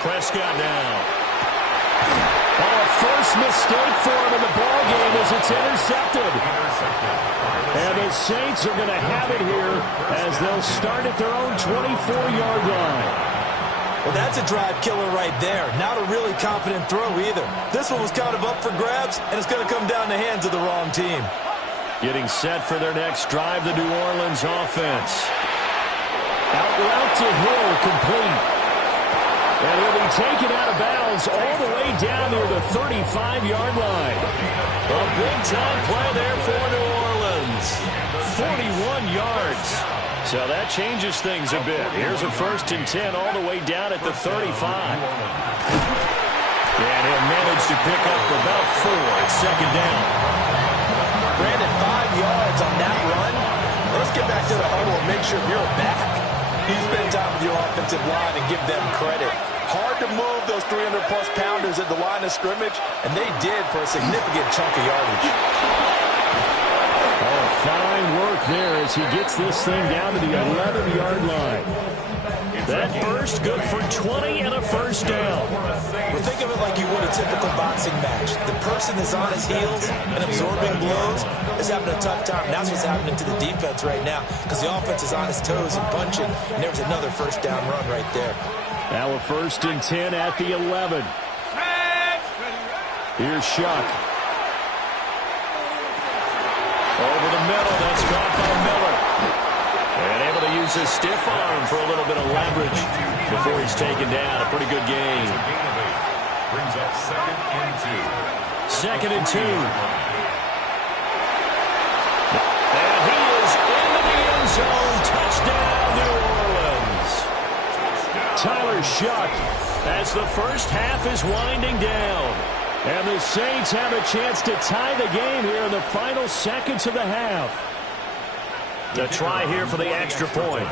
Prescott now. Oh, a first mistake for him in the ball game as it's intercepted. And the Saints are going to have it here as they'll start at their own 24-yard line. Well, that's a drive killer right there. Not a really confident throw either. This one was kind of up for grabs, and it's going to come down the hands of the wrong team. Getting set for their next drive, the New Orleans offense. Out route to Hill, complete. And he'll be taken out of bounds all the way down near the 35-yard line. A big-time play there for New Orleans. 41 yards. So that changes things a bit. Here's a 1st and 10 all the way down at the 35. And he'll manage to pick up about 4 at 2nd down. Brandon, 5 yards on that run. Let's get back to the huddle and make sure you're back. You spend time with your offensive line and give them credit. Hard to move those 300-plus pounders at the line of scrimmage, and they did for a significant chunk of yardage. Oh, fine work there as he gets this thing down to the 11-yard line. That burst good for 20 and a 1st down. Well, think of it like you would a typical boxing match. The person is on his heels and absorbing blows is having a tough time. That's what's happening to the defense right now because the offense is on his toes and punching, and there's another 1st down run right there. Now a 1st and 10 at the 11. Here's Shuck. Over the middle, that's caught by Miller. And able to use his stiff arm for a little bit of leverage before he's taken down. A pretty good gain. Brings up 2nd and 2. 2nd and 2. And he is into the end zone. Touchdown, New Orleans. Tyler Shuck as the 1st half is winding down. And the Saints have a chance to tie the game here in the final seconds of the half. The try here for the extra point.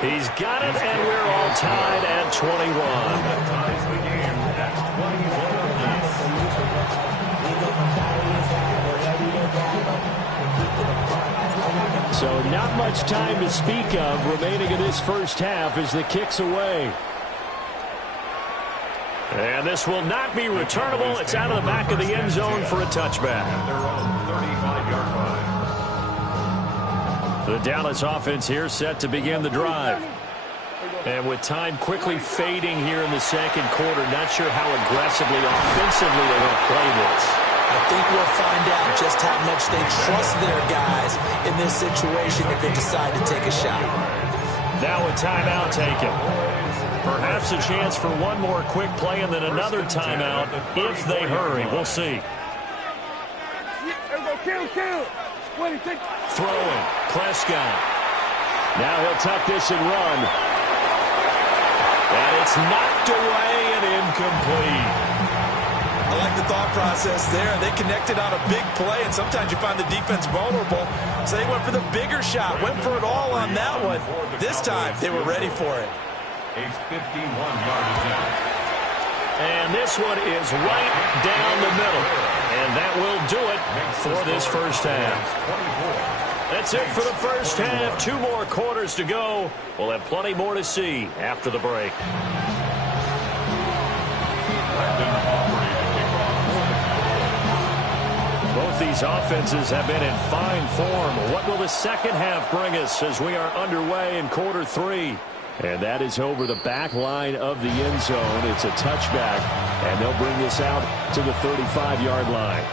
He's got it, and we're all tied at 21. So not much time to speak of remaining in this 1st half as the kick's away. And this will not be returnable. It's out of the back of the end zone for a touchback. The Dallas offense here set to begin the drive. And with time quickly fading here in the 2nd quarter, not sure how aggressively, offensively they want to play this. I think we'll find out just how much they trust their guys in this situation if they decide to take a shot. Now a timeout taken. Perhaps a chance for one more quick play and then another timeout if they hurry. We'll see. Throwing. Prescott. Now he'll tuck this and run. And it's knocked away and incomplete. I like the thought process there. They connected on a big play, and sometimes you find the defense vulnerable. So they went for the bigger shot, went for it all on that one. This time, they were ready for it. A 51-yard attempt. And this one is right down the middle. And that will do it for this 1st half. That's it for the 1st half. 2 more quarters to go. We'll have plenty more to see after the break. Both these offenses have been in fine form. What will the 2nd half bring us as we are underway in quarter 3? And that is over the back line of the end zone. It's a touchback, and they'll bring this out to the 35-yard line.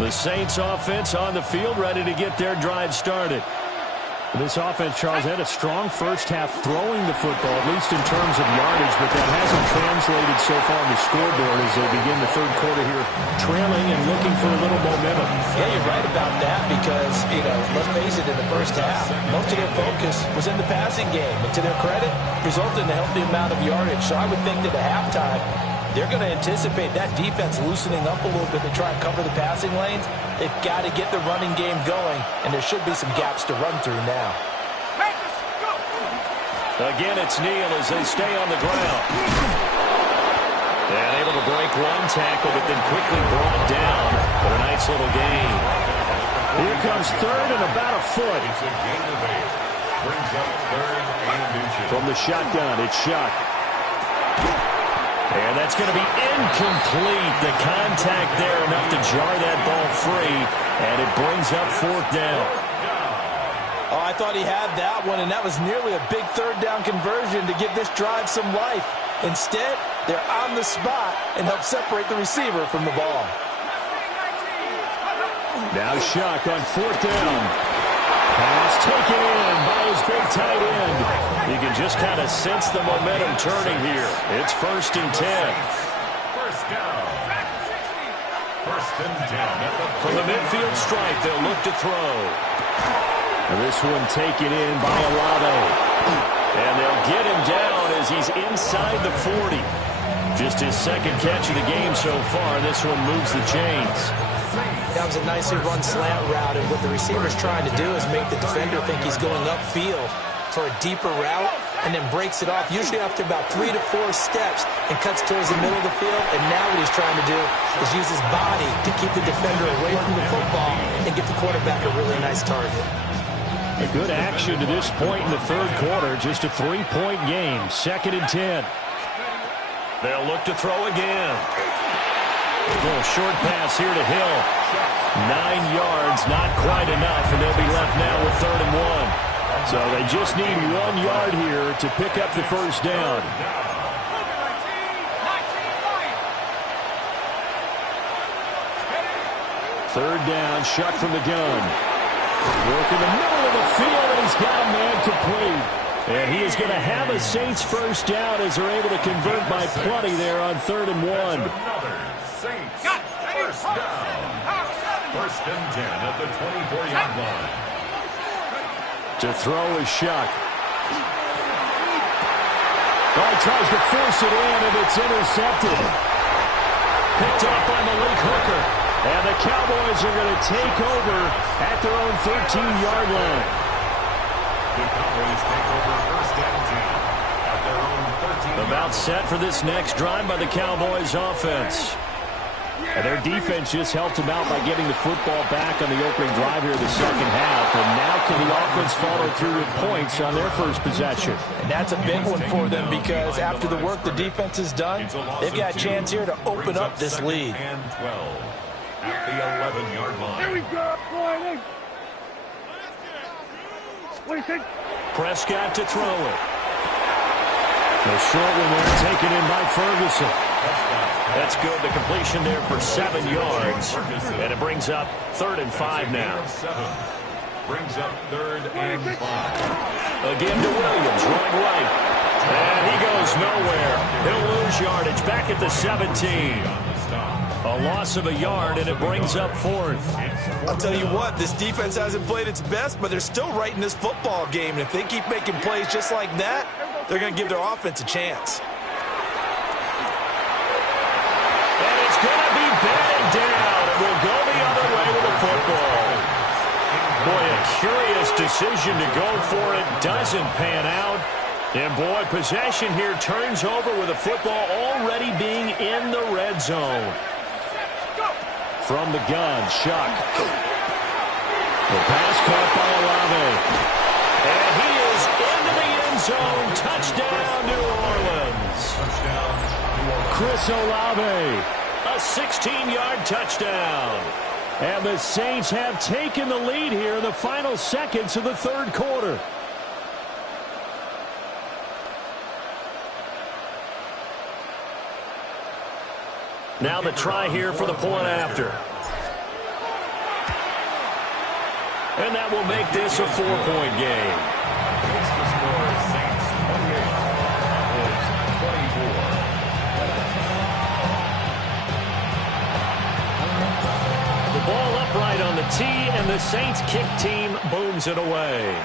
The Saints offense on the field, ready to get their drive started. This offense, Charles, had a strong 1st half throwing the football, at least in terms of yardage, but that hasn't translated so far on the scoreboard as they begin the 3rd quarter here, trailing and looking for a little momentum. Yeah, you're right about that because, let's face it, in the 1st half, most of their focus was in the passing game. And to their credit, resulted in a healthy amount of yardage. So I would think that at halftime, they're going to anticipate that defense loosening up a little bit to try and cover the passing lanes. They've got to get the running game going, and there should be some gaps to run through now. Again, it's Neal as they stay on the ground. And able to break one tackle, but then quickly brought down for a nice little gain. Here comes 3rd and about a foot. From the shotgun, it's Shuck. And that's going to be incomplete. The contact there enough to jar that ball free, and it brings up 4th down. Oh, I thought he had that one, and that was nearly a big 3rd down conversion to give this drive some life. Instead, they're on the spot and help separate the receiver from the ball. Now Shuck on 4th down. Pass taken in by his big tight end. You can just kind of sense the momentum turning here. It's 1st and 10. First down. First and 10 at the from the midfield stripe. They'll look to throw. And this one taken in by Olave. And they'll get him down as he's inside the 40. Just his second catch of the game so far. This one moves the chains. That was a nicely run slant route, and what the receiver's trying to do is make the defender think he's going upfield for a deeper route, and then breaks it off, usually after about 3 to 4 steps, and cuts towards the middle of the field. And now what he's trying to do is use his body to keep the defender away from the football and get the quarterback a really nice target. A good action to this point in the third quarter. Just a 3-point game. Second and 10. They'll look to throw again. A little short pass here to Hill. 9 yards, not quite enough, and they'll be left now with 3rd and 1. So they just need 1 yard here to pick up the first down. Third down, Shuck from the gun. Work in the middle of the field, and he's got a man complete. And he is going to have a Saints first down as they're able to convert by plenty there on 3rd and 1. Saints first down. First and 10 at the 24-yard line. To throw is Shuck. Oh, he tries to force it in, and it's intercepted. Picked up by Malik Hooker. And the Cowboys are going to take over at their own 13-yard line. The Cowboys take over first and 10 at their own 13. About set for this next drive by the Cowboys offense. And their defense just helped them out by getting the football back on the opening drive here in the second half. And now can the offense follow through with points on their first possession? And that's a big one for them because after the work the defense has done, they've got a chance here to open up this lead. And 12 at the 11-yard line. Here we go, boy. Prescott to throw it. The short one there taken in by Ferguson. That's good. The completion there for 7 yards. And it brings up 3rd and 5 now. Brings up 3rd and 5. Again to Williams, running right. And he goes nowhere. He'll lose yardage back at the 17. A loss of a yard, and it brings up 4th. I'll tell you what, this defense hasn't played its best, but they're still right in this football game. And if they keep making plays just like that, they're going to give their offense a chance. And it's going to be batted down. It will go the other way with the football. Boy, a curious decision to go for it. Doesn't pan out. And boy, possession here turns over with the football already being in the red zone. From the gun, Shuck. The pass caught by Olave. And he is into the end zone. Touchdown, New Orleans. Chris Olave, a 16-yard touchdown. And the Saints have taken the lead here in the final seconds of the third quarter. Now the try here for the point after. And that will make this a 4-point game. It's the score, Saints 24. The ball upright on the tee, and the Saints kick team booms it away.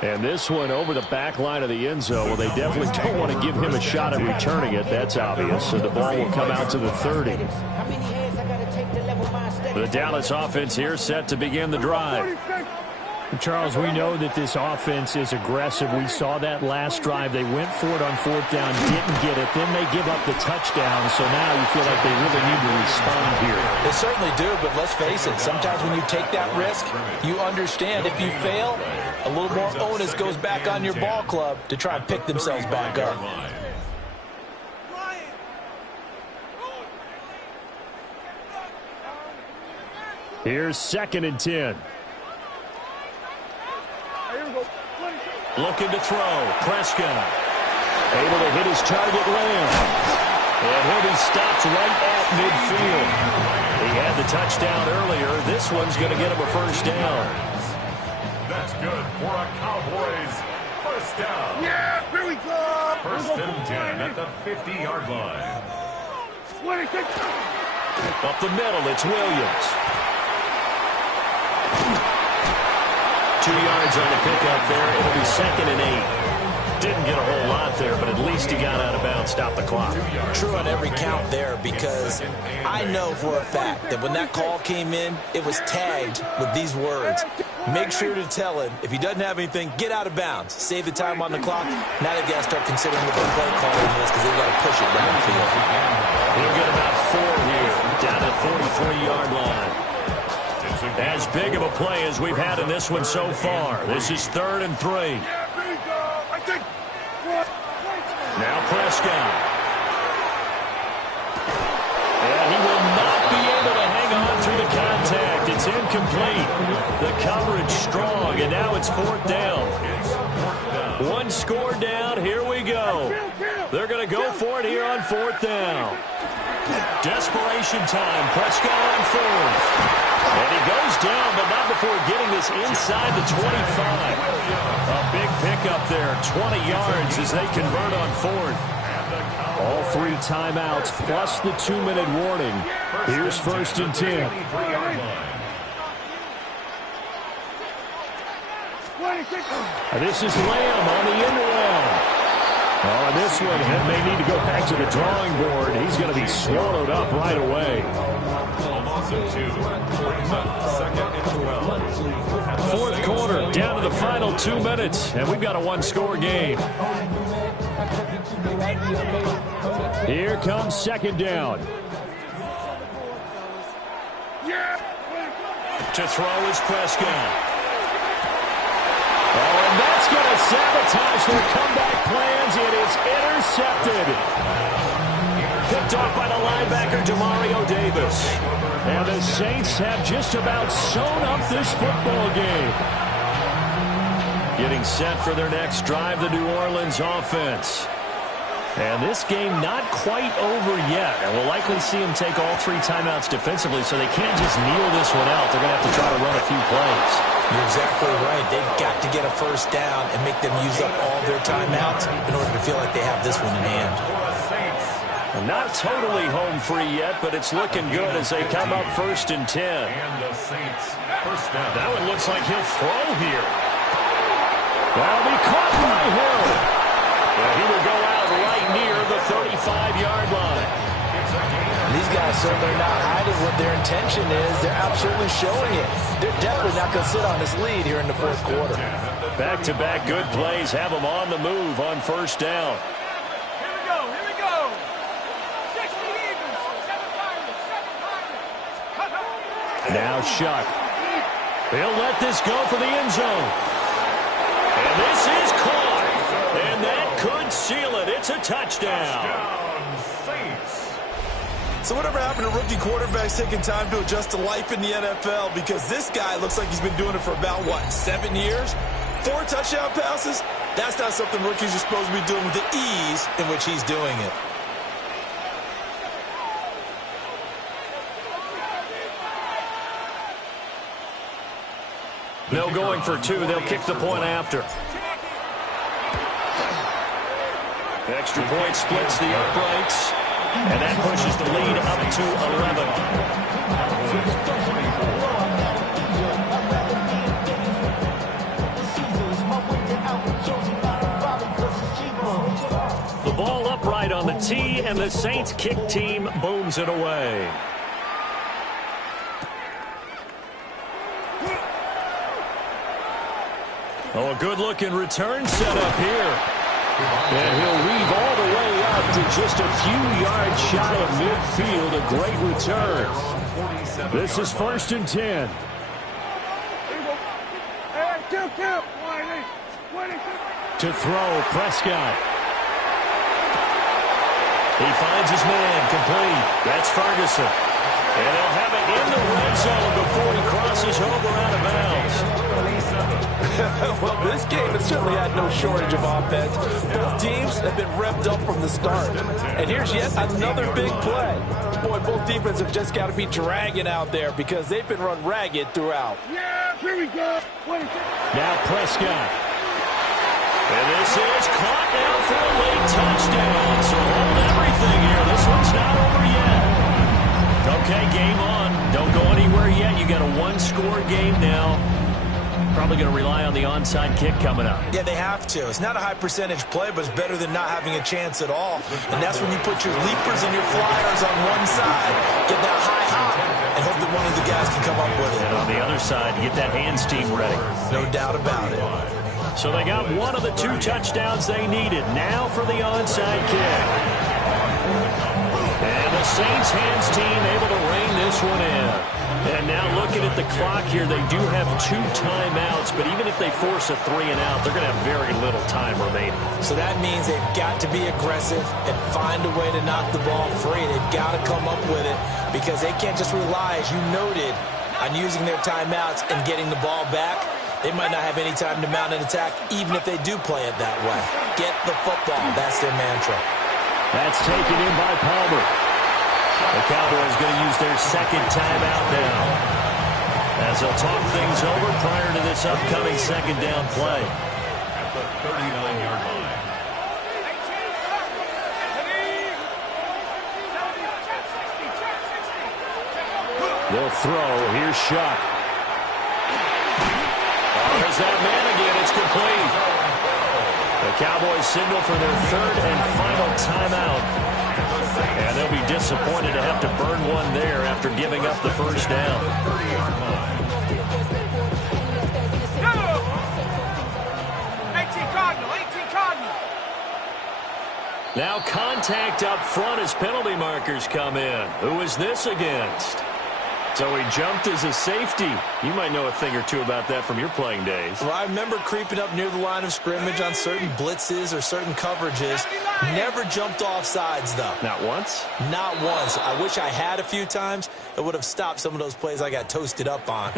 And this one over the back line of the end zone. Well, they definitely don't want to give him a shot at returning it. That's obvious. So the ball will come out to the 30. The Dallas offense here set to begin the drive. Charles, we know that this offense is aggressive. We saw that last drive. They went for it on 4th down, didn't get it. Then they give up the touchdown. So now you feel like they really need to respond here. They certainly do, but let's face it. Sometimes when you take that risk, you understand if you fail, a little more onus goes back on your ball club to try and pick themselves back up. Here's 2nd and 10. Looking to throw. Prescott. Able to hit his target Lamb. And he'll be stopped right at midfield. He had the touchdown earlier. This one's going to get him a first down. That's good for a Cowboys first down. Yeah, here we go. First and 10 at the 50-yard line. 26. Up the middle, it's Williams. 2 yards on the pickup there. It'll be 2nd and 8. Didn't get a whole lot there, but at least he got out of bounds, stopped the clock. True on every count there, because I know for a fact that when that call came in, it was tagged with these words. Make sure to tell him, if he doesn't have anything, get out of bounds. Save the time on the clock. Now they've got to start considering what the play calling is, because they've got to push it downfield. He'll get about 4 here, down to the 43-yard line. As big of a play as we've had in this one so far. This is 3rd and 3. Now Prescott. And he will not be able to hang on through the contact. It's incomplete. The coverage strong, and now it's 4th down. 1 score down. Here we go. They're going to go for it here on 4th down. Desperation time. Prescott on 4th. And he goes down, but not before getting this inside the 25. A big pickup there, 20 yards as they convert on 4th. All 3 timeouts plus the 2-minute warning. Here's 1st and 10. This is Lamb on the end around. Oh, this one may need to go back to the drawing board. He's going to be swallowed up right away. Fourth quarter, down to the final 2 minutes, and we've got a 1-score game. Here comes 2nd down. To throw is Prescott. Oh, and that's going to sabotage their comeback plans. It is intercepted. Picked off by the linebacker, Demario Davis. And the Saints have just about sewn up this football game. Getting set for their next drive, the New Orleans offense. And this game not quite over yet. And we'll likely see them take all 3 timeouts defensively, so they can't just kneel this one out. They're going to have to try to run a few plays. You're exactly right. They've got to get a 1st down and make them use up all their timeouts in order to feel like they have this one in hand. Not totally home free yet, but it's looking good as they come up 1st and 10. That one looks like he'll throw here. That'll be caught by Hill. And he will go out right near the 35-yard line. These guys certainly are not hiding what their intention is. They're absolutely showing it. They're definitely not going to sit on this lead here in the 4th quarter. Back-to-back good plays have them on the move on 1st down. Now Shuck. He'll let this go for the end zone. And this is caught. And that could seal it. It's a touchdown. So whatever happened to rookie quarterbacks taking time to adjust to life in the NFL? Because this guy looks like he's been doing it for about, 7 years? 4 touchdown passes? That's not something rookies are supposed to be doing with the ease in which he's doing it. No going for 2. They'll kick the point after. Extra point splits the uprights. And that pushes the lead up to 11. The ball upright on the tee, and the Saints kick team booms it away. Oh, a good-looking return set up here. And he'll weave all the way up to just a few yards shy of midfield. A great return. This is 1st and 10. To throw, Prescott. He finds his man, complete. That's Ferguson. And he'll have it in the red zone before he crosses over out of bounds. Well, this game has certainly had no shortage of offense. Both teams have been revved up from the start. And here's yet another big play. Boy, both defenses have just got to be dragging out there because they've been run ragged throughout. Yeah, here we go. Now Prescott. And this is caught now for a late touchdown. So hold everything here. This one's not over yet. Okay, game on. Don't go anywhere yet. You got a one-score game now. Probably going to rely on the onside kick coming up. Yeah, they have to. It's not a high percentage play, but it's better than not having a chance at all. And that's when you put your leapers and your flyers on one side, get that high hop, and hope that one of the guys can come up with it. And on the other side, get that hands team ready. No doubt about it. So they got one of the two touchdowns they needed. Now for the onside kick. And the Saints hands team able to rein this one in. And now looking at the clock here, they do have 2 timeouts, but even if they force a 3 and out, they're going to have very little time remaining. So that means they've got to be aggressive and find a way to knock the ball free. They've got to come up with it because they can't just rely, as you noted, on using their timeouts and getting the ball back. They might not have any time to mount an attack, even if they do play it that way. Get the football. That's their mantra. That's taken in by Palmer. The Cowboys going to use their second timeout now, as they'll talk things over prior to this upcoming second down play. At the 39-yard line. They'll throw. Here's Shuck. Oh, there's that man again. It's complete. The Cowboys signal for their third and final timeout. And they'll be disappointed to have to burn one there after giving up the first down. 18 Cardinal. Now contact up front as penalty markers come in. Who is this against? So he jumped as a safety. You might know a thing or two about that from your playing days. Well, I remember creeping up near the line of scrimmage on certain blitzes or certain coverages. Never jumped off sides, though. Not once? Not once. I wish I had a few times. It would have stopped some of those plays I got toasted up on.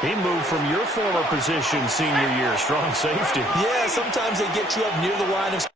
He moved from your former position senior year, strong safety. Yeah, sometimes they get you up near the line of scrimmage.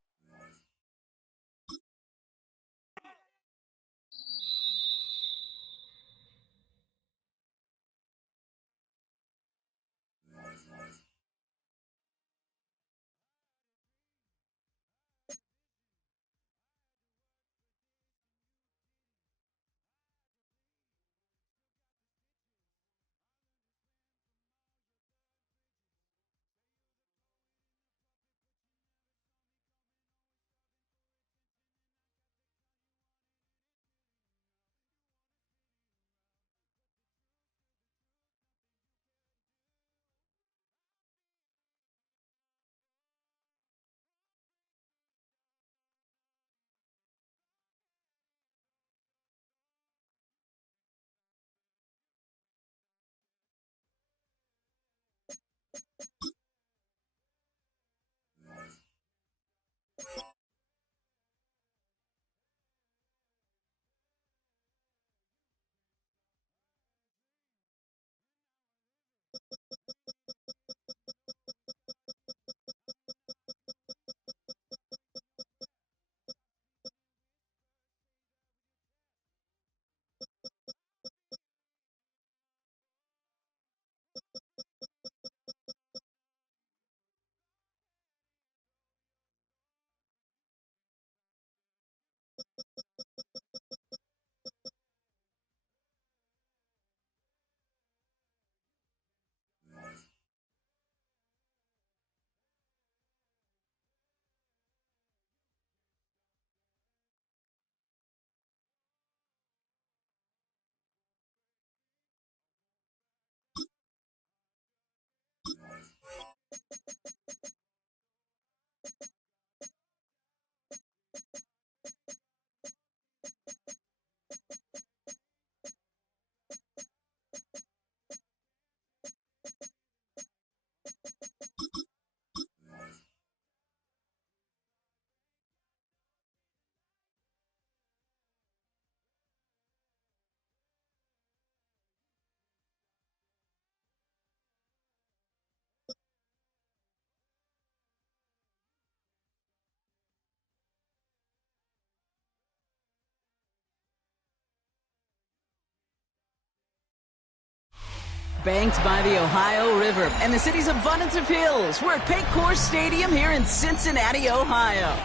banked by the Ohio River and the city's abundance of hills. We're at Paycor Stadium here in Cincinnati, Ohio.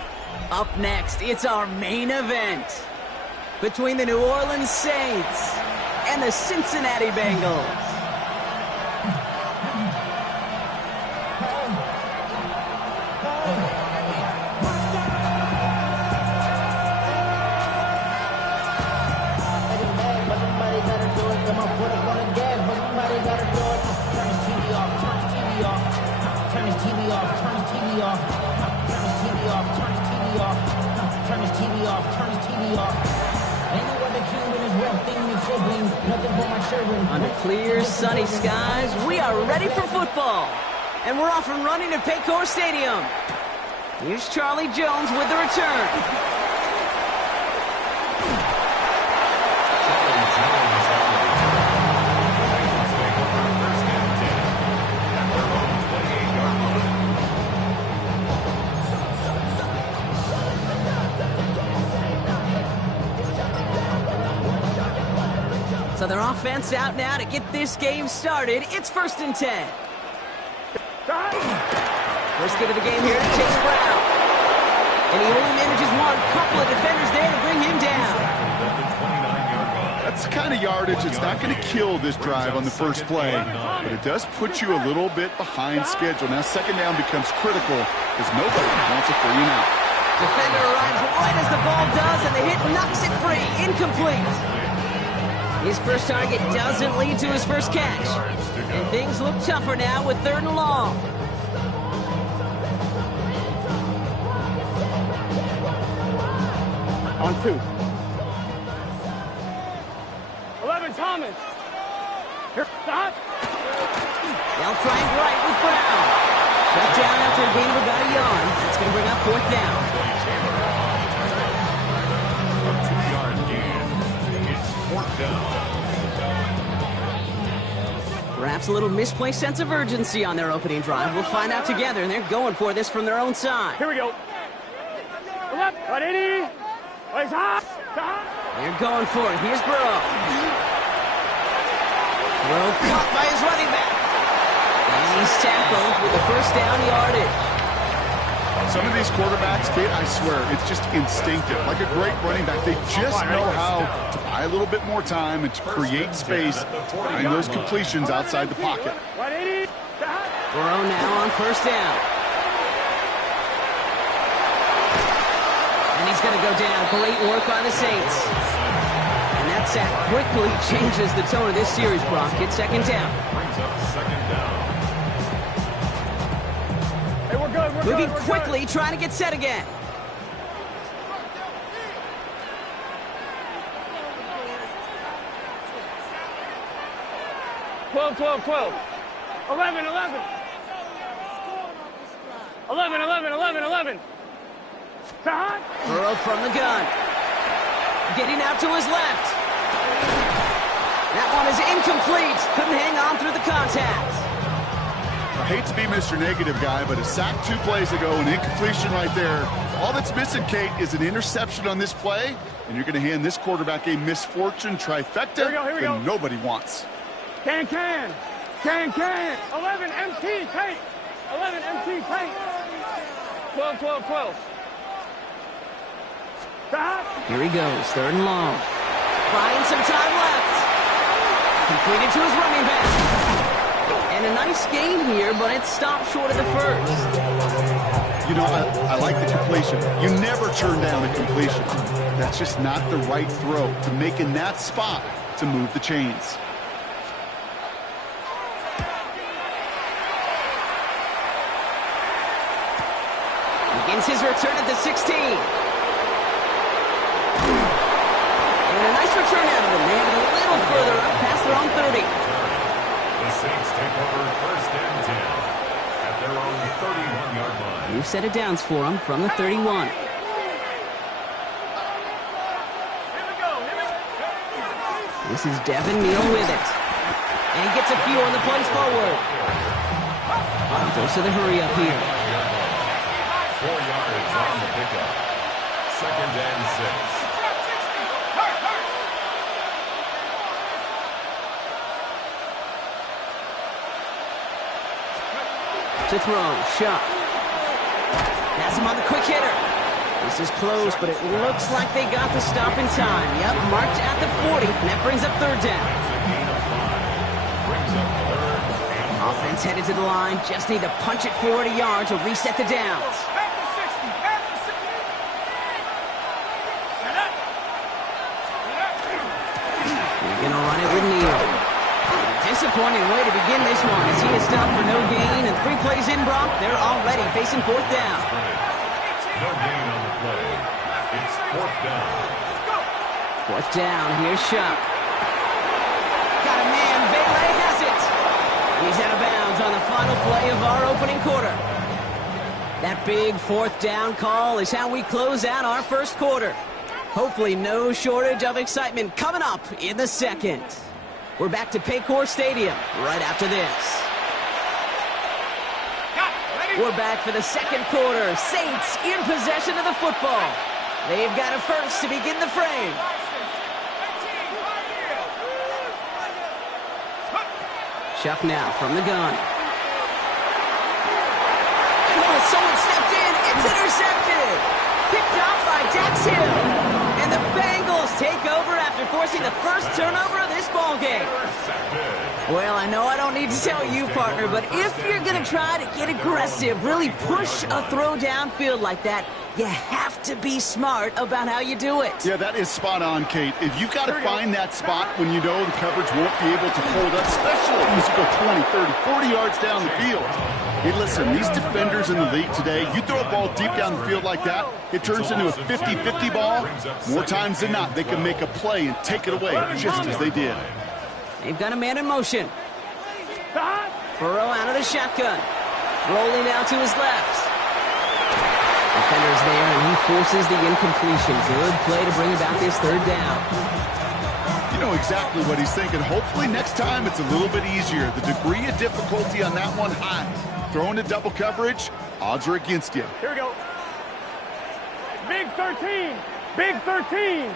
Up next, it's our main event between the New Orleans Saints and the Cincinnati Bengals. Under clear, sunny skies, we are ready for football. And we're off and running at Paycor Stadium. Here's Charlie Jones with the return. So their offense out now to get this game started. It's 1st and 10. First get of the game here to Chase Brown. And he only manages one. Couple of defenders there to bring him down. That's the kind of yardage that's not going to kill this drive on the first play, but it does put you a little bit behind schedule. Now 2nd down becomes critical because nobody wants a 3-and-out. Defender arrives right as the ball does, and the hit knocks it free. Incomplete. His first target doesn't lead to his first catch. And things look tougher now with 3rd and long. On 2. 11 Thomas. Here, stop. They'll try and right with Brown. Shut down after a gain of about a yard. That's going to bring up 4th down. A 2-yard gain. It's 4th down. Perhaps a little misplaced sense of urgency on their opening drive. We'll find out together, and they're going for this from their own side. Here we go. Left, right, 80. Right, hot. They're going for it. Here's Burrow. Throw caught by his running back. And he's tackled with a 1st down yardage. Some of these quarterbacks, Kate, I swear, it's just instinctive. Like a great running back, they just know how to buy a little bit more time and to create space behind those completions outside the pocket. Burrow now on 1st down. And he's going to go down. Great work by the Saints. And that sack quickly changes the tone of this series, Brock. It's 2nd down. Brings up 2nd down. Hey, we're good. Moving quickly, trying to get set again. Twelve. 11. 11. Burrow from the gun. Getting out to his left. That one is incomplete. Couldn't hang on through the contact. I hate to be Mr. Negative guy, but a sack 2 plays ago, an incompletion right there. All that's missing, Kate, is an interception on this play, and you're going to hand this quarterback a misfortune trifecta that nobody wants. Can. 11 MT, Kate. 11 MT, Kate. 12. Stop. Here he goes, 3rd and long. Buying some time left. Completed to his running back. And a nice gain here, but it stopped short of the 1st. You know, I like the completion. You never turn down a completion. That's just not the right throw to make in that spot to move the chains. Begins his return at the 16. And a nice return out of him. They have it a little further up past their own 30. The Saints take over 1st and 10 at their own 31-yard line. New set of downs for him from the 31. This is Devin Neal with it. And he gets a few on the plays forward. Dose of the hurry up here. 4 yards on the pickup. 2nd and 6. to throw. Shuck. Has him on the quick hitter. This is close, but it looks like they got the stop in time. Yep, marked at the 40, and that brings up third down. Offense headed to the line. Just need to punch it forward a yard to reset the downs. They're going to run it with Neal. Disappointing way to begin this one as he is stopped for no gain, and 3 plays in, Brock. They're already facing fourth down. No gain on the play. It's fourth down. Fourth down. Here's Shuck. Got a man. Bailey has it. And he's out of bounds on the final play of our opening quarter. That big fourth down call is how we close out our first quarter. Hopefully no shortage of excitement coming up in the second. We're back to Paycor Stadium right after this. We're back for the second quarter. Saints in possession of the football. They've got a first to begin the frame. Chuck now from the gun. Oh, someone stepped in. It's intercepted. Picked off by Dax Hill. And the Bengals take over after forcing the first turnover of this ballgame. Well, I know I don't need to tell you, partner, but if you're going to try to get aggressive, really push a throw downfield like that, you have to be smart about how you do it. Yeah, that is spot on, Kate. If you've got to find that spot when you know the coverage won't be able to hold up, especially as you go 20, 30, 40 yards down the field. Hey, listen, these defenders in the league today, you throw a ball deep down the field like that, it turns into a 50-50 ball. More times than not, they can make a play and take it away, just as they did. They've got a man in motion. Burrow out of the shotgun. Rolling out to his left. Defender's there, and he forces the incompletion. Good play to bring about this third down. You know exactly what he's thinking. Hopefully next time it's a little bit easier. The degree of difficulty on that one high. Throwing to double coverage, odds are against you. Here we go. Big 13. Big 13.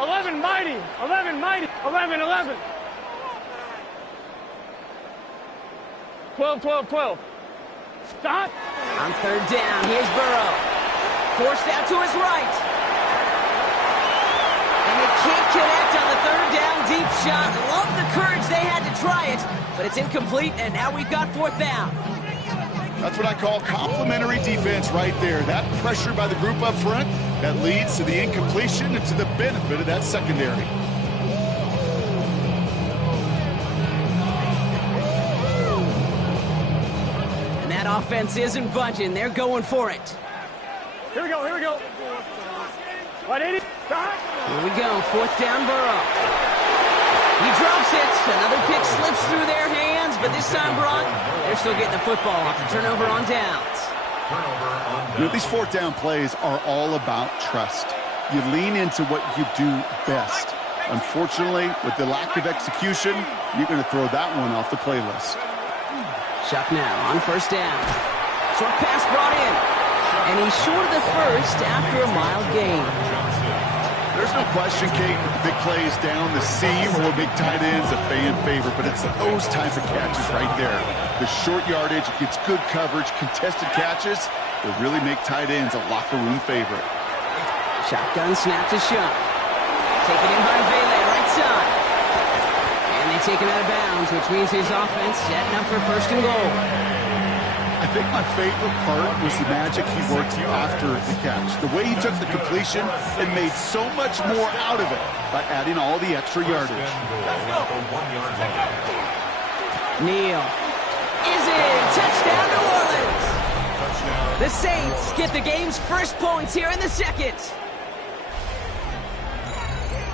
11 mighty. 11 mighty. 11, 11. 12, 12, 12. Stop. On third down, here's Burrow. Forced out to his right. And they can't connect on the third down deep shot. Love the courage they had to try it, but it's incomplete, and now we've got fourth down. That's what I call complimentary defense right there. That pressure by the group up front, that leads to the incompletion and to the benefit of that secondary. And that offense isn't budging. They're going for it. Here we go. Here we go. 180. Here we go. Fourth down, Burrow. He drops it. Another pick slips through their hands, but this time, Brock, they're still getting the football off the turnover on downs. You know, these fourth down plays are all about trust. You lean into what you do best. Unfortunately, with the lack of execution, you're going to throw that one off the playlist. Chuck now on first down. Short pass brought in. And he's short of the first after a mild gain. There's no question, Kate, with the big plays down the seam or big tight ends, a fan favorite, but it's those type of catches right there. The short yardage, gets good coverage, contested catches that really make tight ends a locker room favorite. Shotgun snap to Shuck. Taken in by Bailey, right side. And they take him out of bounds, which means his offense setting up for first and goal. I think my favorite part was the magic he worked after the catch. The way he took the completion and made so much more out of it by adding all the extra yardage. Neal is in. Touchdown, New Orleans. The Saints get the game's first points here in the second.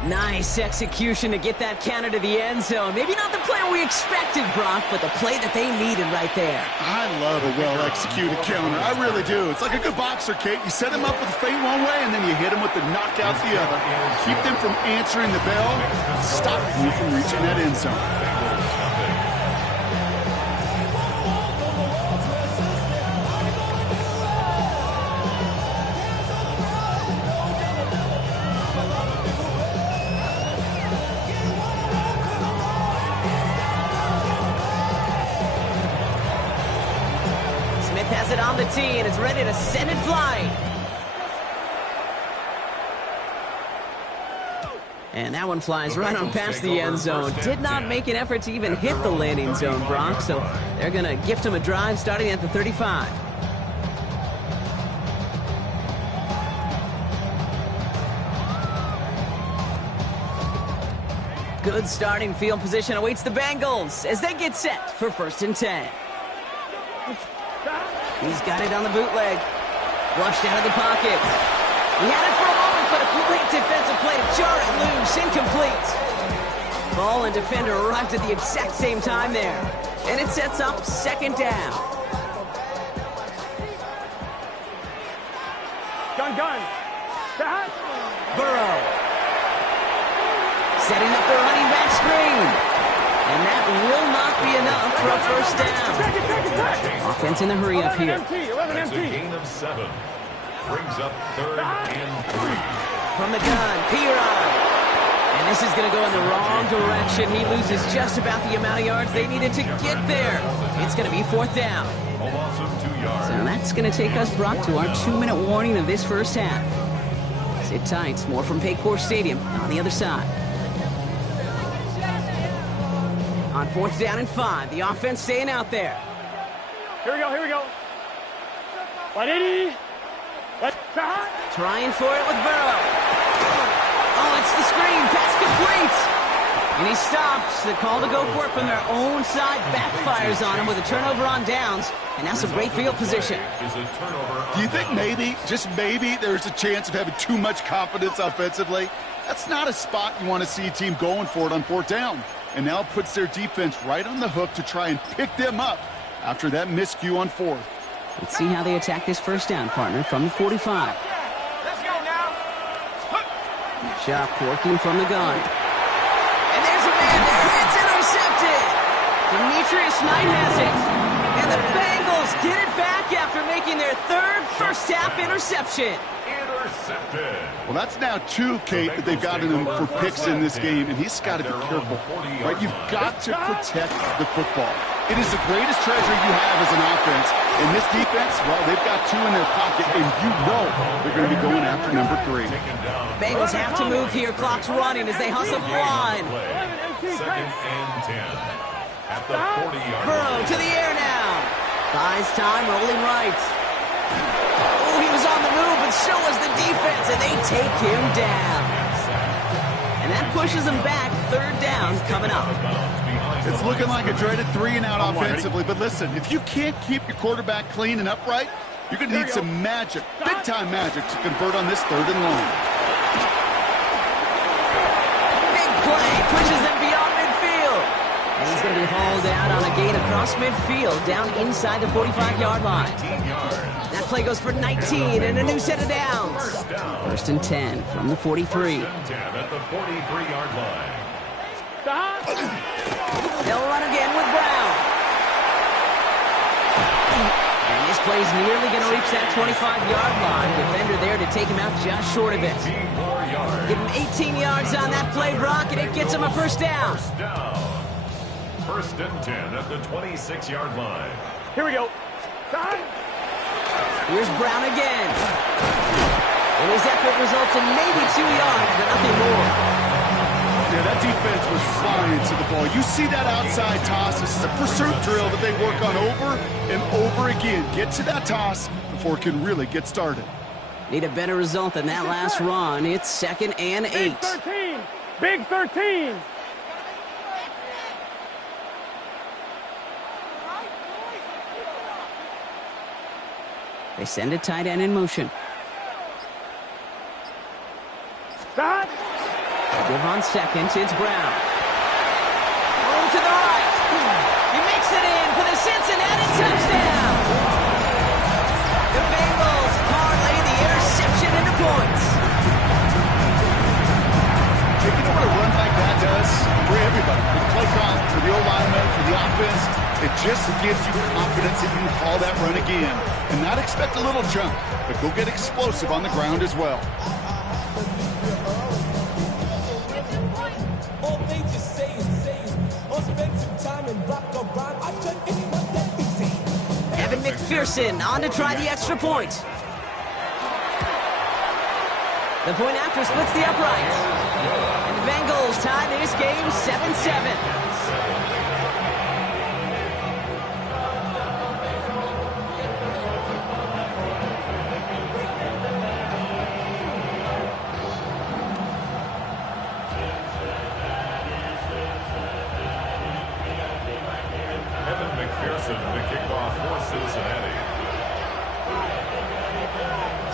Nice execution to get that counter to the end zone. Maybe not the play we expected, Brock, but the play that they needed right there. I love a well-executed counter. I really do. It's like a good boxer, Kate. You set him up with a feint one way, and then you hit him with the knockout the other. Keep them from answering the bell. Stop you from reaching that end zone. Smith has it on the tee, and it's ready to send it flying. And that one flies right on past the end zone. Did not make an effort to even hit the landing zone, Brock, so they're going to gift him a drive starting at the 35. Good starting field position awaits the Bengals as they get set for 1st and 10. He's got it on the bootleg. Flushed out of the pocket. He had it for a moment, but a great defensive play to jar it loose. Incomplete. Ball and defender arrived at the exact same time there. And it sets up 2nd down. Gun. Burrow. Setting up the running back screen. And that will not be enough for a 1st down. Offense in the hurry up here. That's a gain of 7. Brings up 3rd and 3. From the gun, P-Rod. And this is going to go in the wrong direction. He loses just about the amount of yards they needed to get there. It's going to be 4th down. A loss of 2 yards. So that's going to take us, Brock, to our 2-minute warning of this 1st half. Sit tight. More from Paycor Stadium on the other side. On 4th down and 5, the offense staying out there. Here we go. 180. Trying for it with Burrow. Oh, it's the screen. Pass complete. And he stops. The call to go for it from their own side backfires on him with a turnover on downs. And that's a great field position. Do you think maybe, just maybe, there's a chance of having too much confidence offensively? That's not a spot you want to see a team going for it on 4th down. And now puts their defense right on the hook to try and pick them up after that miscue on 4th. Let's see how they attack this 1st down, partner, from the 45. Let's go now. Shot working from the gun. And there's a man there. It's intercepted. Demetrius Knight has it. And the Bengals get it back after making their 3rd first-half interception. Intercepted. Well, that's now 2, Kate, that they've gotten him for picks in this game, and he's got to be careful. Right? You've got to protect the football. It is the greatest treasure you have as an offense. And this defense, well, they've got 2 in their pocket, and you know they're going to be going after number 3. Bengals have to move here. Clock's running as they hustle the line. 2nd and 10. At the 40-yard line. Burrow to the air now. Buys time, rolling right. Oh, he was on the move, but so was the defense, and they take him down. And that pushes him back. 3rd down coming up. It's looking like a dreaded 3-and-out offensively, but listen, if you can't keep your quarterback clean and upright, you're going to need some magic, big-time magic, to convert on this 3rd and long. Big play, pushes them beyond midfield. And he's going to be hauled out on a gain across midfield, down inside the 45-yard line. That play goes for 19 and a new set of downs. 1st and 10 from the 43. 1st and 10 at the 43-yard line. They'll run again with Brown. And this play's nearly going to reach that 25-yard line. Defender there to take him out just short of it. Give him 18 yards on that play, Brock, and it gets him a 1st down. 1st and 10 at the 26-yard line. Here we go. Here's Brown again. And his effort results in maybe 2 yards, but nothing more. Yeah, that defense was flying to the ball. You see that outside toss. This is a pursuit drill that they work on over and over again. Get to that toss before it can really get started. Need a better result than that last run. It's 2nd and 8. Big 13. Big 13. They send a tight end in motion. Stop. Give on 2nd, it's Brown. Room to the right. He makes it in for the Cincinnati touchdown. The Bengals parlay the interception into points. You know what a run like that does for everybody, for the play clock, for the O-lineman, for the offense? It just gives you confidence that you can call that run again and not expect a little jump, but go get explosive on the ground as well. McPherson on to try the extra point. The point after splits the uprights. And the Bengals tie this game 7-7. McPherson to kick off for Cincinnati.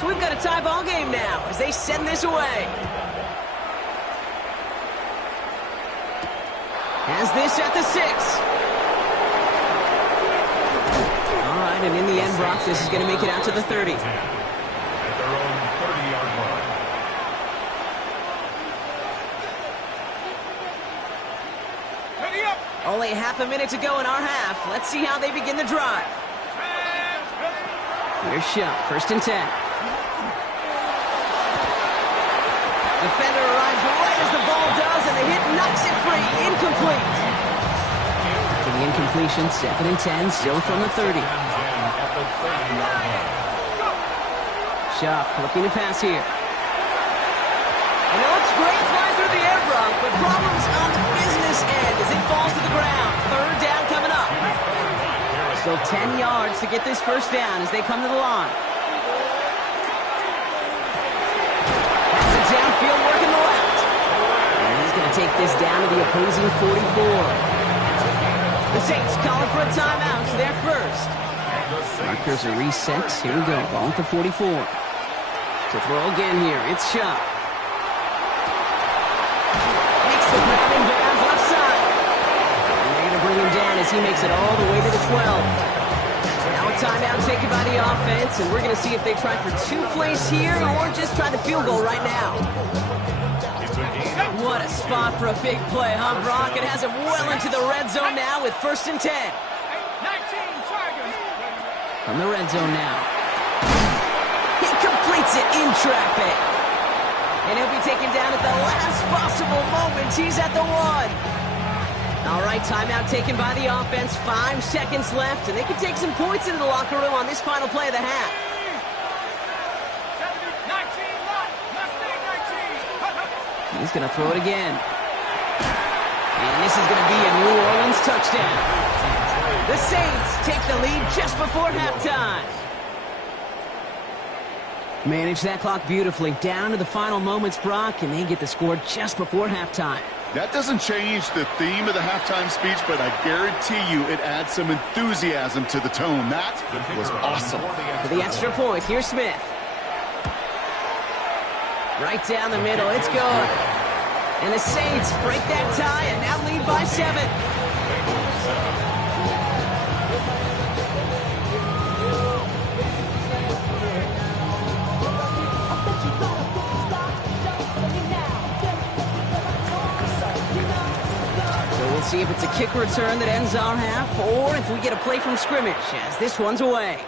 So we've got a tie ball game now as they send this away. Has this at the 6. All right, and in the end, Brock, this is going to make it out to the 30. At their own 30-yard line. Only half a minute to go in our half. Let's see how they begin the drive. Here's Shuck, 1st and 10. Defender arrives right as the ball does, and the hit knocks it free. Incomplete. For the incompletion, 2nd and 10, still from the 30. Shuck looking to pass here. And it looks great flying through the air, Brock, but problems on the business end as it falls to the ground. 3rd down coming up. Still 10 yards to get this 1st down as they come to the line. That's it downfield working the left. And he's going to take this down to the opposing 44. The Saints calling for a timeout. They're first. Markers are reset. Here we go. Ball at the 44. To throw again here. It's Shuck. The grab in bounds left side. And they're going to bring him down as he makes it all the way to the 12. Now a timeout taken by the offense, and we're going to see if they try for 2 plays here or just try the field goal right now. What a spot for a big play, huh, Brock? It has him well into the red zone now with 1st and 10. From the red zone now. He completes it in traffic. And he'll be taken down at the last possible moment. He's at the 1. All right, timeout taken by the offense. 5 seconds left, and they can take some points into the locker room on this final play of the half. He's going to throw it again. And this is going to be a New Orleans touchdown. The Saints take the lead just before halftime. Manage that clock beautifully. Down to the final moments, Brock, and they get the score just before halftime. That doesn't change the theme of the halftime speech, but I guarantee you it adds some enthusiasm to the tone. That was awesome. For the extra point, here's Smith. Right down the middle, it's good. And the Saints break that tie and now lead by 7. We'll see if it's a kick return that ends our half, or if we get a play from scrimmage, as this one's away.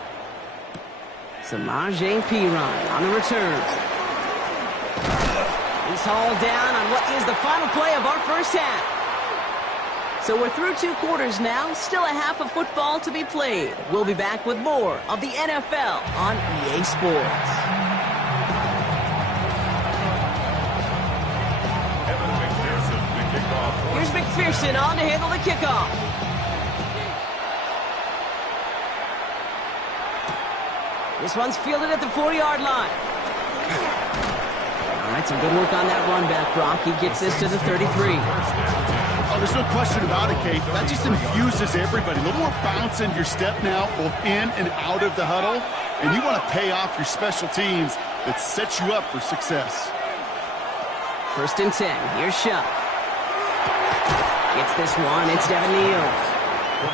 Samaje Perine on the return. He's hauled down on what is the final play of our 1st half. So we're through 2 quarters now, still a half of football to be played. We'll be back with more of the NFL on EA Sports. Here's McPherson on to handle the kickoff. This one's fielded at the 4-yard line. All right, some good work on that run back, Brock. He gets this to the 33. Oh, there's no question about it, Kate. That just infuses everybody. A little more bounce in your step now, both in and out of the huddle. And you want to pay off your special teams that sets you up for success. 1st and 10. Here's Shuck. Gets this one. It's Devin Neal.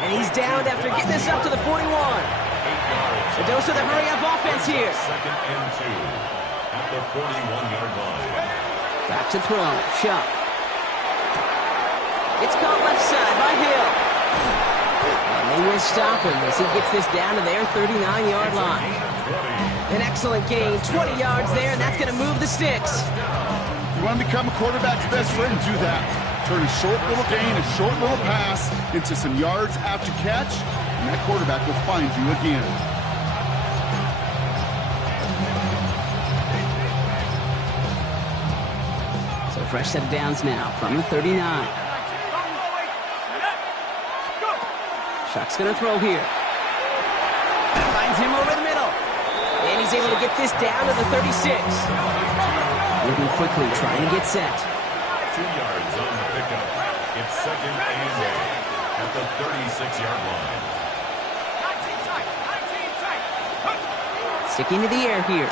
And he's downed after getting this up to the 41. The dose of the hurry-up offense here. 2nd and 2 at the 41-yard line. Back to throw. Shuck. It's caught left side by Hill. And they will stop him as he gets this down to their 39-yard line. An excellent gain. 20 yards there, and that's going to move the sticks. You want to become a quarterback's best friend, do that. Turn a short little gain, a short little pass into some yards after catch. and that quarterback will find you again. So fresh set of downs now from the 39. Shuck's going to throw here. Finds him over the middle. And he's able to get this down to the 36. Moving quickly, trying to get set. 2 yards on the pickup. It's second and 8 at the 36-yard line. Sticking to the air here.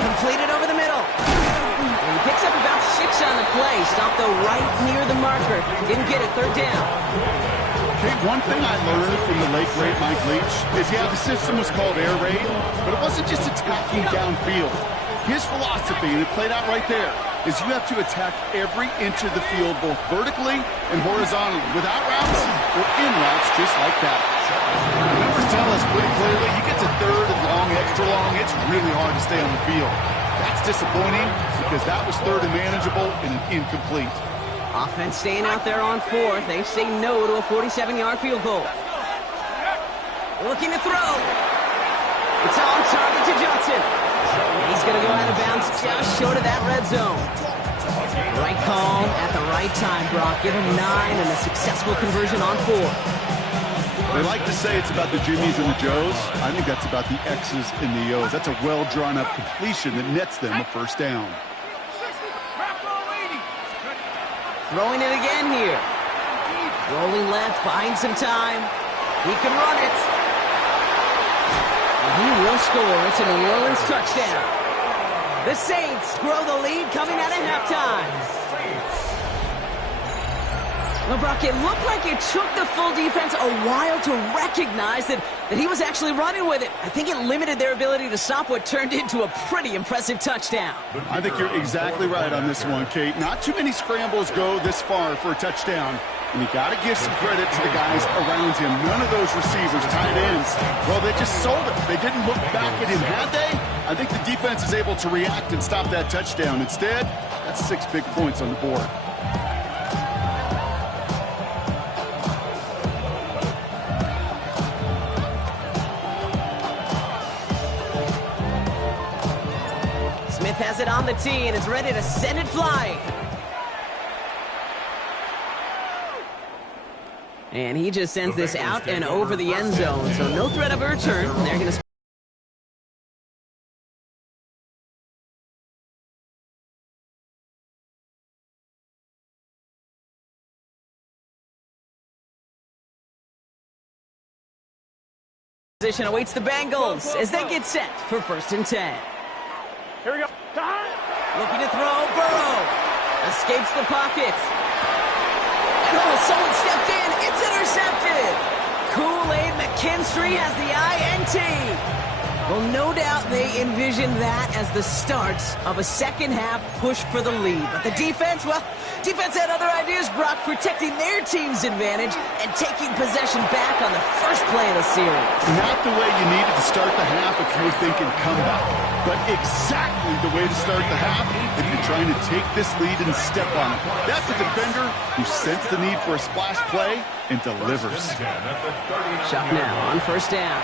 Completed over the middle. And he picks up about 6 on the play. Stopped though right near the marker. Didn't get it, third down. Okay, one thing I learned from the late great Mike Leach is, yeah, the system was called air raid, but it wasn't just attacking downfield. His philosophy, and it played out right there, is you have to attack every inch of the field, both vertically and horizontally, without routes or in routes, just like that. Numbers tell us pretty clearly, you get to third and long, extra long, it's really hard to stay on the field. That's disappointing because that was third and manageable and an incomplete. Offense staying out there on fourth. They say no to a 47-yard field goal. Looking to throw. It's on target to Johnson. He's going to go out of bounds just short of that red zone. Right call at the right time, Brock. Give him 9 and a successful conversion on 4. They like to say it's about the Jimmies and the Joes. I think that's about the X's and the O's. That's a well-drawn-up completion that nets them a first down. Throwing it again here. Rolling left, buying some time. He can run it. And he will score. It's a New Orleans touchdown. The Saints grow the lead coming out of halftime. Well, Brock, it looked like it took the full defense a while to recognize that he was actually running with it. I think it limited their ability to stop what turned into a pretty impressive touchdown. I think you're exactly right on this one, Kate. Not too many scrambles go this far for a touchdown. And you got to give some credit to the guys around him. None of those receivers, tight ends, well, they just sold it. They didn't look back at him, had they? I think the defense is able to react and stop that touchdown. Instead, that's 6 big points on the board. Smith has it on the tee and is ready to send it flying. And he just sends this out and over the end zone, so no threat of a return. They're going to position awaits the Bengals as they get set for 1st and 10. Here we go. Looking to throw, Burrow escapes the pocket. And oh, someone stepped in. It's intercepted. Kool-Aid McKinstry has the INT. Well, no doubt they envisioned that as the start of a second-half push for the lead. But the defense, well, defense had other ideas, Brock, protecting their team's advantage and taking possession back on the first play of the series. Not the way you needed to start the half if you were thinking comeback, but exactly the way to start the half if you're trying to take this lead and step on it. That's a defender who sensed the need for a splash play and delivers. Shot now on 1st down.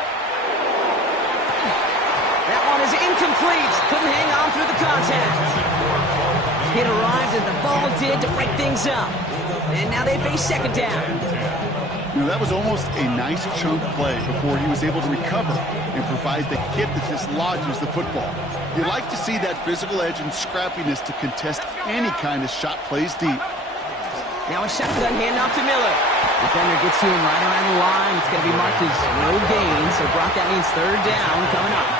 That one is incomplete. Couldn't hang on through the contact. It arrived as the ball did to break things up. And now they face 2nd down. You know, that was almost a nice chunk play before he was able to recover and provide the hit that dislodges the football. You like to see that physical edge and scrappiness to contest any kind of shot plays deep. Now a shotgun handoff to Miller. Defender gets to him right around the line. It's going to be marked as no gain. So, Brock, that means 3rd down coming up.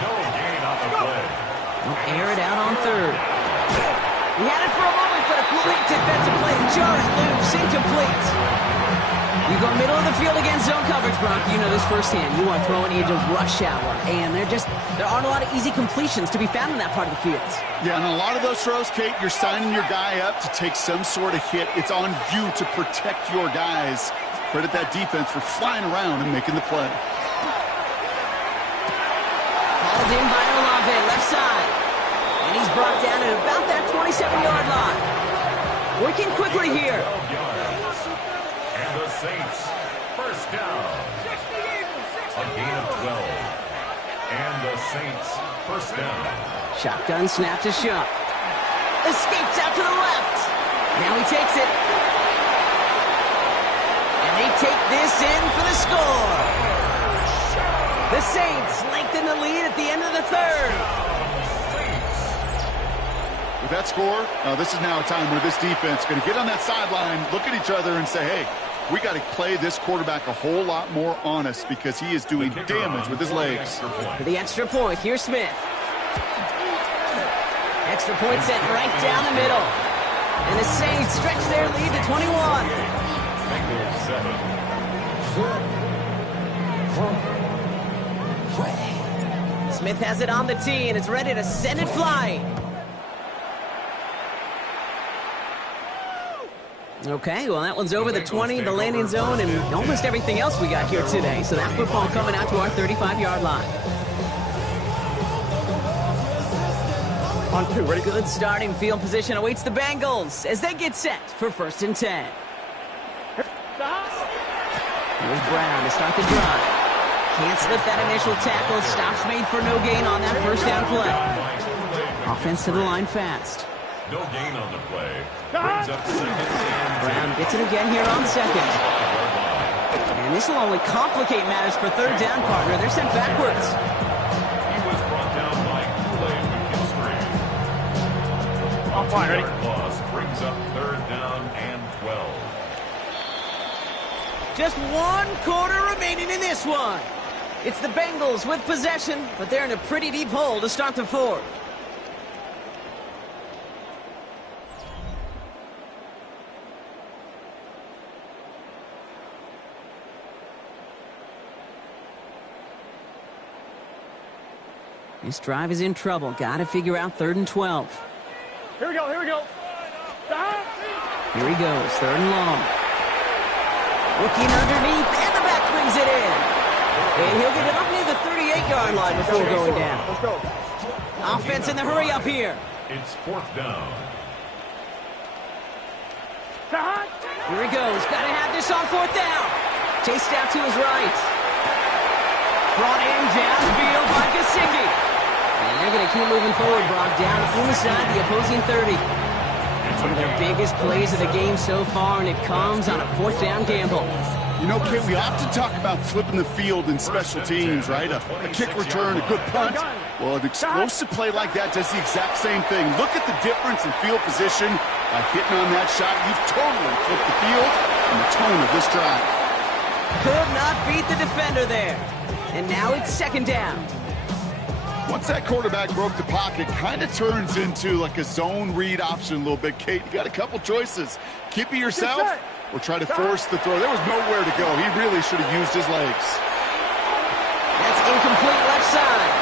No gain on the play. They'll air it out on 3rd. He had it for a moment, but a quick defensive play to jar it loose. Incomplete. You go middle of the field against zone coverage, Brock. You know this firsthand. You are throwing into rush hour, and there aren't a lot of easy completions to be found in that part of the field. Yeah, and a lot of those throws, Kate, you're signing your guy up to take some sort of hit. It's on you to protect your guys. Credit that defense for flying around and making the play. Hauled in by Olave, left side. And he's brought down at about that 27-yard line. Working quickly here. And the Saints. First down. A gain of 12. And the Saints, first down. Shotgun snap to Shook. Escapes out to the left. Now he takes it. And they take this in for the score. The Saints lengthen the lead at the end of the third. With that score, this is now a time where this defense is going to get on that sideline, look at each other, and say, hey, we got to play this quarterback a whole lot more honest because he is doing damage with his legs. For the extra point, here's Smith. Extra point sent right down the middle. And the Saints stretch their lead to 21. Smith has it on the tee and is ready to send it flying. Okay, well, that one's over the 20, the landing zone, and almost everything else we got here today. So that football coming out to our 35-yard line. On 2, ready? Good starting field position awaits the Bengals as they get set for 1st and 10. Here's Brown to start the drive. Can't slip that initial tackle. Stops made for no gain on that first down play. Offense to the line fast. No gain on the play. Brings up second. Brown gets it again here on second. And this will only complicate matters for third down, partner. They're sent backwards. He was brought down by Kool-Aid McKinstry. On fine, ready? Loss brings up third down and 12. Just 1 quarter remaining in this one. It's the Bengals with possession, but they're in a pretty deep hole to start the fourth. This drive is in trouble. Got to figure out 3rd and 12. Here we go, here we go. Here he goes, 3rd and long. Looking underneath, and the back brings it in. And he'll get it up near the 38-yard line before going down. Let's go. Offense in the hurry up here. It's 4th down. Here he goes. Got to have this on 4th down. Chased out to his right. Brought in downfield by Gesicki. And they're going to keep moving forward, Brock, down inside the opposing 30. One of their biggest plays of the game so far, and it comes on a 4th down gamble. You know, Kate, we often talk about flipping the field in special teams, right? A kick return, a good punt. Well, an explosive play like that does the exact same thing. Look at the difference in field position. By hitting on that shot, you've totally flipped the field and the tone of this drive. Could not beat the defender there. And now it's 2nd down. Once that quarterback broke the pocket, kind of turns into like a zone read option a little bit. Kate, you got a couple choices. Keep it yourself or try to force the throw. There was nowhere to go. He really should have used his legs. That's incomplete left side.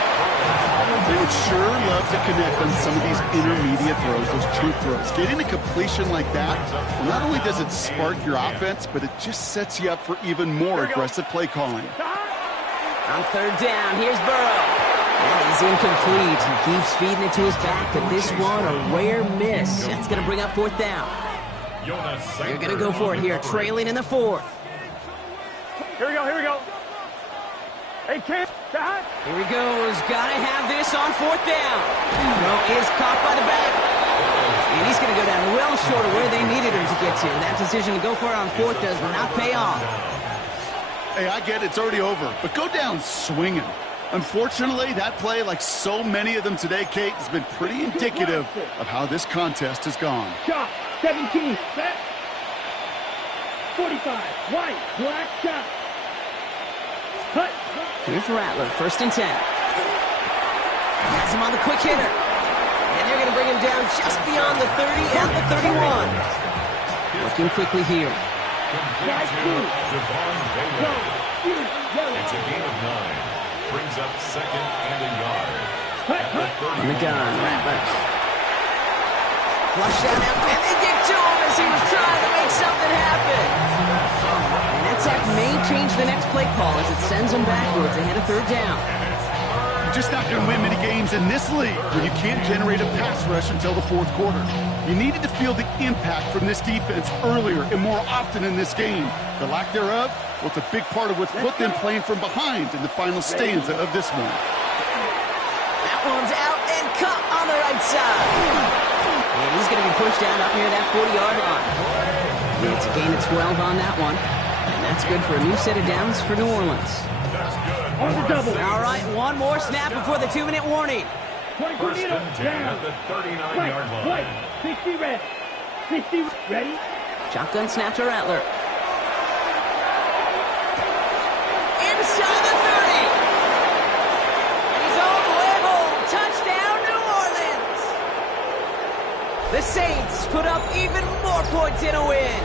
They would sure love to connect on some of these intermediate throws, those true throws. Getting a completion like that, well, not only does it spark your offense, but it just sets you up for even more aggressive play calling. On 3rd down, here's Burrow. And he's incomplete. He keeps feeding it to his back, but this one, a rare miss. That's going to bring up 4th down. They're going to go for it here, trailing in the 4th. Here we go, here we go. Hey, kid. Here he goes. Got to have this on 4th down. Throw is caught by the back. And he's going to go down well short of where they needed him to get to. That decision to go for it on 4th does not pay off. Hey, I get it. It's already over. But go down swinging. Unfortunately, that play, like so many of them today, Kate, has been pretty indicative of how this contest has gone. Shot, 17, set. 45, white, black, shot. Cut. Here's Rattler, 1st and 10. Has him on the quick hitter. And they're going to bring him down just beyond the 30 and the 31. Looking quickly here. It's a gain of 9. Brings up 2nd and a yard. On the gun, Rattler. Flush down now, and they get to him as he was trying to make something happen. And that sack may change the next play call as it sends them backwards ahead of 3rd down. You're just not going to win many games in this league when you can't generate a pass rush until the 4th quarter. You needed to feel the impact from this defense earlier and more often in this game. The lack thereof, well, it's a big part of what's put them playing from behind in the final stanza of this one. That one's out and cut on the right side. And he's going to be pushed down up near that 40-yard line. It's a gain of 12 on that one. And that's good for a new set of downs for New Orleans. On the double. All right, one more snap before the 2-minute warning. 1st and 10 at the 39-yard line. 60 red. 60 ready. Shotgun snap to Rattler. Inside the 30. And he's all the way home. Touchdown, New Orleans. The Saints put up even more points in a win.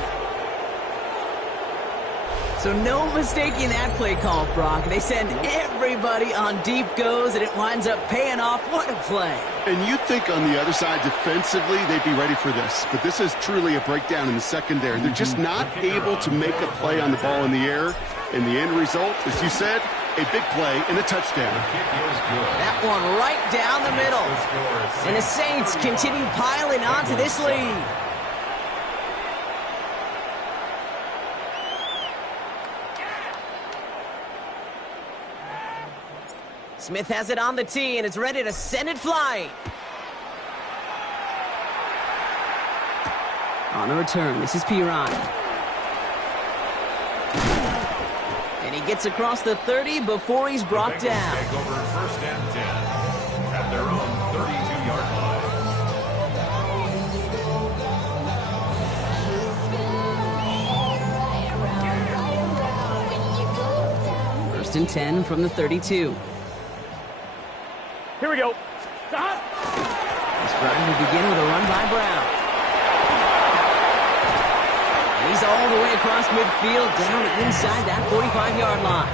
So no mistaking that play call, Brock. They send everybody on deep goes, and it winds up paying off. What a play. And you'd think on the other side defensively they'd be ready for this. But this is truly a breakdown in the secondary. They're just not able to make a play on the ball in the air. And the end result, as you said, a big play and a touchdown. That one right down the middle. And the Saints continue piling onto this lead. Smith has it on the tee and is ready to send it flying. On the return, this is Piron. And he gets across the 30 before he's brought down. Take over 1st and 10 at their own 32-yard line. 1st and 10 from the 32. Here we go. Stop. This drive will begin with a run by Brown. And he's all the way across midfield, down inside that 45-yard line.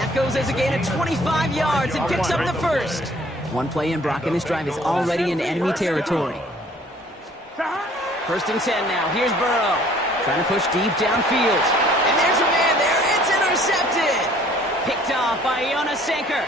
That goes as a gain of 25 yards and picks up the first. One play in, Brock, and this drive is already in enemy territory. 1st and 10 now. Here's Burrow. Trying to push deep downfield. And there's a man there. It's intercepted. Picked off by Jonas Sanker.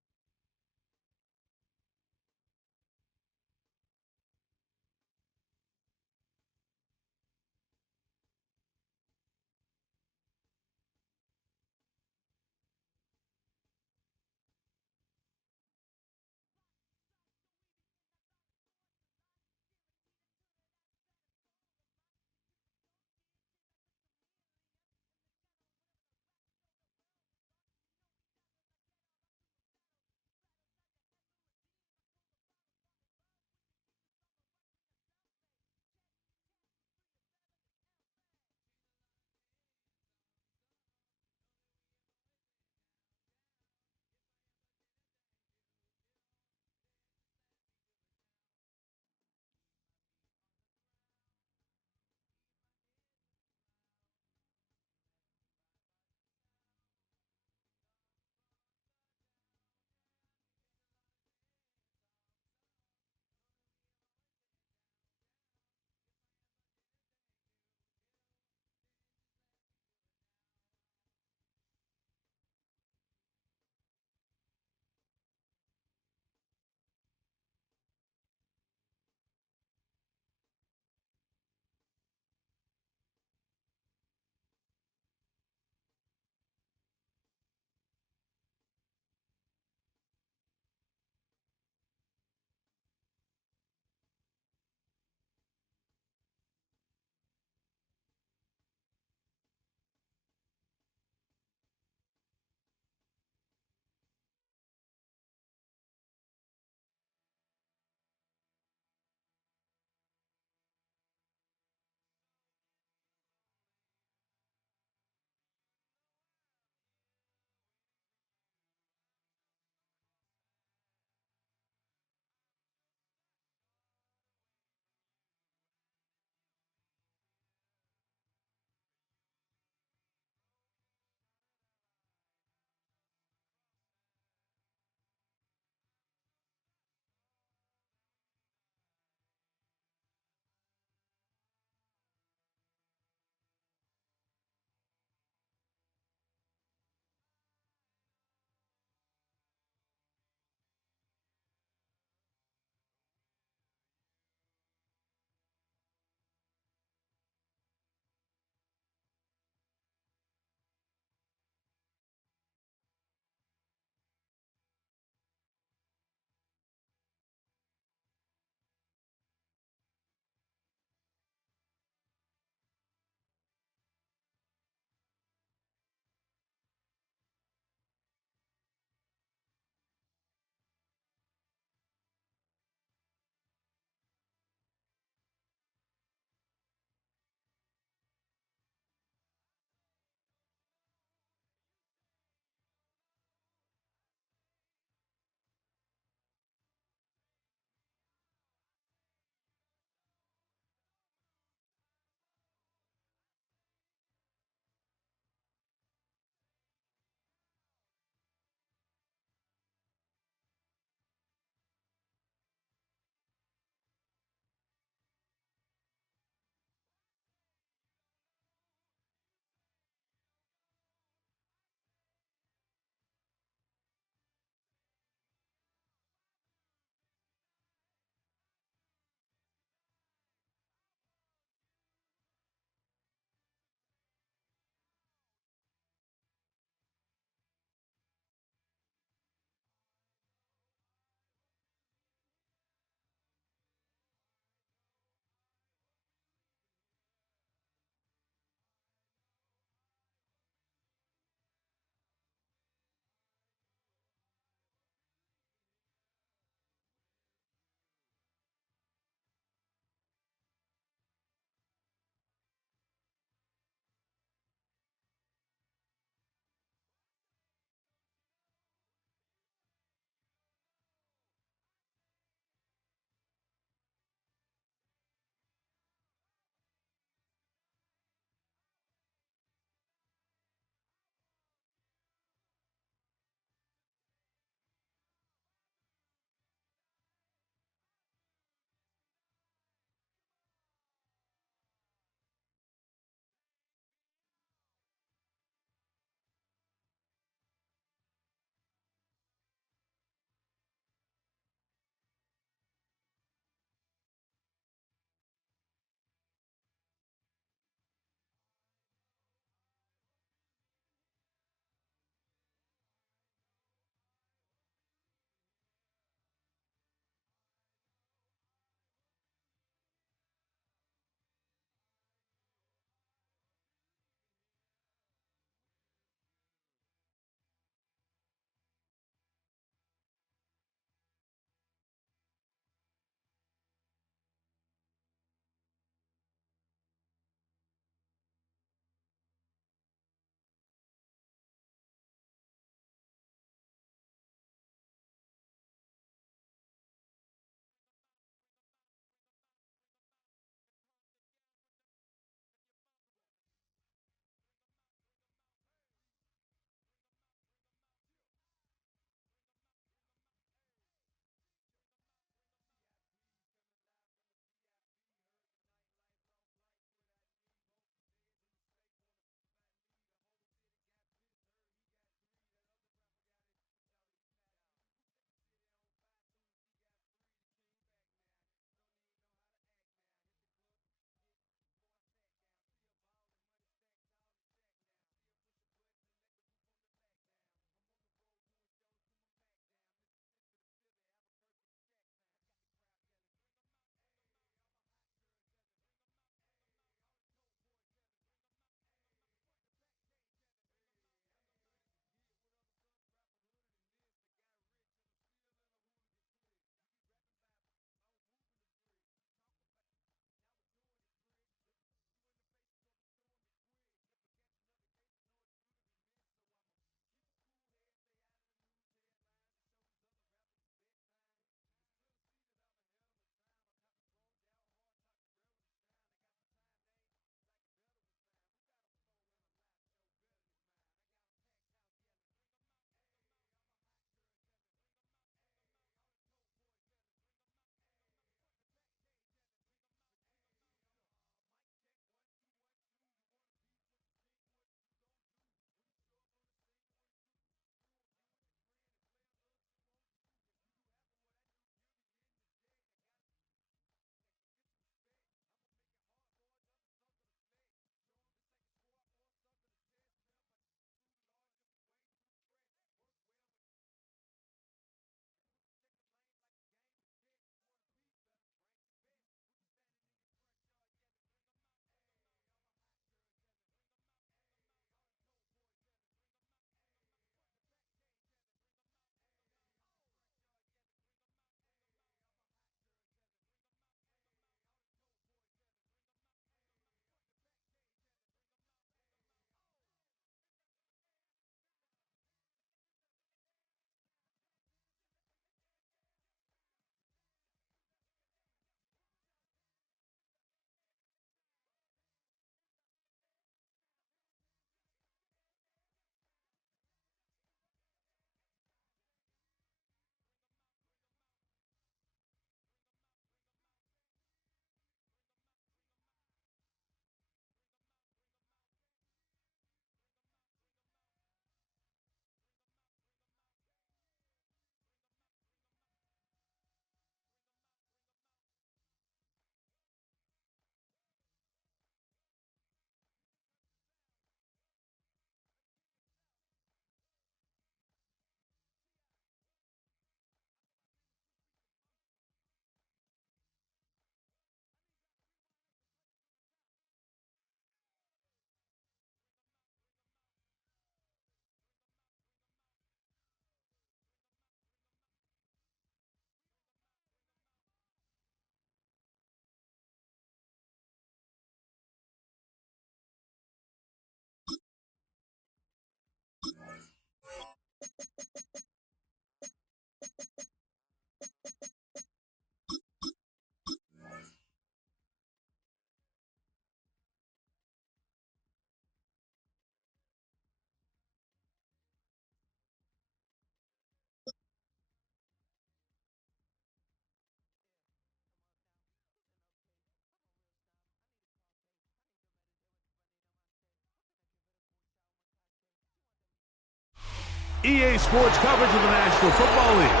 EA Sports coverage of the National Football League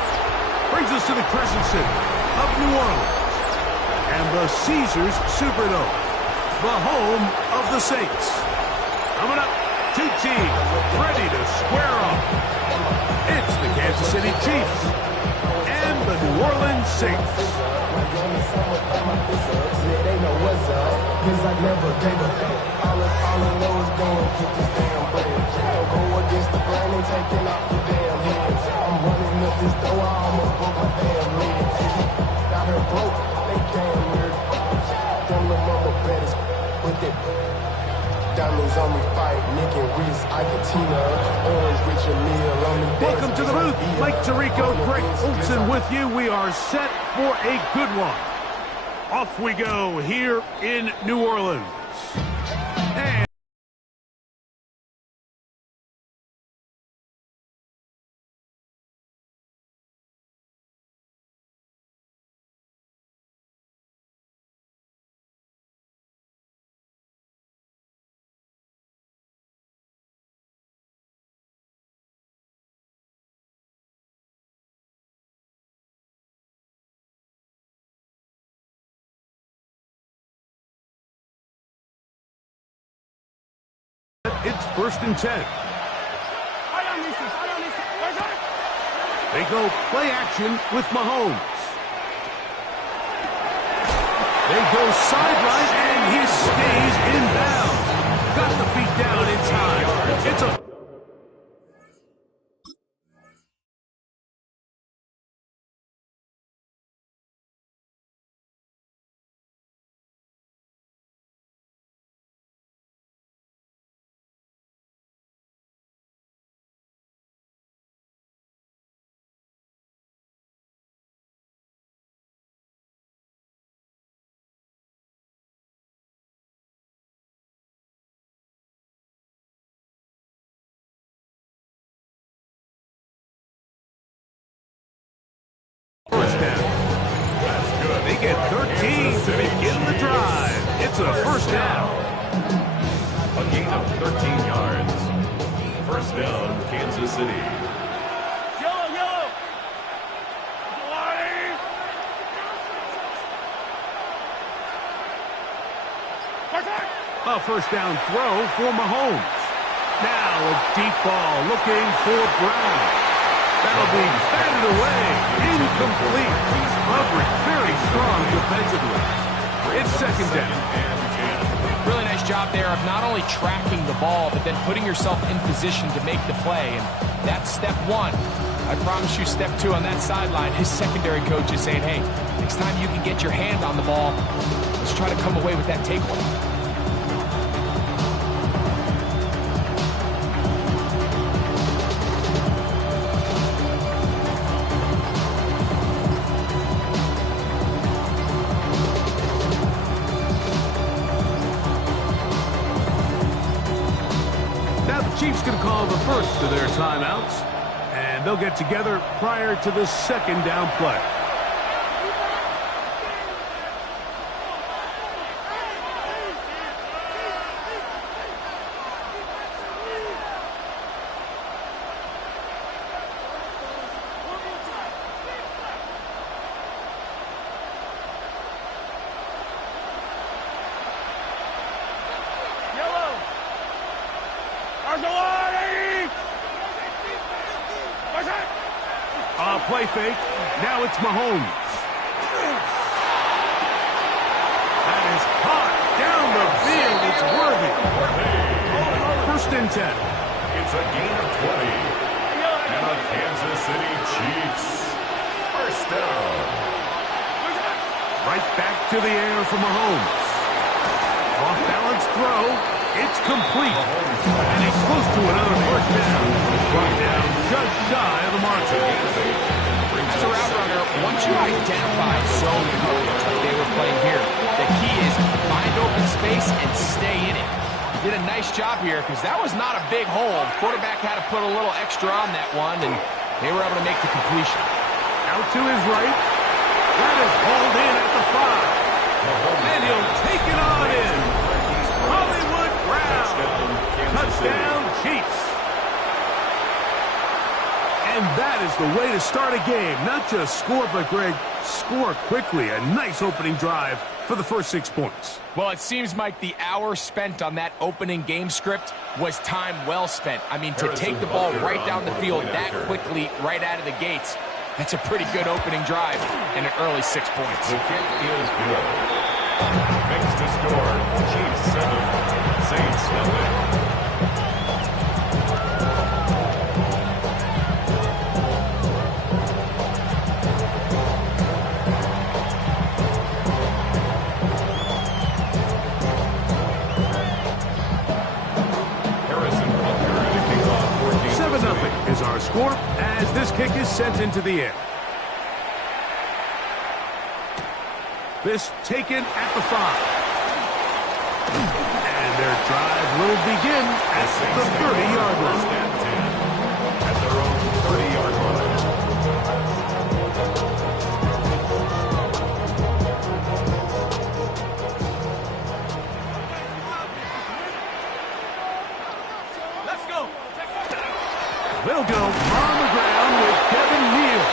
brings us to the Crescent City of New Orleans and the Caesars Superdome, the home of the Saints. Coming up, two teams ready to square off. It's the Kansas City Chiefs and the New Orleans Saints. Diamonds on me, fight, Nick and Reese, Argentina, orange, rich and meal on me. Welcome to the booth. Mike Tirico, Greg Olson with you. We are set for a good one. Off we go here in New Orleans. And it's 1st and 10. They go play action with Mahomes. They go sideline, and he stays in bounds. Got the feet down in time. It's a first down. That's good. They get 13 to begin the drive. It's a first down. A gain of 13 yards. First down, Kansas City. Yellow. A first down throw for Mahomes. Now a deep ball looking for Brown. That'll be batted away. Incomplete. Coverage very strong defensively. It's second down. Really nice job there of not only tracking the ball, but then putting yourself in position to make the play. And that's step one. I promise you step two on that sideline. His secondary coach is saying, hey, next time you can get your hand on the ball, let's try to come away with that takeaway. Chiefs going to call the first of their timeouts, and they'll get together prior to the second down play. Play fake. Now it's Mahomes. That is hot down the field. It's worthy. First and 10. It's a gain of 20. And the Kansas City Chiefs. First down. Right back to the air for Mahomes. Off balance throw. It's complete. And he's close to another first down. Brought down just shy of the margin. As a route runner, once you identify zone coverage like they were playing here, the key is find open space and stay in it. He did a nice job here because that was not a big hole. Quarterback had to put a little extra on that one, and they were able to make the completion. Out to his right. That is hauled in at the 5. And he'll take it on in. Hollywood Brown. Touchdown, Chiefs. is the way to start a game. Not just score, but, Greg, score quickly. A nice opening drive for the first 6 points. Well, it seems, Mike, the hour spent on that opening game script was time well spent. I mean, to take the ball right down the field that quickly right out of the gates, that's a pretty good opening drive and an early 6 points. The kick is good. Makes to score. Chiefs 7, Saints nothing. Is our score as this kick is sent into the air. This taken at the 5. And their drive will begin at the 30-yard line. At their own 30-yard line. They'll go on the ground with Kevin Neal.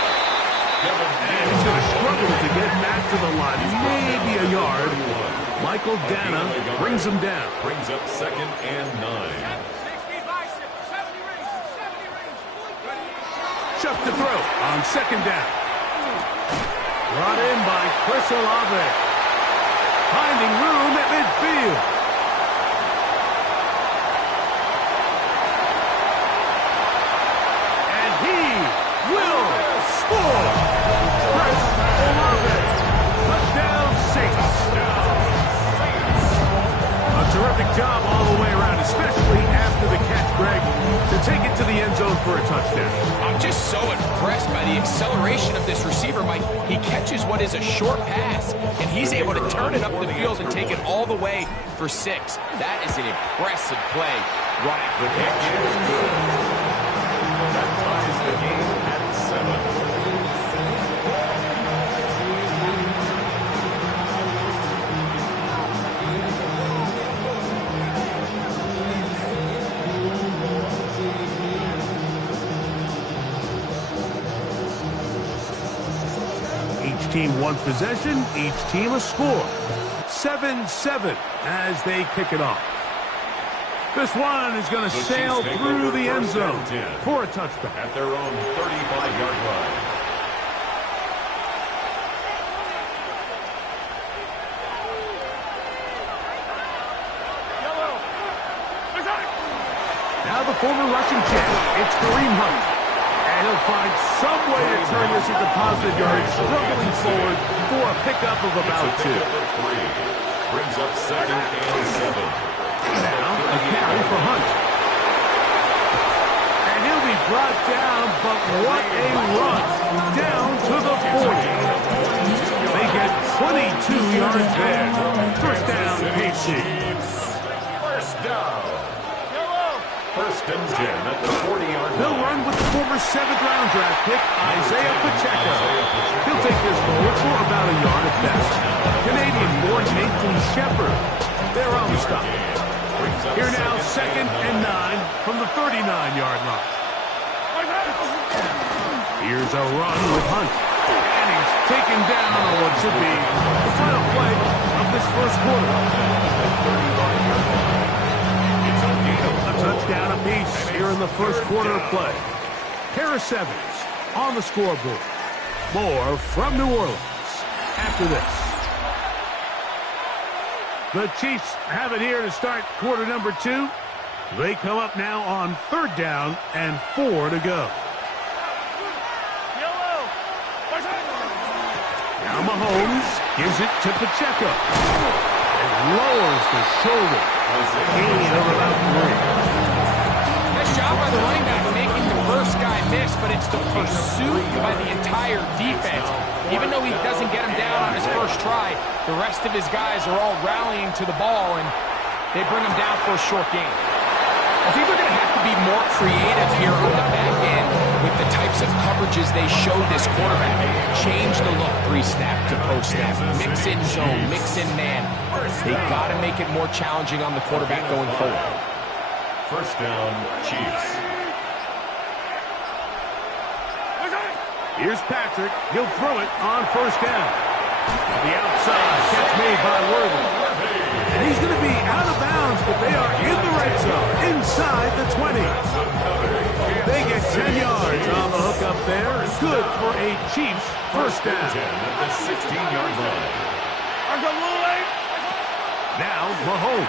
And he's going to struggle to get back to the line. Maybe a yard. Michael Dana brings him down. Brings up 2nd and 9. Chuck to throw on 2nd down. Brought in by Chris Olave. Finding room at midfield. Terrific job all the way around, especially after the catch, Greg, to take it to the end zone for a touchdown. I'm just so impressed by the acceleration of this receiver, Mike. He catches what is a short pass, and he's able to turn it up the field and take it all the way for 6. That is an impressive play right after the catch. That ties the game at 7. 1 possession, each team a score. 7-7 as they kick it off. This one is going to sail through the end zone for a touchback. At their own 35-yard line. Now the former Russian champ, it's Kareem Hunt. And he'll find some way to turn this into positive yards, struggling forward for a pickup of about 2. Brings up 2nd and 7. Now a carry for Hunt. And he'll be brought down, but what a run. Down to the 40. They get 22 yards there. First down, KC. First down. 1st and 10 at the 40-yard line. They'll run with the former 7th-round draft pick, Isaiah Pacheco. He'll take this forward for about a yard at best. Canadian-born Nathan Shepard. They're on the stop. Here now, 2nd and 9 from the 39-yard line. Here's a run with Hunt. And he's taken down on what should be the final play of this first quarter. A touchdown apiece here in the first quarter of play. Harris Evans on the scoreboard. More from New Orleans after this. The Chiefs have it here to start quarter number 2. They come up now on 3rd down and 4 to go. Now Mahomes gives it to Pacheco. And lowers the shoulder. Gain of about 3. Nice job by the running back making the first guy miss, but it's the pursuit by the entire defense. Even though he doesn't get him down on his first try, the rest of his guys are all rallying to the ball, and they bring him down for a short gain. I think they're going to have to be more creative here on the back end with the types of coverages they show this quarterback. Change the look 3-snap to post-snap. Mix in zone, mix in man. They got to make it more challenging on the quarterback going forward. First down, Chiefs. Here's Patrick. He'll throw it on first down. The outside catch made by Worthy. And he's going to be out of bounds, but they are in the red zone, inside the 20. They get 10 yards on the hook up there. Good for a Chiefs first down. At the 16-yard line. Now Mahomes.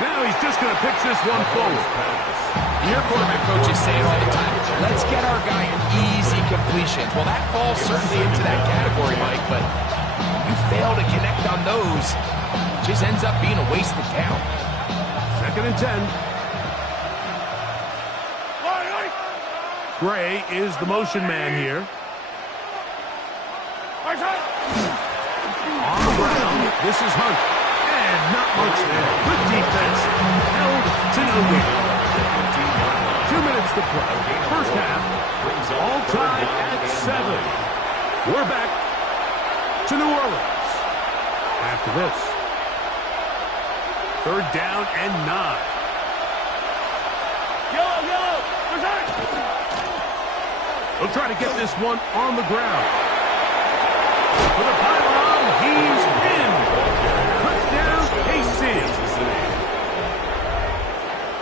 Now he's just going to pitch this one forward. Your quarterback coaches say it all the time. Let's get our guy easy completions. Well, that falls certainly into that category, Mike, but you fail to connect on those, it just ends up being a wasted down. 2nd and 10. Gray is the motion man here. On the ground, this is Hunt. And not much there. Good defense. Held to no gain. 2 minutes to play. First half. All tied at 7. We're back to New Orleans. After this. 3rd down and 9. We'll try to get this one on the ground. For the pylon, he's in. Touchdown, KC.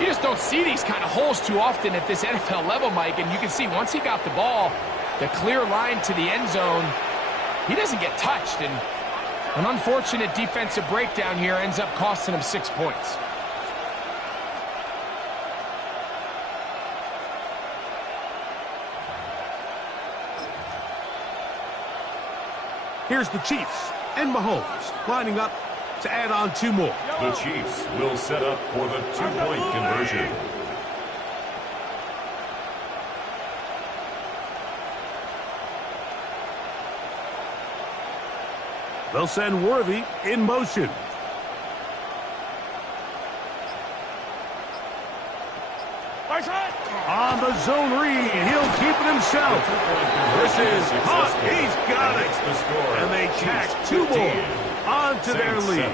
You just don't see these kind of holes too often at this NFL level, Mike, and you can see once he got the ball, the clear line to the end zone, he doesn't get touched, and an unfortunate defensive breakdown here ends up costing him 6 points. Here's the Chiefs and Mahomes lining up to add on 2 more. The Chiefs will set up for the 2-point conversion. They'll send Worthy in motion. On the zone read, he'll keep it himself. This is Hunt. He's got it. And they tack 2 more onto their lead.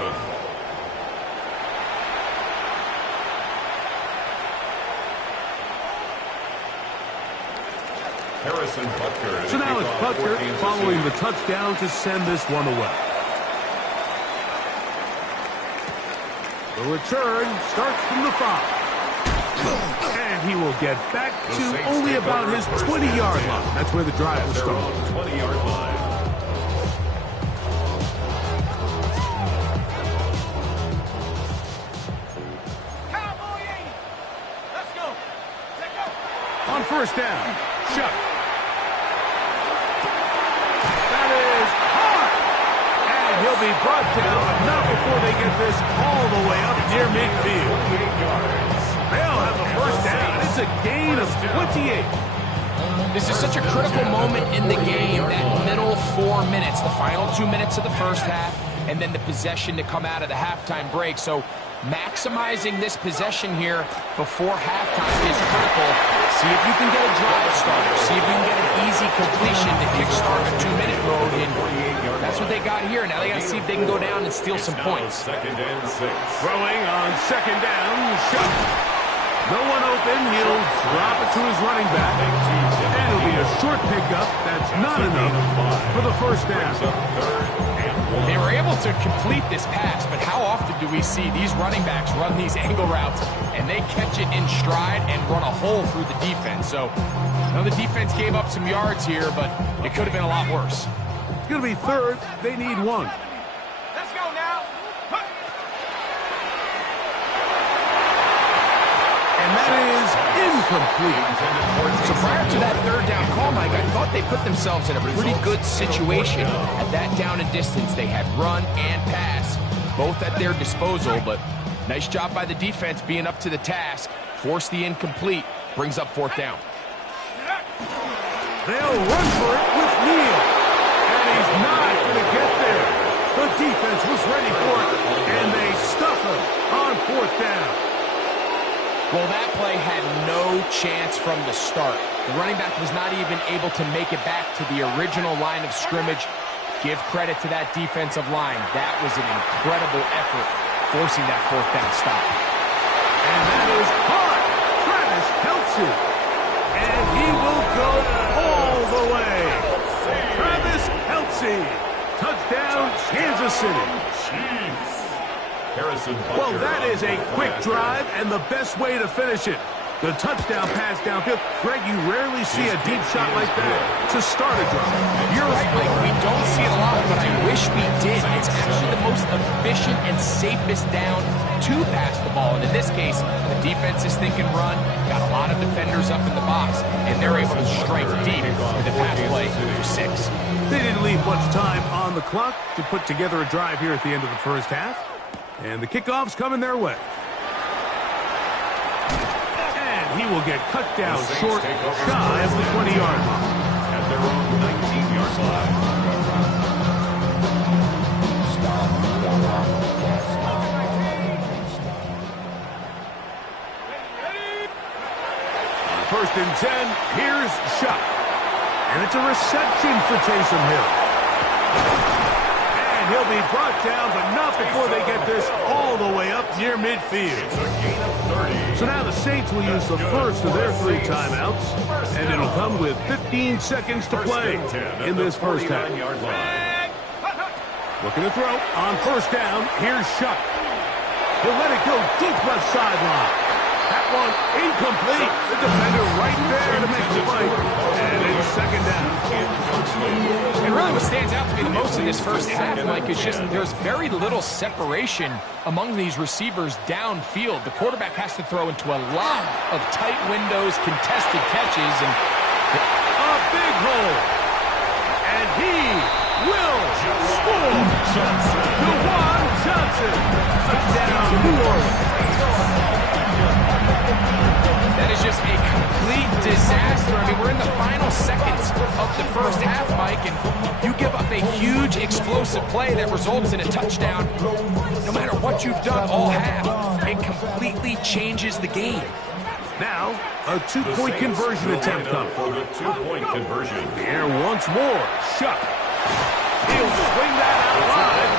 Harrison Butker. So now it's Butker following the touchdown to send this one away. The return starts from the 5. And he will get back to only about his 20-yard line. That's where the drive will start. 20-yard line. Let's go. On first down, Shuck. That is hard. And he'll be brought down, but not before they get this all the way up near midfield. 28 yards. They'll have the first down. It's a gain of 28. This is such a critical moment in the game, that middle 4 minutes, the final 2 minutes of the first half, and then the possession to come out of the halftime break. So maximizing this possession here before halftime is critical. See if you can get a drive starter. See if you can get an easy completion to kickstart a 2-minute mode. And that's what they got here. Now they got to see if they can go down and steal some points. 2nd and 6. Throwing on 2nd down, Shuck. No one open. He'll drop it to his running back. And it'll be a short pickup. That's not enough for the first down. They were able to complete this pass, but how often do we see these running backs run these angle routes and they catch it in stride and run a hole through the defense? So, I know the defense gave up some yards here, but it could have been a lot worse. It's going to be 3rd. They need 1. Let's go now. And that is incomplete. So prior to that 3rd down call, Mike, I thought they put themselves in a pretty good situation at that down and distance. They had run and pass, both at their disposal, but nice job by the defense being up to the task. Force the incomplete, brings up 4th down. They'll run for it with Neal. And he's not going to get there. The defense was ready for it, and they stuff him on 4th down. Well, that play had no chance from the start. The running back was not even able to make it back to the original line of scrimmage. Give credit to that defensive line. That was an incredible effort, forcing that 4th down stop. And that is hard. Travis Kelce. And he will go all the way. receive. Touchdown, Kansas City. Well, that is a quick drive and the best way to finish it. The touchdown pass downfield. Greg, you rarely see a deep shot like that to start a drive. You're right, Mike. We don't see it a lot, but I wish we did. It's actually the most efficient and safest down to pass the ball. And in this case, the defense is thinking run, got a lot of defenders up in the box, and they're able to strike deep with the pass play for 6. They didn't leave much time on the clock to put together a drive here at the end of the first half. And the kickoff's coming their way. He will get cut down short, shy of the 20-yard line. At their own 19-yard line. First and 10, here's Shuck. And it's a reception for Taysom Hill. And he'll be brought down, but not before they get this all the way up near midfield. It's a gain of 30. So now the Saints will use the first of their 3 timeouts, and it'll come with 15 seconds to play in this first half. Looking to throw on first down. Here's Shuck. He'll let it go deep left sideline. That one incomplete. The defender right there to make the play. And it's second down. And really what stands out to me the most in this first half, Mike, is just there's very little separation among these receivers downfield. The quarterback has to throw into a lot of tight windows, contested catches, and a big hole. And he will score. DeJuan Johnson. Touchdown, New Orleans. That is just a complete disaster. I mean, we're in the final seconds of the first half, Mike, and you give up a huge explosive play that results in a touchdown. No matter what you've done all half, it completely changes the game. Now, a 2-point conversion attempt coming. For the 2-point conversion. The air once more. Shuck. He'll swing that out wide.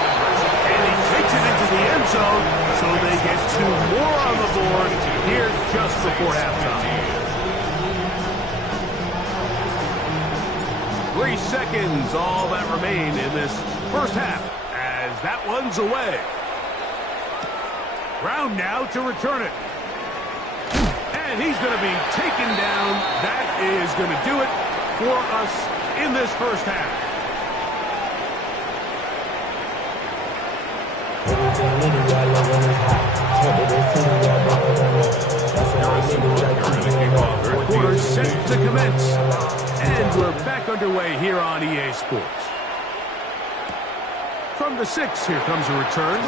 And he takes it into the end zone. So they get 2 more on the board here just before halftime. 3 seconds, all that remain in this first half as that one's away. Brown now to return it. And he's going to be taken down. That is going to do it for us in this first half. Third quarter set to commence. And we're back underway here on EA Sports. From the 6, here comes a return.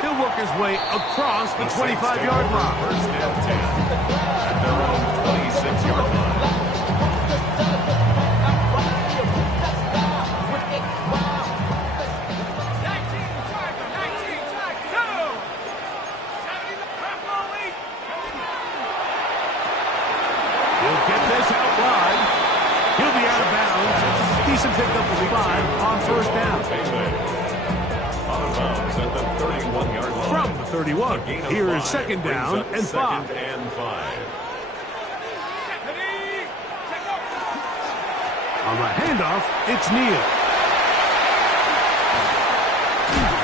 He'll work his way across the 25-yard line. First and 10 at their own 26-yard line. He'll get this out wide. He'll be out of bounds. Decent pickup of 5 on first down. Out of bounds at the 31-yard line. From the 31, here is second down and 5. Second and 5. On the handoff, it's Neal.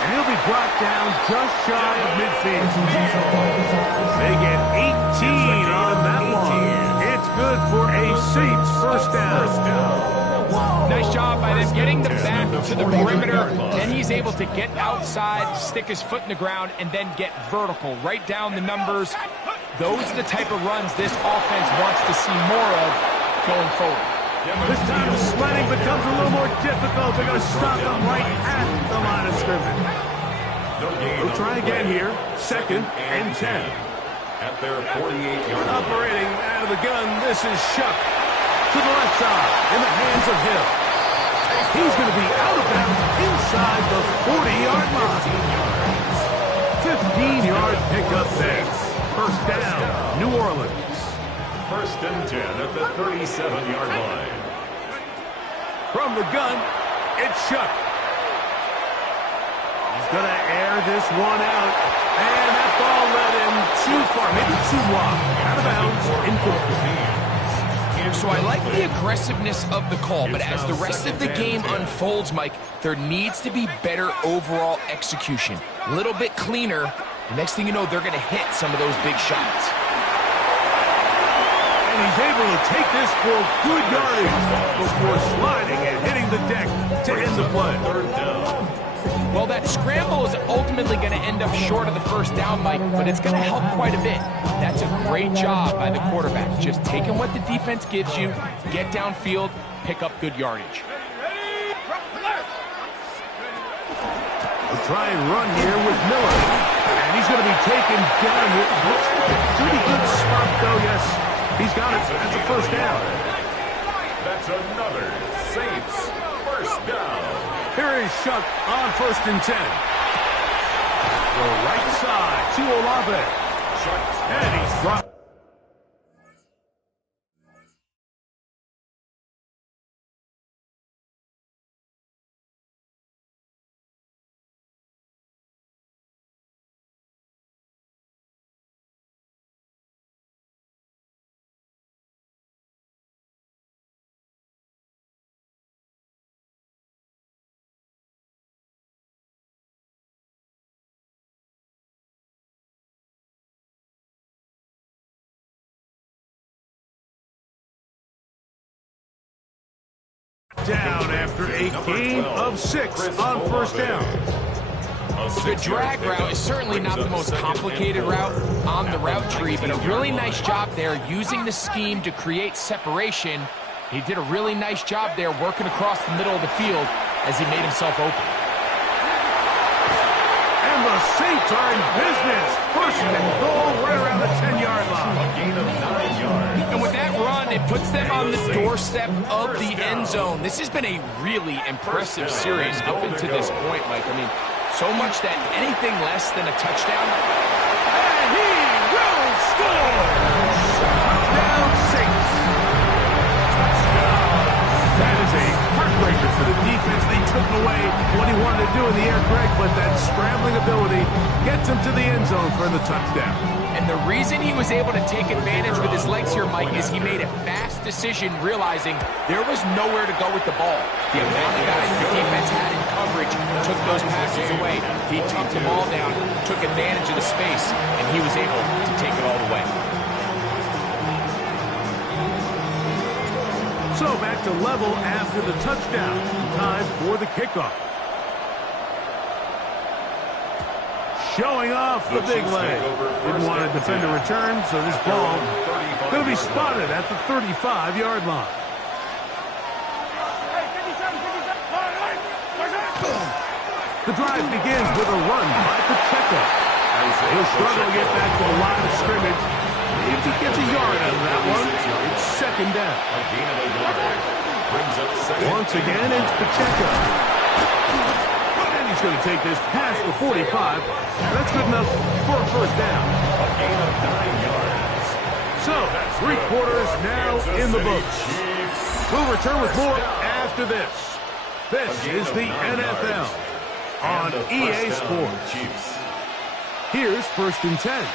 And he'll be brought down just shy of midfield. They get 18 on that one. It's good for a Saints first down. Nice job by them getting the back to the perimeter. Then he's able to get outside, stick his foot in the ground, and then get vertical. Right down the numbers. Those are the type of runs this offense wants to see more of going forward. This time the sledding becomes a little more difficult. They're going to stop them right at the line of scrimmage. We'll try again here. Second and 10. At their 48-yard line. Operating out of the gun, this is Shuck. To the left side, in the hands of Hill. He's going to be out of bounds inside the 40-yard line. 15-yard pickup there. First down, New Orleans. First and 10 at the 37-yard line. From the gun, it's Shuck. He's going to air this one out. And that ball led him too far, maybe too wide. Out of bounds, incomplete. So I like the aggressiveness of the call, but as the rest of the game unfolds, Mike, there needs to be better overall execution. A little bit cleaner. The next thing you know, they're going to hit some of those big shots. And he's able to take this for good yardage before sliding and hitting the deck to end the play. Well, that scramble is ultimately going to end up short of the first down, Mike, but it's going to help quite a bit. That's a great job by the quarterback. Just taking what the defense gives you, get downfield, pick up good yardage. We'll try and run here with Miller. And he's going to be taken down here. Looks like a pretty good spot, though, yes. He's got it. That's a first down. That's another Saints first down. Here is Shuck on 1st and 10. The right side to Olave. And he's dropped. Down after a gain of 6 on 1st down. The drag route is certainly not the most complicated route on the route tree, but a really nice job there using the scheme to create separation. He did a really nice job there working across the middle of the field as he made himself open. And the Saints are in business. 1st and goal right around the 10-yard line. A gain of 9 yards. And with that run, it puts them on the doorstep of the end zone. This has been a really impressive series up into this point, Mike. I mean, so much that anything less than a touchdown. And he will score! Touchdown, Saints. That is a heartbreaker for the defense. They took away what he wanted to do in the air, Greg, but that scrambling ability gets him to the end zone for the touchdown. And the reason he was able to take advantage with his legs here, Mike, is he made a fast decision realizing there was nowhere to go with the ball. The amount of guys the defense had in coverage took those passes away. He tucked the ball down, took advantage of the space, and he was able to take it all the way. So back to level after the touchdown. Time for the kickoff. Showing off the big leg. Didn't want to defend a return, so this ball going to be spotted at the 35-yard line. The drive begins with a run by Pacheco. He'll struggle to get back to the line of scrimmage. If he gets a yard out of that one, it's 2nd down. Once again, it's Pacheco. And he's going to take this past the 45. That's good enough for a 1st down. A gain of 9 yards. So, 3 quarters now in the books. We'll return with more after this. This is the NFL on EA Sports. Here's 1st and 10.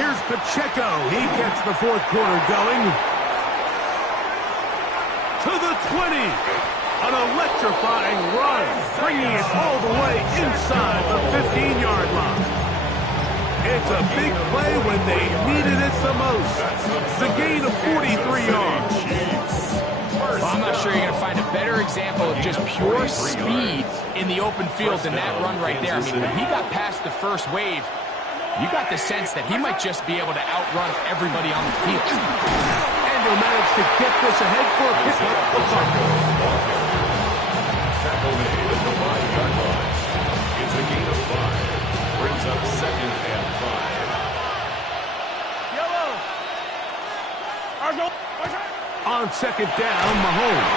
Here's Pacheco. He gets the 4th quarter going. To the 20. An electrifying run, bringing it all the way inside the 15-yard line. It's a big play when they needed it the most. It's a gain of 43 yards. Well, I'm not sure you're going to find a better example of just pure speed in the open field than that run right there. I mean, when he got past the first wave, you got the sense that he might just be able to outrun everybody on the field. And he'll manage to get this ahead for a pickup of Tackle made at the 5-yard line. It's a gain of 5. Brings up 2nd and 5. On 2nd down, Mahomes.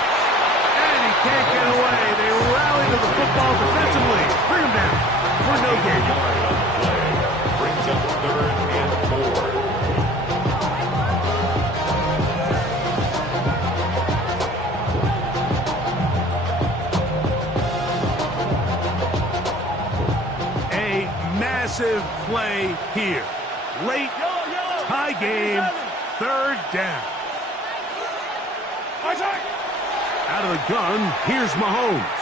And he can't get away. They rally to the football defensively. Bring him down for no gain. Brings up 3rd and 4. Aggressive play here. Late tie game, 3rd down. Out of the gun, here's Mahomes.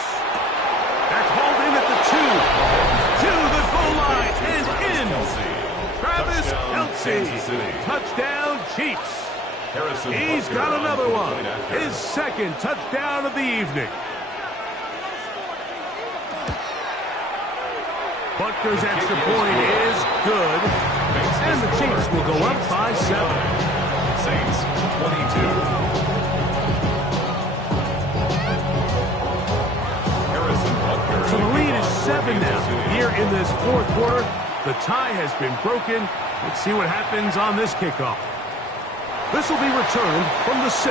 That's hauled in at the 2. To the goal line and in. Travis Kelce. Touchdown, Chiefs. He's got another one. His 2nd touchdown of the evening. Butker's extra point is good. And the Chiefs will go up by 7. Saints 22. So the lead is 7 now. Here in this 4th quarter, the tie has been broken. Let's see what happens on this kickoff. This will be returned from the 6.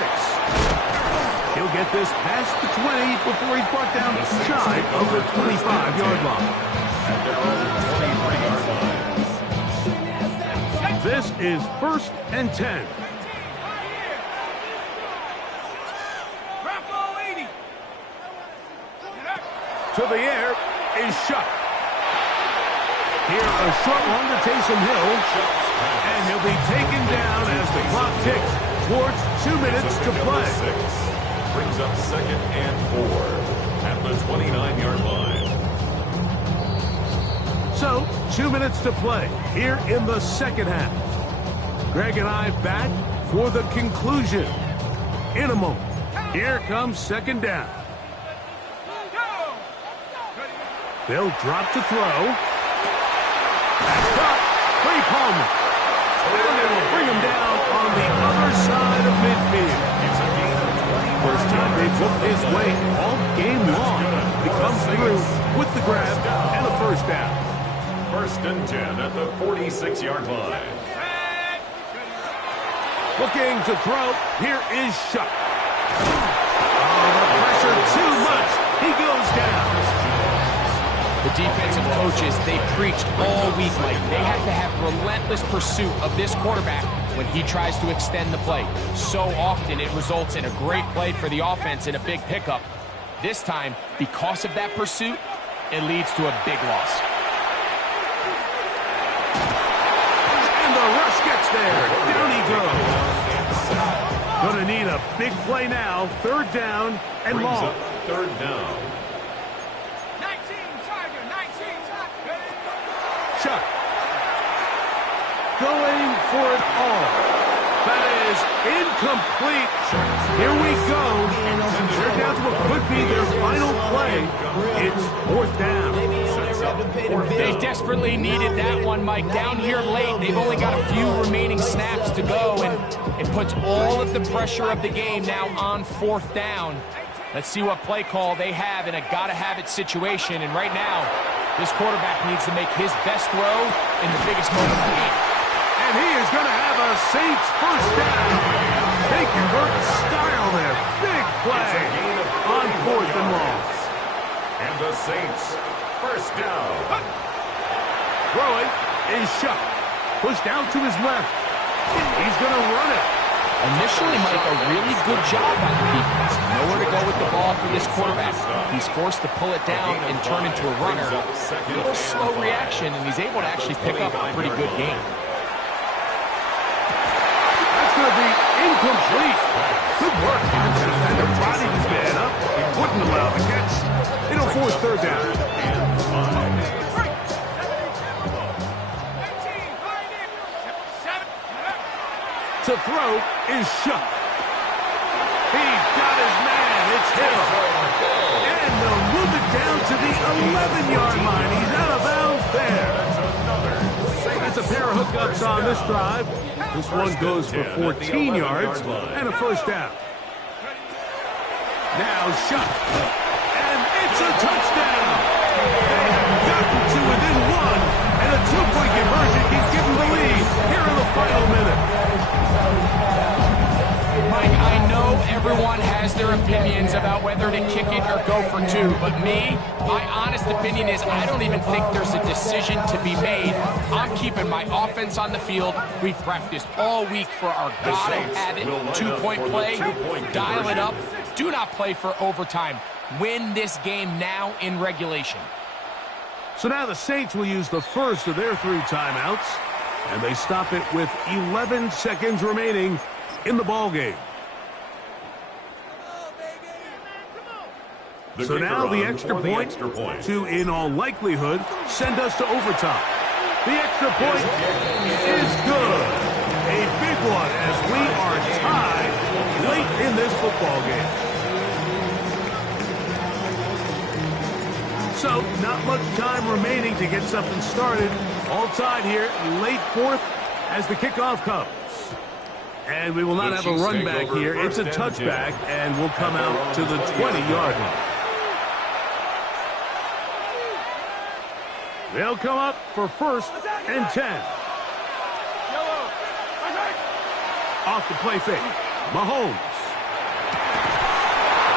He'll get this past the 20 before he's brought down shy of the 25-yard line. At their own 23-yard line. This is 1st and 10. To the air is shot. Here a short one to Taysom Hill. And he'll be taken down as the clock ticks towards 2 minutes to play. Brings up 2nd and 4 at the 29-yard line. So, 2 minutes to play here in the 2nd half. Greg and I back for the conclusion. In a moment, here comes 2nd down. They'll drop to throw. That's caught. Free Palmer. And they will bring him down on the other side of midfield. First time they've looked his way all game long. He comes through with the grab and a 1st down. 1st and 10 at the 46-yard line. Looking to throw. Here is Shuck. Oh, the pressure too much. He goes down. The defensive coaches, they preached all week, Mike. They have to have relentless pursuit of this quarterback when he tries to extend the play. So often it results in a great play for the offense and a big pickup. This time, because of that pursuit, it leads to a big loss. And the rush gets there. Down he goes. Gonna need a big play now. 3rd down and Brings long. up 3rd down. Chuck. Going for it all. That is incomplete. Here we go. They're down to what could be their final play. It's 4th down. They desperately needed that one, Mike. Down here late, they've only got a few remaining snaps to go, and it puts all of the pressure of the game now on 4th down. Let's see what play call they have in a gotta-have-it situation, and right now, this quarterback needs to make his best throw in the biggest moment of the game. And he is going to have a Saints 1st down. They convert style there. Big play on 4th and long. And the Saints 1st down. Throwing is Shuck. Pushed out to his left. He's going to run it. Initially, Mike, a really good job by the defense. Nowhere to go with the ball for this quarterback. He's forced to pull it down and turn into a runner. A little slow reaction, and he's able to actually pick up a pretty good game. That's going to be incomplete. Good work. And the body was bad up. He wouldn't allow the catch. It'll force 3rd down. To throw is Shuck. He's got his man. It's Hill. And they'll move it down to the 11-yard line. He's out of bounds there. That's a pair of hookups on this drive. This one goes for 14 yards and a 1st down. Now Shuck. And it's a touchdown. They have gotten to within 1. And a 2-point conversion can give them the lead here in the final minute. Mike, I know everyone has their opinions about whether to kick it or go for 2, but me, my honest opinion is I don't even think there's a decision to be made. I'm keeping my offense on the field. We've practiced all week for our gotta-have-it 2-point play. Dial it up. Do not play for overtime. Win this game now in regulation. So now the Saints will use the first of their 3 timeouts, and they stop it with 11 seconds remaining in the ball game. So now the extra point to, in all likelihood, send us to overtime. The extra point is good. A big one as we are tied late in this football game. So not much time remaining to get something started. All tied here, late 4th as the kickoff comes. And we will not have a run back here. It's a touchback, and we'll come out to the 20-yard line. They'll come up for 1st and 10. Off the play fake. Mahomes.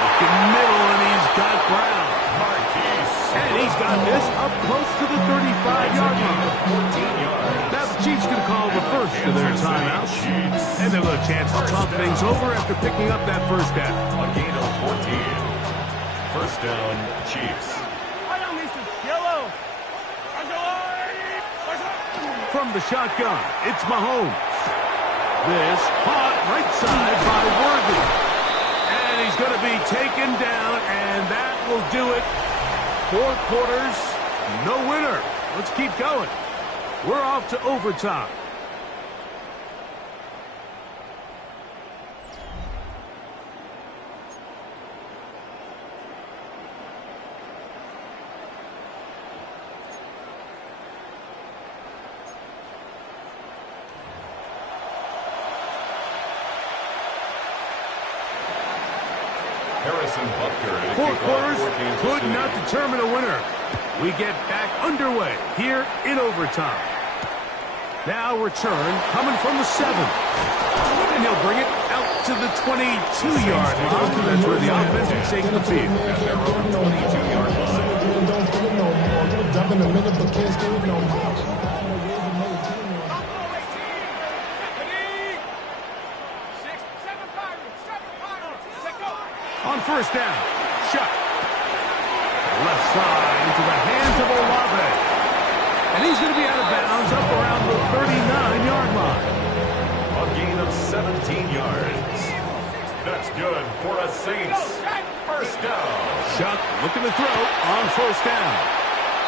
Looking middle, and he's got Brown. And he's got this up close to the 35-yard line. Now the Chiefs can call the first of their timeouts. And they'll have a chance to talk things over after picking up that first down. A gain of 14. First down, Chiefs. From the shotgun, it's Mahomes. This caught right side by Worthy. And he's going to be taken down, and that will do it. 4 quarters, no winner. Let's keep going. We're off to overtime. Harrison Butker. 4 quarters could not determine a winner. We get back underway here in overtime. Now return coming from the 7. And he'll bring it out to the 22-yard line. That's where the offense will take the field. At their own 22-yard line. On first down, shot. Left side into the hands of Olave. And he's going to be out of bounds up around the 39-yard line. A gain of 17 yards. That's good for a Saints. First down. Shuck looking to throw on first down.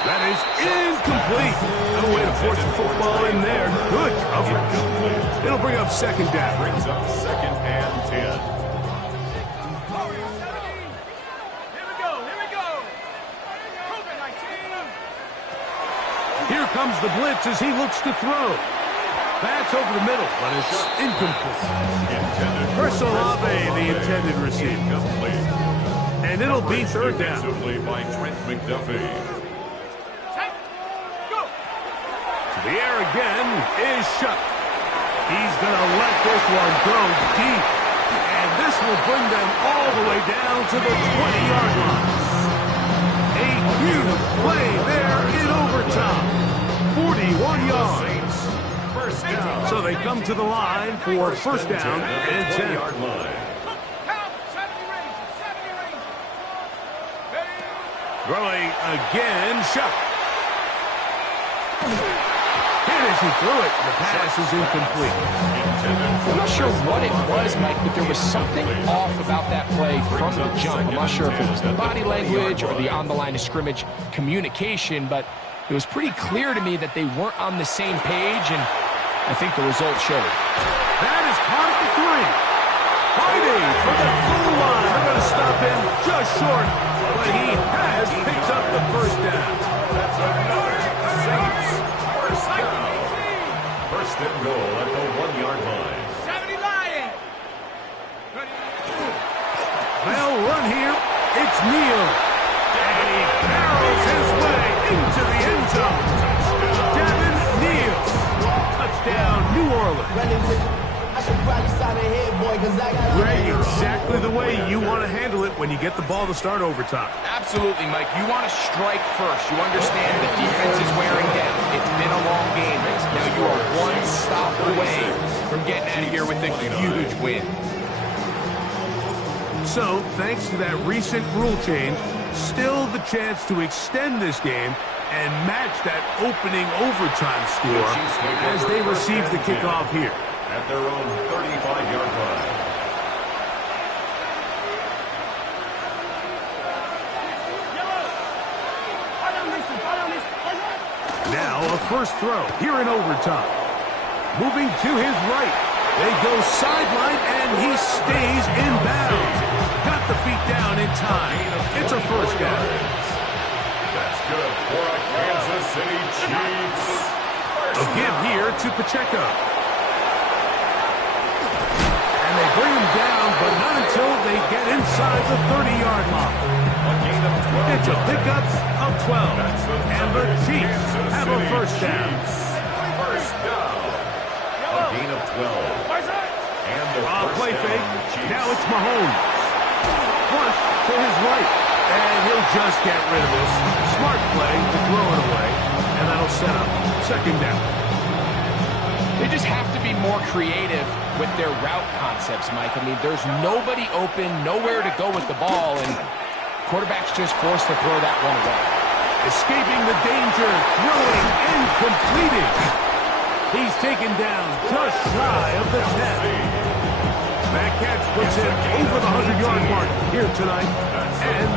That is incomplete. No way to force the football in there. Good coverage. It'll bring up second down. Brings up 2nd and 10. Here comes the blitz as he looks to throw. That's over the middle, but it's incomplete. Chris Olave, the intended receiver. And it'll be third down. By Trent McDuffie. To the air again is Shuck. He's going to let this one go deep. And this will bring them all the way down to the 20-yard line. A huge play there in overtime. 41 yards. First down. So they come to the line for first down and 10. 20-yard line. Throwing again, Shuck. Hit as he threw it. The pass is incomplete. I'm not sure what it was, Mike, but there was something off about that play from the jump. I'm not sure if it was the body language or the on-the-line of scrimmage communication, but it was pretty clear to me that they weren't on the same page, and I think the result showed. That is caught at the 3. Fighting for the goal line. They're going to stop him just short, but he has picked up the first down. That's another Saints first down. First and goal at the 1-yard line. 70 Lion. They'll run here. It's Neal. And he barrels his way into the end zone. Devin Neal. Touchdown, New Orleans. Greg, exactly the way you want to handle it when you get the ball to start overtime. Absolutely, Mike. You want to strike first. You understand the defense is wearing down. It's been a long game. Now you are one stop away from getting out of here with a huge win. So, thanks to that recent rule change, Still the chance to extend this game and match that opening overtime score as they receive the kickoff here. At their own 35-yard line. Now a first throw here in overtime. Moving to his right. They go sideline, and he stays in bounds. Got the feet down in time. It's a first down. That's good for a Kansas City Chiefs. A give here to Pacheco. And they bring him down, but not until they get inside the 30-yard line. It's a pickup of 12. And the Chiefs have a first down. First down. A gain of 12. And the Play first fake. down, Now it's Mahomes. Flush to his right. And he'll just get rid of this. Smart play to throw it away. And that'll set up second down. They just have to be more creative with their route concepts, Mike. I mean, there's nobody open, nowhere to go with the ball, and quarterback's just forced to throw that one away. Escaping the danger, throwing and completing. He's taken down just shy of the 10. That catch puts him over the 100-yard mark here tonight, and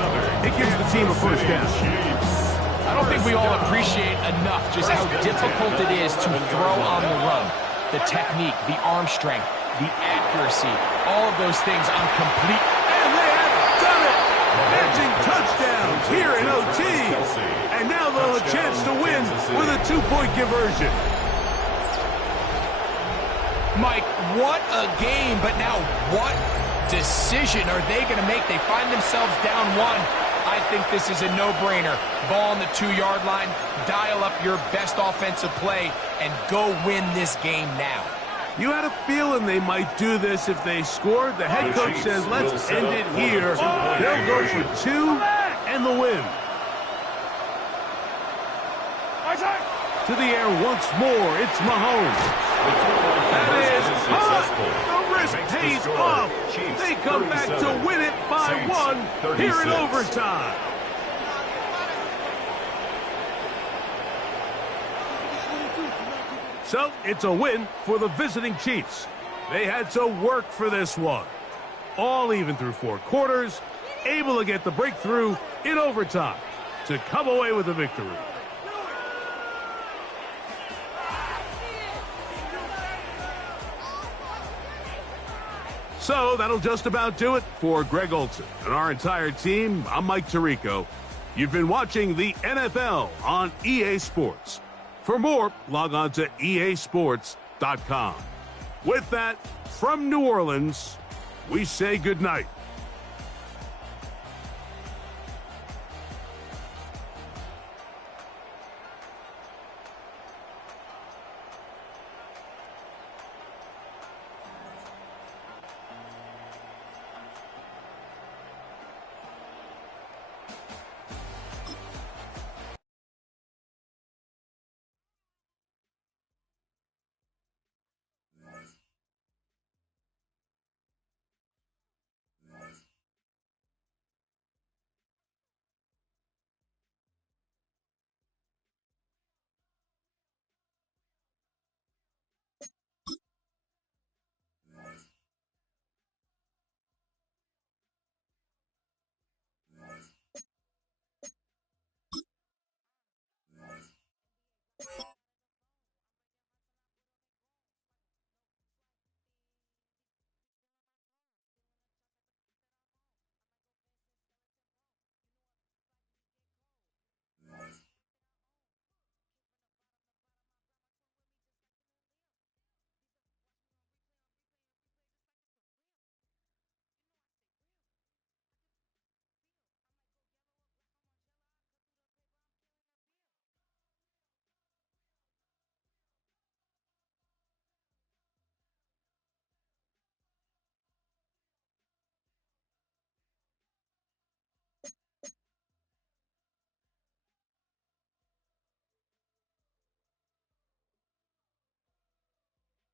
it gives the team a first down. I don't think we all appreciate enough just how difficult it is to throw on the run. The technique, the arm strength, the accuracy, all of those things on complete. And they have done it! Matching touchdowns here in OT. And now they'll have a chance to win with a 2-point conversion. Mike, what a game, but now what decision are they going to make? They find themselves down one. I think this is a no-brainer. Ball on the 2-yard line, dial up your best offensive play, and go win this game now. You had a feeling they might do this if they scored. The head coach says, let's end it here. They'll go for 2 and the win. To the air once more, it's Mahomes. That is hot. The risk pays off. They come back to win it by 1 here in overtime. So it's a win for the visiting Chiefs. They had to work for this one. All even through 4 quarters, able to get the breakthrough in overtime to come away with a victory. So that'll just about do it for Greg Olsen and our entire team. I'm Mike Tirico. You've been watching the NFL on EA Sports. For more, log on to easports.com. With that, from New Orleans, we say goodnight.